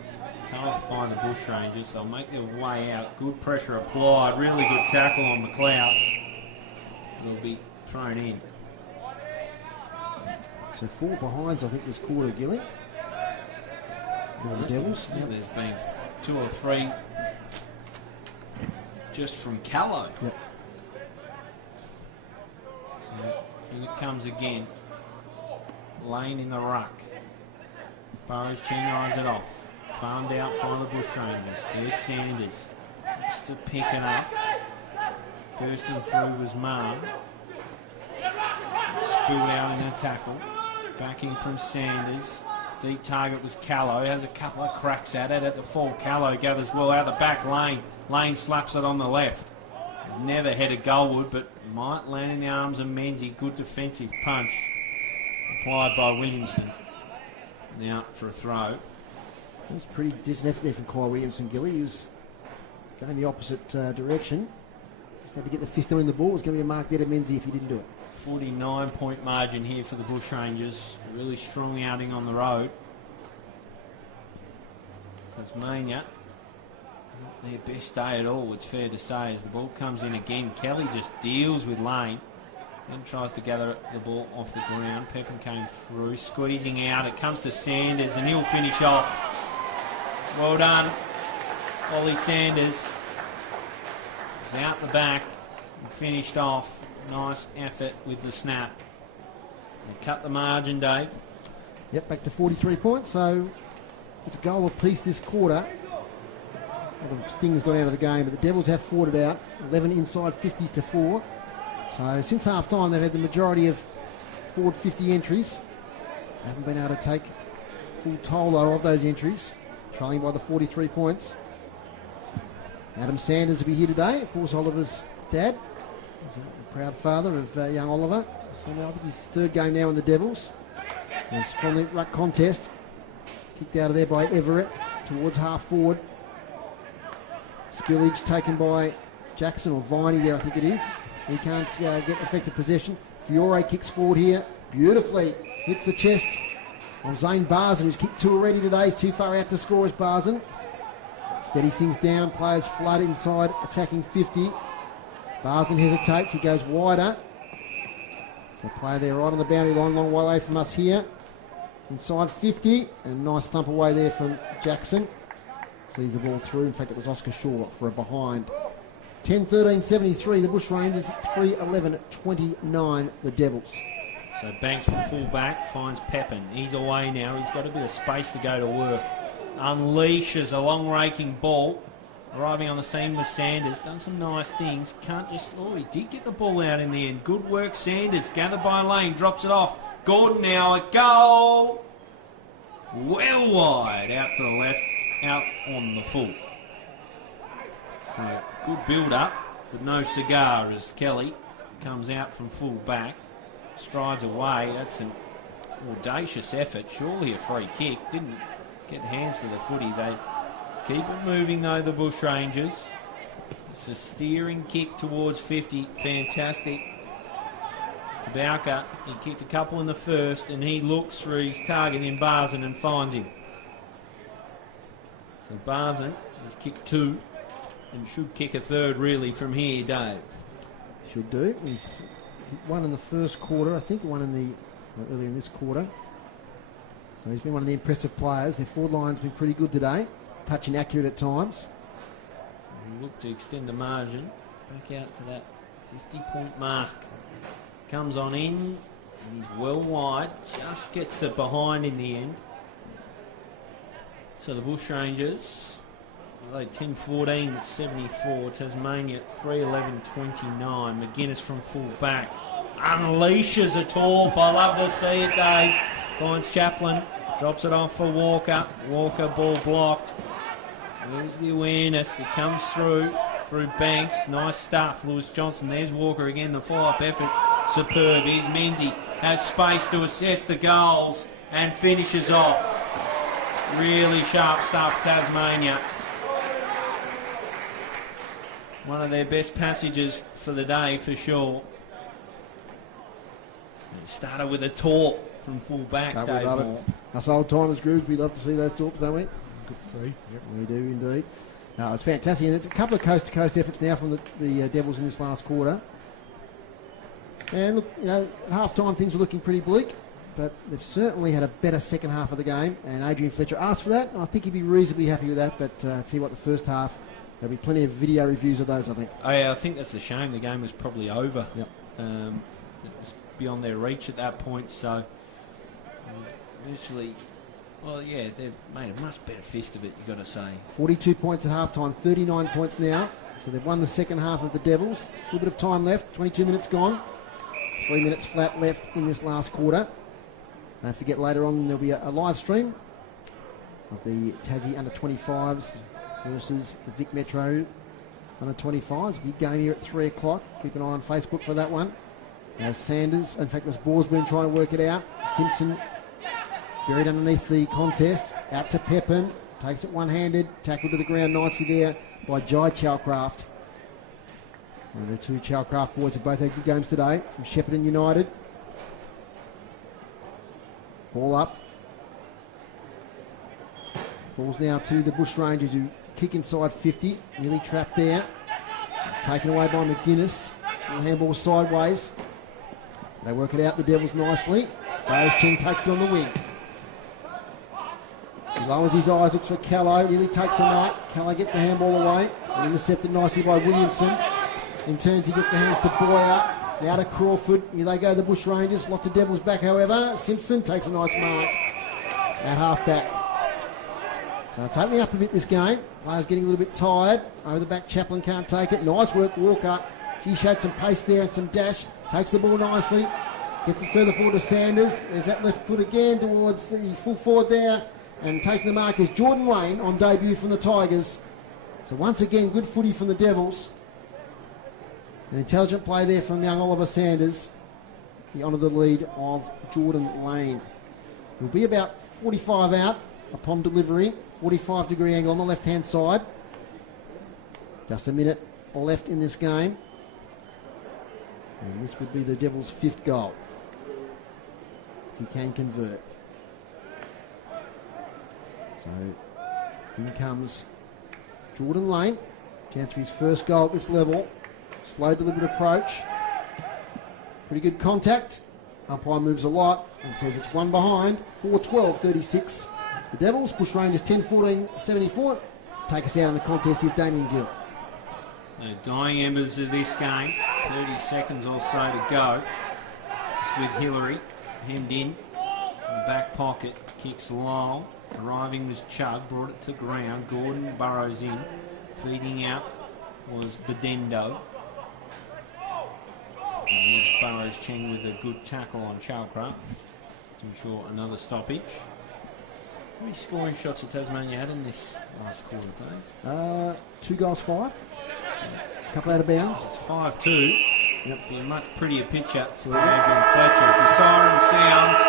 Can't find the Bushrangers. They'll make their way out. Good pressure applied. Really good tackle on McLeod. They'll be thrown in. So 4 behinds, I think, this quarter, Gilly. For the Devils. Yep. There's been 2 or 3 just from Callow. Yep. And it comes again. Lane in the ruck. Burrows eyes it off. Farmed out by the Bushrangers. There's Sanders. Just to pick it up. Bursting through was Marr. Spill out in a tackle. Backing from Sanders. Deep target was Callow. Has a couple of cracks at it at the full. Callow gathers well out the back lane. Lane slaps it on the left. Never headed goalward, but might land in the arms of Menzies. Good defensive punch. Applied by Williamson. Now for a throw. That was pretty decent effort there from Kyle Williamson, Gilly. He was going the opposite direction. Just had to get the fist in the ball. It was going to be a mark there to Menzies if he didn't do it. 49-point margin here for the Bushrangers. Really strong outing on the road. Tasmania, not their best day at all, it's fair to say, as the ball comes in again. Kelly just deals with Lane. Then tries to gather the ball off the ground. Pepin came through, squeezing out. It comes to Sanders, and he'll finish off. Well done, Ollie Sanders. He's out the back and finished off. Nice effort with the snap. They cut the margin, Dave. Yep, back to 43 points, so it's a goal apiece this quarter. A lot of Sting's gone out of the game, but the Devils have fought it out. 11 inside 50s to 4. So since half time, they've had the majority of forward 50 entries. Haven't been able to take full toll though of those entries, trailing by the 43 points. Adam Sanders will be here today, of course, Oliver's dad. He's a proud father of young Oliver. So now I think his 3rd game now in the Devils. He's from the ruck contest. Kicked out of there by Everett towards half forward. Spillage taken by Jackson or Viney there, I think it is. He can't get effective possession. Fiore kicks forward here beautifully. Hits the chest of Zane Barzen, who's kicked 2 already today. He's too far out to score as Barzen. Steadies things down. Players flood inside, attacking 50. Barzen hesitates. He goes wider. The player there right on the boundary line, long way away from us here. Inside 50. And a nice thump away there from Jackson. Sees the ball through. In fact, it was Oscar Shaw for a behind. 10-13-73, the Bushrangers. 3-11-29, the Devils. So Banks from full back finds Pepin. He's away now. He's got a bit of space to go to work. Unleashes a long raking ball. Arriving on the scene with Sanders. Done some nice things. Can't just... Oh, he did get the ball out in the end. Good work, Sanders. Gathered by Lane. Drops it off. Gordon now. A goal. Well wide. Out to the left. Out on the full. So good build-up, but no cigar as Kelly comes out from full back. Strides away. That's an audacious effort. Surely a free kick. Didn't get hands to the footy. They keep it moving though, the Bushrangers. It's a steering kick towards 50. Fantastic. Tabauka, he kicked a couple in the first, and he looks through his target in Barzen and finds him. So Barzen has kicked 2 and should kick a 3rd really from here, Dave. Should do. He's won in the first quarter, I think, one in the earlier in this quarter. So he's been one of the impressive players. Their forward line's been pretty good today, touching accurate at times. And look to extend the margin back out to that 50-point mark. Comes on in And he's well wide, just gets it behind in the end. So the Bushrangers, they 10-14, 74. Tasmania 3-11, 29. McGuinness from full back. Unleashes a torp. I love to see it, Dave. Finds Chaplin. Drops it off for Walker. Walker, ball blocked. There's the awareness. It comes through Banks. Nice stuff. Lewis Johnson. There's Walker again. The follow-up effort. Superb. Here's Menzies. Has space to assess the goals and finishes off. Really sharp stuff, Tasmania. One of their best passages for the day, for sure. It started with a torp from full back, Don't Dave we love Moore. it? Us old timers, Grooves, we love to see those torps, don't we? Good to see. Yep. We do indeed. No, it's fantastic, and it's a couple of coast-to-coast efforts now from the Devils in this last quarter. And look, you know, at half-time things were looking pretty bleak, but they've certainly had a better second half of the game, and Adrian Fletcher asked for that, and I think he'd be reasonably happy with that, but tell you what, the first half, there'll be plenty of video reviews of those, I think. Oh, yeah, I think that's a shame. The game was probably over. Yep. It was beyond their reach at that point, so virtually, well, yeah, they've made a much better fist of it, you've got to say. 42 points at half-time, 39 points now, so they've won the second half of the Devils. Still a bit of time left, 22 minutes gone. 3 minutes flat left in this last quarter. Don't forget later on there'll be a live stream of the Tassie under-25s versus the Vic Metro under-25s. Big game here at 3 o'clock. Keep an eye on Facebook for that one. As Sanders, in fact, it was Borsburn trying to work it out. Simpson buried underneath the contest. Out to Pepin. Takes it one-handed. Tackled to the ground nicely there by Jai Chalcraft. One of the two Chalcraft boys have both had good games today from Shepparton United. Ball up. Falls now to the Bushrangers who kick inside 50. Nearly trapped there. It's taken away by McGuinness. The handball sideways. They work it out, the Devils, nicely. Barrows King takes it on the wing. He lowers his eyes, looks for Callow. Nearly takes the mark. Callow gets the handball away. And intercepted nicely by Williamson. In turns, he gets the hands to Boyer. Now to Crawford. Here they go, the Bushrangers. Lots of Devils back, however. Simpson takes a nice mark at half-back. So tightening up a bit this game. Players getting a little bit tired. Over the back, Chaplin can't take it. Nice work, Walker. She showed some pace there and some dash. Takes the ball nicely. Gets it further forward to Sanders. There's that left foot again towards the full forward there. And taking the mark is Jordan Lane on debut from the Tigers. So once again, good footy from the Devils. An intelligent play there from young Oliver Sanders. He honoured the lead of Jordan Lane. He'll be about 45 out upon delivery. 45-degree angle on the left-hand side. Just a minute left in this game. And this would be the Devils' 5th goal. If he can convert. So, in comes Jordan Lane. Chance for his first goal at this level. Slow, deliberate approach. Pretty good contact. Umpire moves a lot and says it's one behind. 4-12-36. The Devils, Bushrangers 10-14-74. Take us out in the contest is Damien Gill. So dying embers of this game. 30 seconds or so to go. It's with Hillary. Hemmed in the back pocket. Kicks low. Arriving was Chug. Brought it to ground. Gordon burrows in. Feeding out was Bedendo. And there's Burrows Cheng with a good tackle on Chalcraft to ensure another stoppage. How many scoring shots have Tasmania had in this last quarter, Dave? 2 goals, 5. A couple out of bounds. It's 5-2. Yep. Be a much prettier picture for Adrian Fletcher as the siren sounds.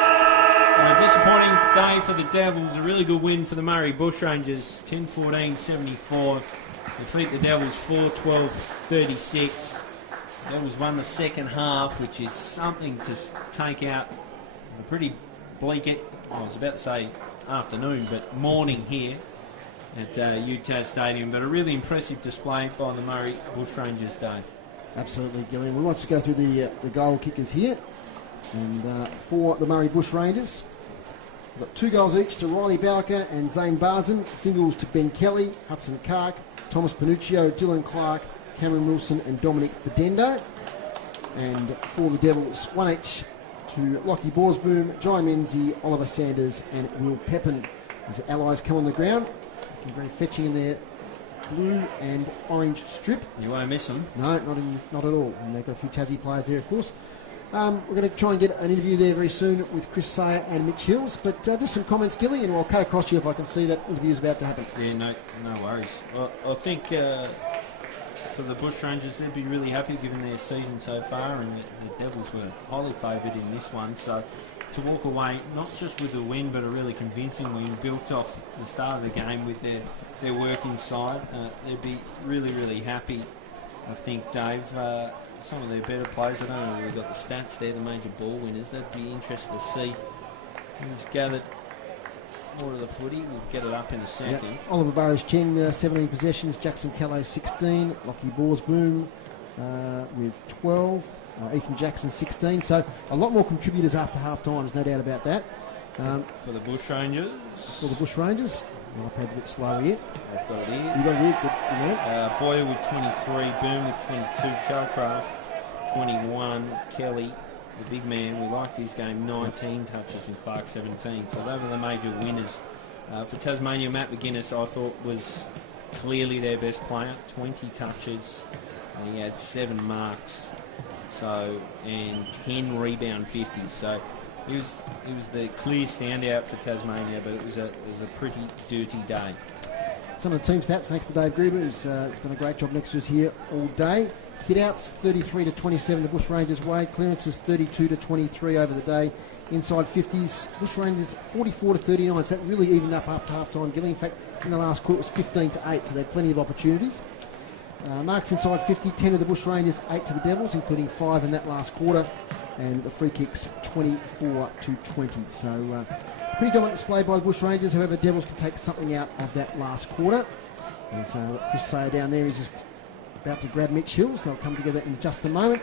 A disappointing day for the Devils. A really good win for the Murray Bushrangers. 10-14-74. Defeat the Devils 4-12-36. Devils won the second half, which is something to take out. A pretty bleak, I was about to say afternoon, but morning here at Utah Stadium. But a really impressive display by the Murray Bushrangers, Dave. Absolutely, Gillian. We want to go through the goal kickers here. And for the Murray Bushrangers, we've got 2 goals each to Riley Bowker and Zane Barzan. Singles to Ben Kelly, Hudson Kark, Thomas Panuccio, Dylan Clark, Cameron Wilson and Dominic Bedendo. And for the Devils, 1 each to Lockie Borsboom, Jai Menzies, Oliver Sanders and Will Pepin as the Allies come on the ground. Looking very fetching in their blue and orange strip. You won't miss them. No, not at all. And they've got a few Tassie players there, of course. We're going to try and get an interview there very soon with Chris Sayer and Mitch Hills. But just some comments, Gilly, and I'll cut across you if I can see that interview is about to happen. Yeah, no worries. Well, I think for the Bushrangers, they'd be really happy given their season so far, and the Devils were highly favoured in this one. So to walk away, not just with a win, but a really convincing win, built off the start of the game with their work inside, they'd be really, really happy. I think, Dave, some of their better players, I don't know if we've got the stats there, the major ball winners, they'd be interested to see who's gathered more of the footy. We'll get it up in a second. Yep. Oliver Burrows-Cheng, 17 possessions. Jackson Callow, 16. Lockie Borsboom with 12. Ethan Jackson, 16. So a lot more contributors after half-time, there's no doubt about that. For the Bushrangers. For the Bushrangers. My iPad's a bit slow here. I've got it here. You got it here, good. Boyer with 23, Boom with 22, Chalcraft 21, Kelly, the big man, we liked his game, 19 touches and Clark 17. So they were the major winners. For Tasmania, Matt McGuinness, I thought was clearly their best player, 20 touches, and he had 7 marks, and 10 rebound 50s. So he was the clear standout for Tasmania, but it was a pretty dirty day. Some of the team stats, thanks to Dave Gruber, who's done a great job next to us here all day. Hit-outs, 33-27 the Bushrangers' way. Clearances, 32-23 over the day. Inside 50s, Bushrangers 44-39, so that really evened up after half-time. Gilly, in fact, in the last quarter, it was 15-8, so they had plenty of opportunities. Marks inside 50, 10 of the Bushrangers, 8 to the Devils, including 5 in that last quarter. And the free kicks, 24-20. So pretty dominant display by the Bushrangers. However, Devils can take something out of that last quarter. And so Chris Sayer down there is just about to grab Mitch Hills. They'll come together in just a moment.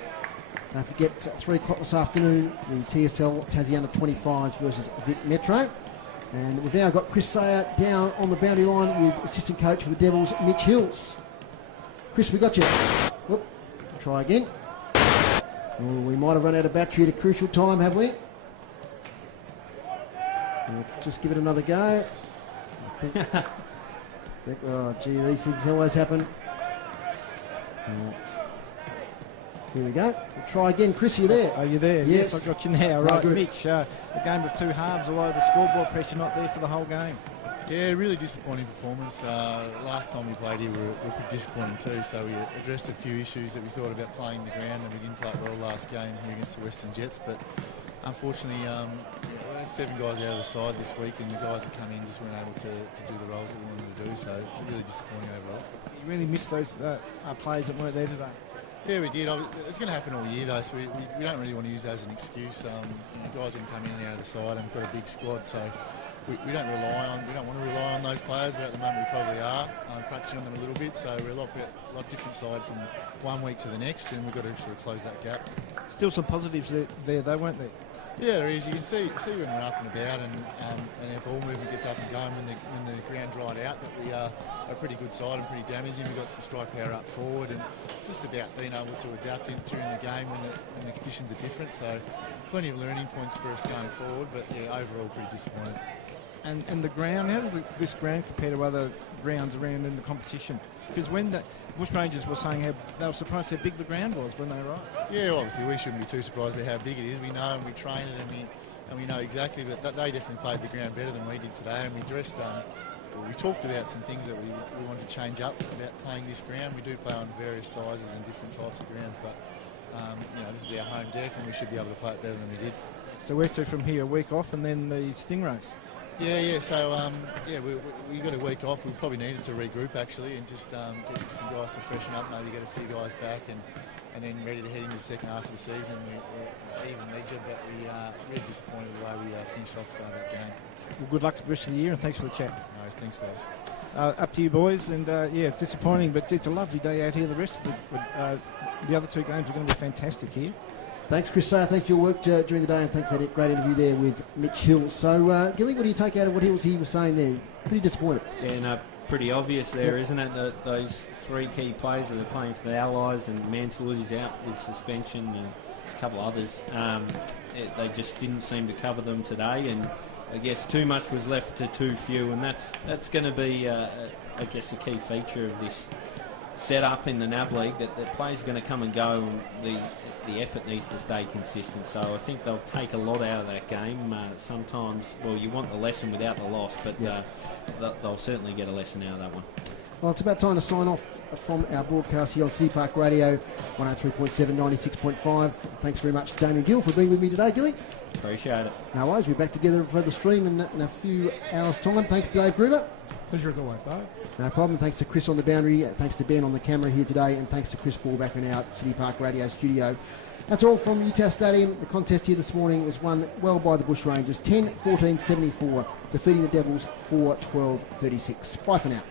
Don't forget, 3 o'clock this afternoon, the TSL Tassie Under 25s versus Vic Metro. And we've now got Chris Sayer down on the boundary line with assistant coach for the Devils, Mitch Hills. Chris, we got you. Whoop. Try again. Oh, we might have run out of battery at a crucial time, have we? We'll just give it another go. Oh, gee, these things always happen. Here we go. We'll try again. Chris, are you there? Are you there? Yes, I got you now. Right, good. Mitch, a game of 2 halves, although the scoreboard pressure not there for the whole game. Yeah, really disappointing performance. Last time we played here, we were pretty disappointing too, so we addressed a few issues that we thought about playing the ground, and we didn't play it well last game here against the Western Jets, but unfortunately, we had 7 guys out of the side this week, and the guys that come in just weren't able to do the roles that we wanted to do, so it's really disappointing overall. You really missed those players that weren't there today. Yeah, we did. It's going to happen all year, though, so we don't really want to use that as an excuse. Guys can come in and out of the side, and we've got a big squad, so we don't want to rely on those players, but at the moment we probably are practicing on them a little bit, so we're a lot different side from one week to the next, and we've got to sort of close that gap. Still some positives there though, weren't there? Yeah, there is. You can see when we're up and about, and our ball movement gets up and going when the ground dried out, that we are a pretty good side and pretty damaging. We've got some strike power up forward, and it's just about being able to adapt during the game when the conditions are different. So plenty of learning points for us going forward, but yeah, overall pretty disappointed. And the ground, how does this ground compare to other grounds around in the competition? Because when the Bushrangers were saying how they were surprised how big the ground was, weren't they, right? Yeah, well, obviously we shouldn't be too surprised about how big it is. We know and we train it, and we know exactly that they definitely played the ground better than we did today. And we we talked about some things that we want to change up about playing this ground. We do play on various sizes and different types of grounds, but this is our home deck, and we should be able to play it better than we did. So where to from here? A week off, and then the Stingrays. Yeah. So we got a week off. We probably needed to regroup actually, and just get some guys to freshen up. Maybe get a few guys back, and then ready to head into the second half of the season. We're even major, but we are really disappointed the way we finished off that game. Well, good luck for the rest of the year, and thanks for the chat. No, thanks, guys. Up to you, boys, and it's disappointing, but it's a lovely day out here. The rest of the other 2 games are going to be fantastic here. Thanks, Chris Sayer. Thanks for your work during the day, and thanks for that great interview there with Mitch Hills. So, Gilly, what do you take out of what he was saying there? Pretty disappointed. Yeah, no, pretty obvious there, isn't it? That those 3 key players that are playing for the Allies, and Mansfield is out with suspension, and couple others. They just didn't seem to cover them today, and I guess too much was left to too few, and that's going to be, I guess, a key feature of this setup in the NAB League, that the players are going to come and go, and the effort needs to stay consistent. So I think they'll take a lot out of that game. Sometimes, well, you want the lesson without the loss, but they'll certainly get a lesson out of that one. Well, it's about time to sign off from our broadcast here on City Park Radio, 103.7, 96.5. Thanks very much, Damien Gill, for being with me today, Gilly. Appreciate it. No worries, we're back together for the stream in a few hours' time. Thanks to Dave Gruber. Pleasure as always, Dave. No problem. Thanks to Chris on the boundary. Thanks to Ben on the camera here today. And thanks to Chris Ball back in our City Park Radio studio. That's all from UTAS Stadium. The contest here this morning was won well by the Bush Rangers, 10-14-74, defeating the Devils 4-12-36. Bye for now.